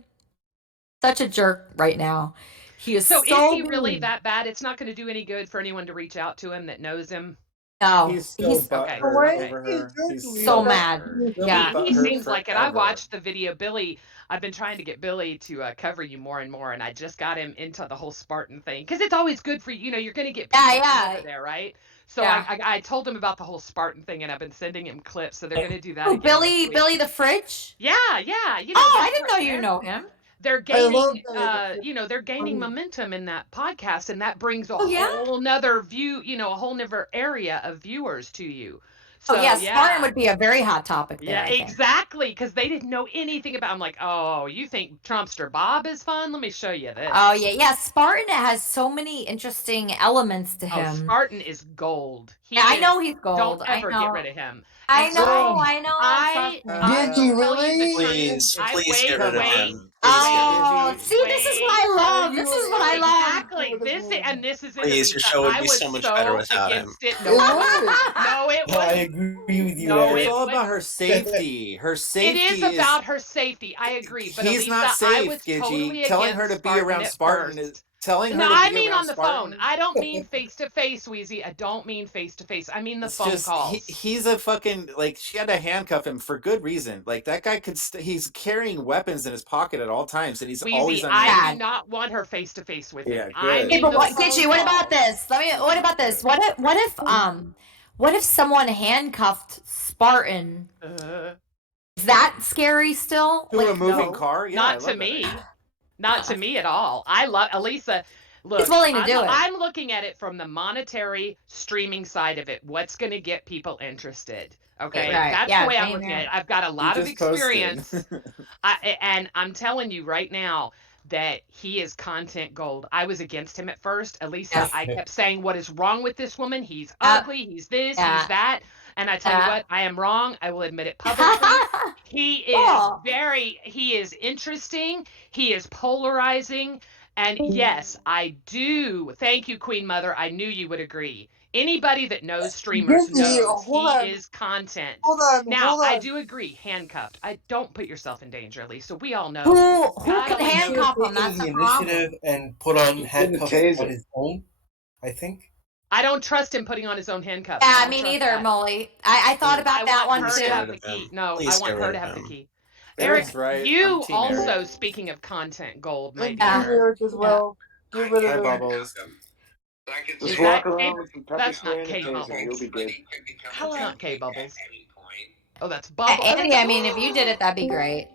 such a jerk right now. He is So is so he really mean. that bad? It's not going to do any good for anyone to reach out to him that knows him. No, He's so he's Okay. butthurt Why is Okay. over he a her. jerk, He's so so Lisa? mad. butthurt. He'll be Yeah. He butthurt seems like it. I forever. watched the video. Billy, I've been trying to get Billy to cover you more and more, and I just got him into the whole Spartan thing because it's always good for you. You're going to get Yeah, people from over yeah, there, right? So yeah. I told him about the whole Spartan thing, and I've been sending him clips. So they're going to do that Oh, again this week. Billy the fridge? Yeah, yeah. Oh, I That's didn't where know you know him. they're I love gaining that. they're gaining momentum in that podcast, and that brings a Oh yeah? whole nother view, a whole nother area of viewers to you. Oh So yeah, Spartan yeah. would be a very hot topic there, Yeah, I think. exactly, because they didn't know anything about. I'm like, oh, you think Trumpster Bob is fun? Let me show you Oh this. yeah, yeah. Spartan has so many interesting elements to Oh, him. Spartan is gold. Yeah, He I know is. he's Don't gold. I ever get rid know. of him. And I know, I I know. Trust I me. Did I you tell you the really? truth. Please, I please get wait, rid Come of wait, on. him. Please get rid of Oh, Gigi. him. see, this is what wait. I Are love. you This is what I love. Exactly. This is it, Please, your Elisa. show would I be was so much better so without him. against it. It No, it wasn't. would. No, it I wasn't. agree with you, No, It's it Eric. all about wasn't. her safety. Her It is safety is. about her safety. I agree. But He's not Elisa, I safe, was Gigi. totally Telling her against to be Spartan around at Spartan is first. telling No, her to I be mean around on the phone. Spartan. I don't mean face to face, Wheezy. I don't mean face to face. I mean the It's phone just calls. he's a fucking like she had to handcuff him for good reason. Like that guy could he's carrying weapons in his pocket at all times and he's always Wheezy, I do Bad. unhinged. not want her face to face with him. Yeah, I good. Okay, mean but the what, phone Gitchy, what about calls. this? What about this? What if someone handcuffed Spartan? Uh, Is that scary still? To a Like, moving no, car? Yeah, I not to love that idea. me. Not to me at all. I love Elisa. he's Look, willing to I'm do it. I'm looking at it from the monetary streaming side of it. What's going to get people interested? Okay, Right. that's the Yeah, way I'm same looking at here. it. I've got a He lot of just posted. experience, and I'm telling you right now that he is content gold. I was against him at first, Elisa. Yes. I kept saying, "What is wrong with this woman? He's Yep. ugly. He's this. He's Yeah. that." And I tell you Yeah. what, I am wrong. I will admit it publicly. Cool. He is interesting. He is polarizing. And yes, I do. Thank you, Queen Mother. I knew you would agree. Anybody that knows streamers Gigi, knows hold he on. is content. Hold on. Now, Hold I on. do agree, handcuffed. I don't put yourself in danger, Lisa. We all know. Who God can only knows. handcuff him? Taking That's the the problem. initiative and put on Give him a handcuffs on taser. his own, I think. I don't trust him putting on his own handcuffs. I Yeah, don't me trust neither, that. Molly. I thought Please, about I that want one her please to get too. rid have of the key. him. No, I Please get want rid her of to have the him. key. Eric's Eric, right. I'm you Team Eric. also, speaking of content gold, my And Yeah. Team dear. Eric as well. Get rid Hi, of him. Bubbles. Just Is walk that around K? with some pepper That's spray not and a K taser. You'll bubbles. be good. That's not K bubbles. Oh, that's Yeah, bubble. Andy, I mean, if you did it, that'd be great.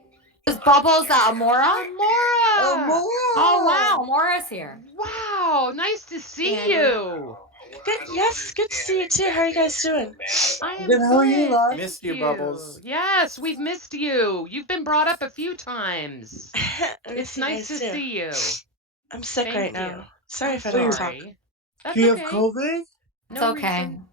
Is Bubbles Amora? Amora! Oh, Amora! wow. Amora's here. Wow, nice to see Andy. you. Good. Yes, good to see you too. How are you guys doing? I am Good, how are you, good, love? thank Missed you, you. Bubbles. Yes, we've missed you. You've been brought up a few times. I It's miss you nice guys to too. see you. I'm sick right Thank you. now. Sorry I'm if I don't talk. sorry. Do That's you have okay. COVID? It's No okay. reason.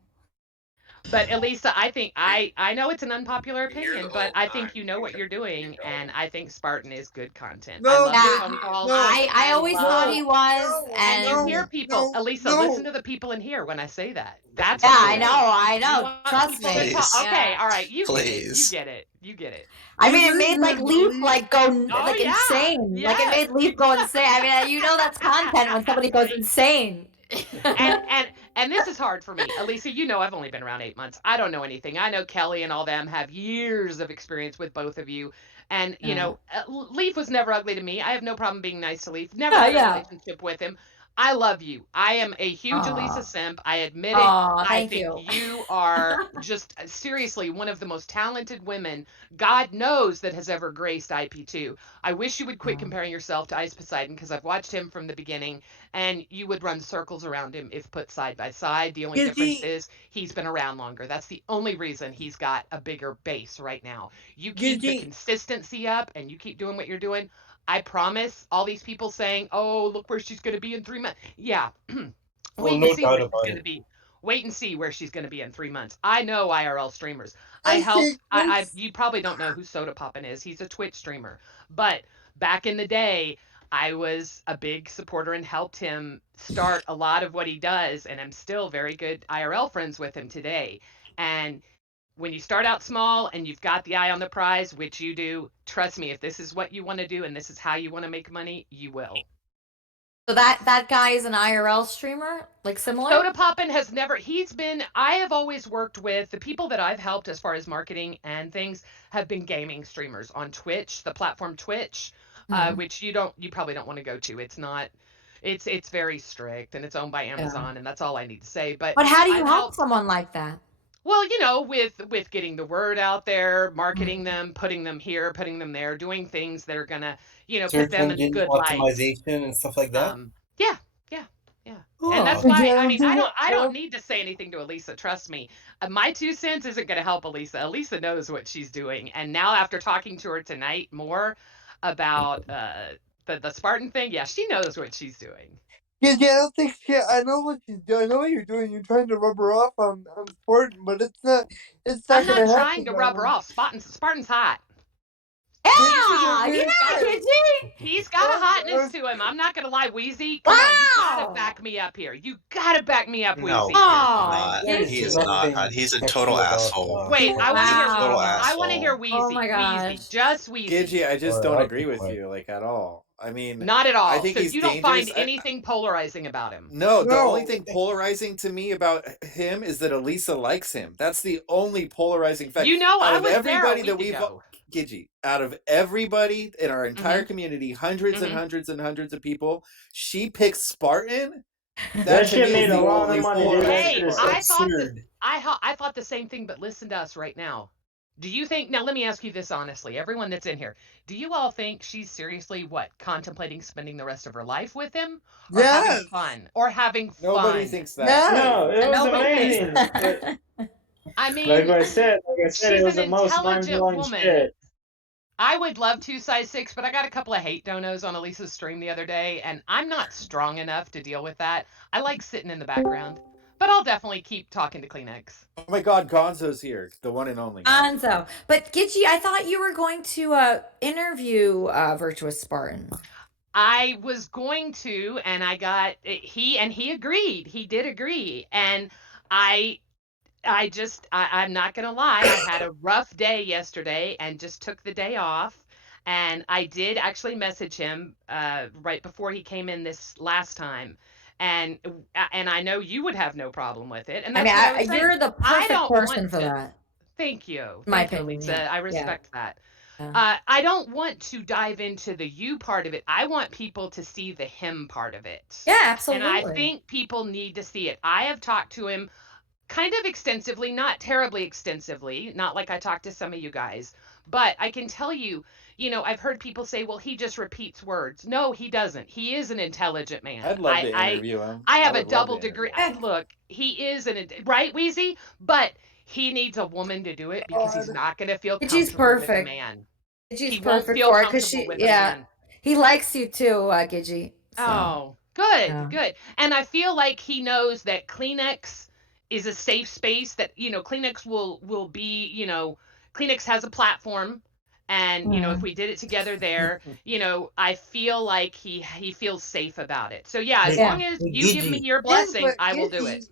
But Elisa, I think I know it's an unpopular opinion, but I think you know what you're doing, and I think Spartan is good content. I No, love the Yeah, phone calls. I I always thought love, he was, and you and hear people. Elisa, listen to the people in here when I say that. That's yeah, what I'm I know, saying. I You know. want Trust people to me. talk. Please. Okay, Yeah. all right, you get it. You Please. get it. You get it. I mean, Is it it made like your Leaf money? like go Oh like yeah, insane. Like it yes. made Leaf go insane. I mean, you know that's content when somebody goes Exactly. insane. and and and this is hard for me. Elisa, you know I've only been around 8 months. I don't know anything. I know Kelly and all them have years of experience with both of you. And Yeah. Leaf was never ugly to me. I have no problem being nice to Leaf. Never Yeah, had a yeah. relationship with him. I love you. I am a huge Elisa Aw. simp. I admit it. Aw, I thank think you. you are just seriously one of the most talented women God knows that has ever graced IP2. I wish you would quit comparing yourself to Ice Poseidon because I've watched him from the beginning and you would run circles around him if put side by side. The only difference Gizzy, is he's been around longer. That's the only reason he's got a bigger base right now. You keep the Gizzy, consistency up and you keep doing what you're doing. I promise all these people saying, oh, look where she's going to be in 3 months. Yeah. Oh, Wait and no see doubt where she's about going to it. be. Wait and see where she's going to be in 3 months. I know IRL streamers. I I say helped. this. You probably don't know who Soda Poppin is. He's a Twitch streamer. But back in the day, I was a big supporter and helped him start a lot of what he does, and I'm still very good IRL friends with him today. And when you start out small and you've got the eye on the prize, which you do, trust me, if this is what you want to do and this is how you want to make money, you will. So that guy is an IRL streamer, like similar? Soda Poppin has never, he's been, I have always worked with the people that I've helped as far as marketing and things have been gaming streamers on Twitch, the platform Twitch, Hmm. which you probably don't want to go to. It's not, it's very strict and it's owned by Yeah. Amazon and that's all I need to say. But But how do you I've help helped, someone like that? well, with getting the word out there, marketing Mm. them, putting them here, putting them there, doing things that are gonna, put Search them in a engine good light. optimization and stuff like that. Yeah, yeah, yeah. And Oh, that's Okay, why I I don't mean think I I don't don't. need to say anything to Elisa. Trust me. My 2 cents isn't going to help Elisa. Elisa knows what she's doing. And now after talking to her tonight more about the Spartan thing, yeah, she knows what she's doing. Yeah, I don't think she. I know what she's doing. I know what you're doing. You're trying to rub her off on Sporting, but it's not. It's I'm not not gonna trying happen to that rub her way. off. Spartan's hot. Yeah, Gizzy, yeah, Gigi. He's got a hotness to him. I'm not gonna lie, Wheezy. Come on, you gotta Wow. back me up here. You gotta back me up, No, Wheezy. he is Oh, not. there is He is Gigi. not. nothing He's a total sexy about asshole. Wait, I want to hear Total Wheezy. Wow. I want to hear asshole. Oh Wheezy. my Wheezy, gosh. just Wheezy. Gidgey, I just or don't I'll agree keep with quiet. you like at all. I mean, Not at I all. think So he's you don't find dangerous. anything polarizing about him. No, the only No. thing polarizing to me about him is that Elisa likes him. That's the only polarizing fact. You know, Out I of was there a everybody that week we've ago. Gidgey, out of everybody in our entire Mm-hmm. community, hundreds and Mm-hmm. hundreds and hundreds of people, she picks Spartan. That That to shit me is made a the lot of only money, dude. That polarizing shit Hey, is part. absurd. I thought the same thing, but listen to us right now. Do you think now let me ask you this honestly, everyone that's in here, do you all think she's seriously contemplating spending the rest of her life with him or having Yes. fun? Or having Nobody fun? thinks that. Yes. No, it was Nobody thinks. amazing. But I mean, like I said, it she's was an the most intelligent mind-blowing woman. shit. I would love to size 6, but I got a couple of hate donos on Elisa's stream the other day, and I'm not strong enough to deal with that. I like sitting in the background, but I'll definitely keep talking to Kleenex. Oh my God, Gonzo's here, the one and only Gonzo. Anzo. But Gigi, I thought you were going to interview Virtuous Spartan. I was going to, and I got he agreed. He did agree, and I I'm not gonna lie, I had a rough day yesterday and just took the day off. And I did actually message him right before he came in this last time. And and I know you would have no problem with it. And I that's mean, what I was saying. you're the I perfect don't want person for to that. thank you. In my Thank you, opinion, yeah. Elisa. I Yeah. respect that. Yeah. I don't want to dive into the you part of it. I want people to see the him part of it. Yeah, And I absolutely. think people need to see it. I have talked to him kind of extensively, not terribly extensively, not like I talked to some of you guys, but I can tell you, I've heard people say, well, he just repeats words. No, he doesn't. He is an intelligent man. I'd love to interview him. I I have a would love to double degree. interview him. Look, he is right, Wheezy? But he needs a woman to do it because he's God. not going to feel Gigi's comfortable with a perfect. man. Gigi's He won't perfect feel for it because comfortable with a yeah, man. he likes you too, Gigi. So, Oh, good, yeah. good. And I feel like he knows that Kleenex is a safe space that, you know, Kleenex will be, you know, Kleenex has a platform, and you know, if we did it together there, you know, I feel like he feels safe about it. So yeah, as long as Hey, you give me Gigi. your Yeah, blessing, but I will do it.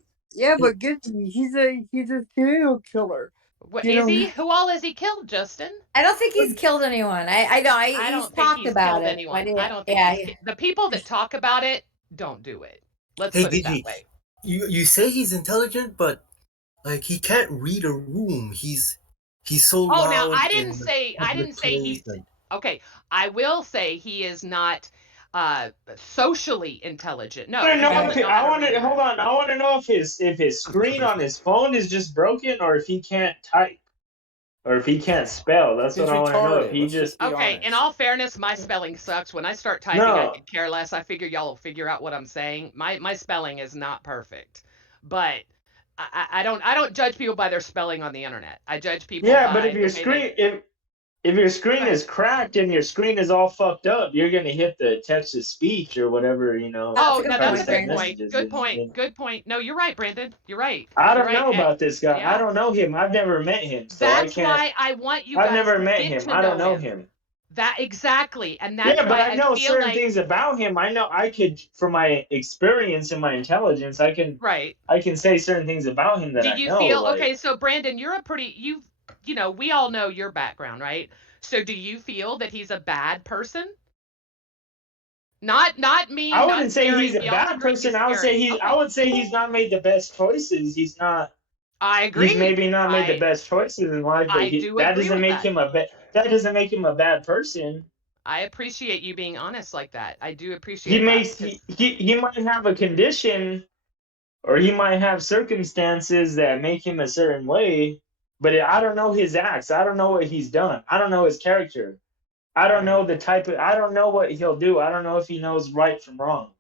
Giddy, he's a serial killer. What You is know, he? Who all has he killed, Justin? I don't think he's killed anyone. I know. I He's don't think talked he's about killed it. anyone. But I yeah, don't think yeah. the people that talk about it don't do it. Let's Hey, put it that Gigi. way. You say he's intelligent, but like he can't read a room. He's so Oh, now loud I in didn't the say public place he's and okay. I will say he is not socially intelligent. I No, want to he know doesn't if know how I to want read to a hold room. on. I want to know if his screen on his phone is just broken, or if he can't type, or if he can't spell. That's He's what I want to know. If retarded. he Let's just just be Okay, in honest. all fairness, my spelling sucks. When I start typing, I no, could care less. I figure y'all will figure out what I'm saying. My spelling is not perfect, but I don't judge people by their spelling on the internet. I judge people yeah, but if by the your way they. screen if your Go screen ahead. is cracked and your screen is all fucked up, you're gonna hit the text to speech or whatever, That's a Oh, good now that's try to a point, good send Brandon. point. messages. Good And, point. Good point. No, you're right, Brandon. You're right. I You're don't right. know about this guy. I Yeah, don't know him. I've never met him, so I that's can't. why I want you I've guys never to met get him. to I don't know know him. him. That exactly, and that's Yeah, but why I I know feel certain like things about him. I know I could, from my experience and my intelligence, right. I can say certain things about him that Do I you know. feel Like, okay? So Brandon, you're a pretty you know, we all know your background, right? So do you feel that he's a bad person? Not I mean, not wouldn't say scary. he's a We all bad agree person. he's I would say scary. I Okay, would say he's not made the best choices. I He's agree. maybe not made the best choices in life, but I do that agree doesn't with make that. him that doesn't make him a bad person. I appreciate you being honest like that. I do He appreciate that makes because he might have a condition or he might have circumstances that make him a certain way, but I don't know his acts. I don't know what he's done. I don't know his character. I don't right. know the type of. I don't know what he'll do. I don't know if he knows right from wrong.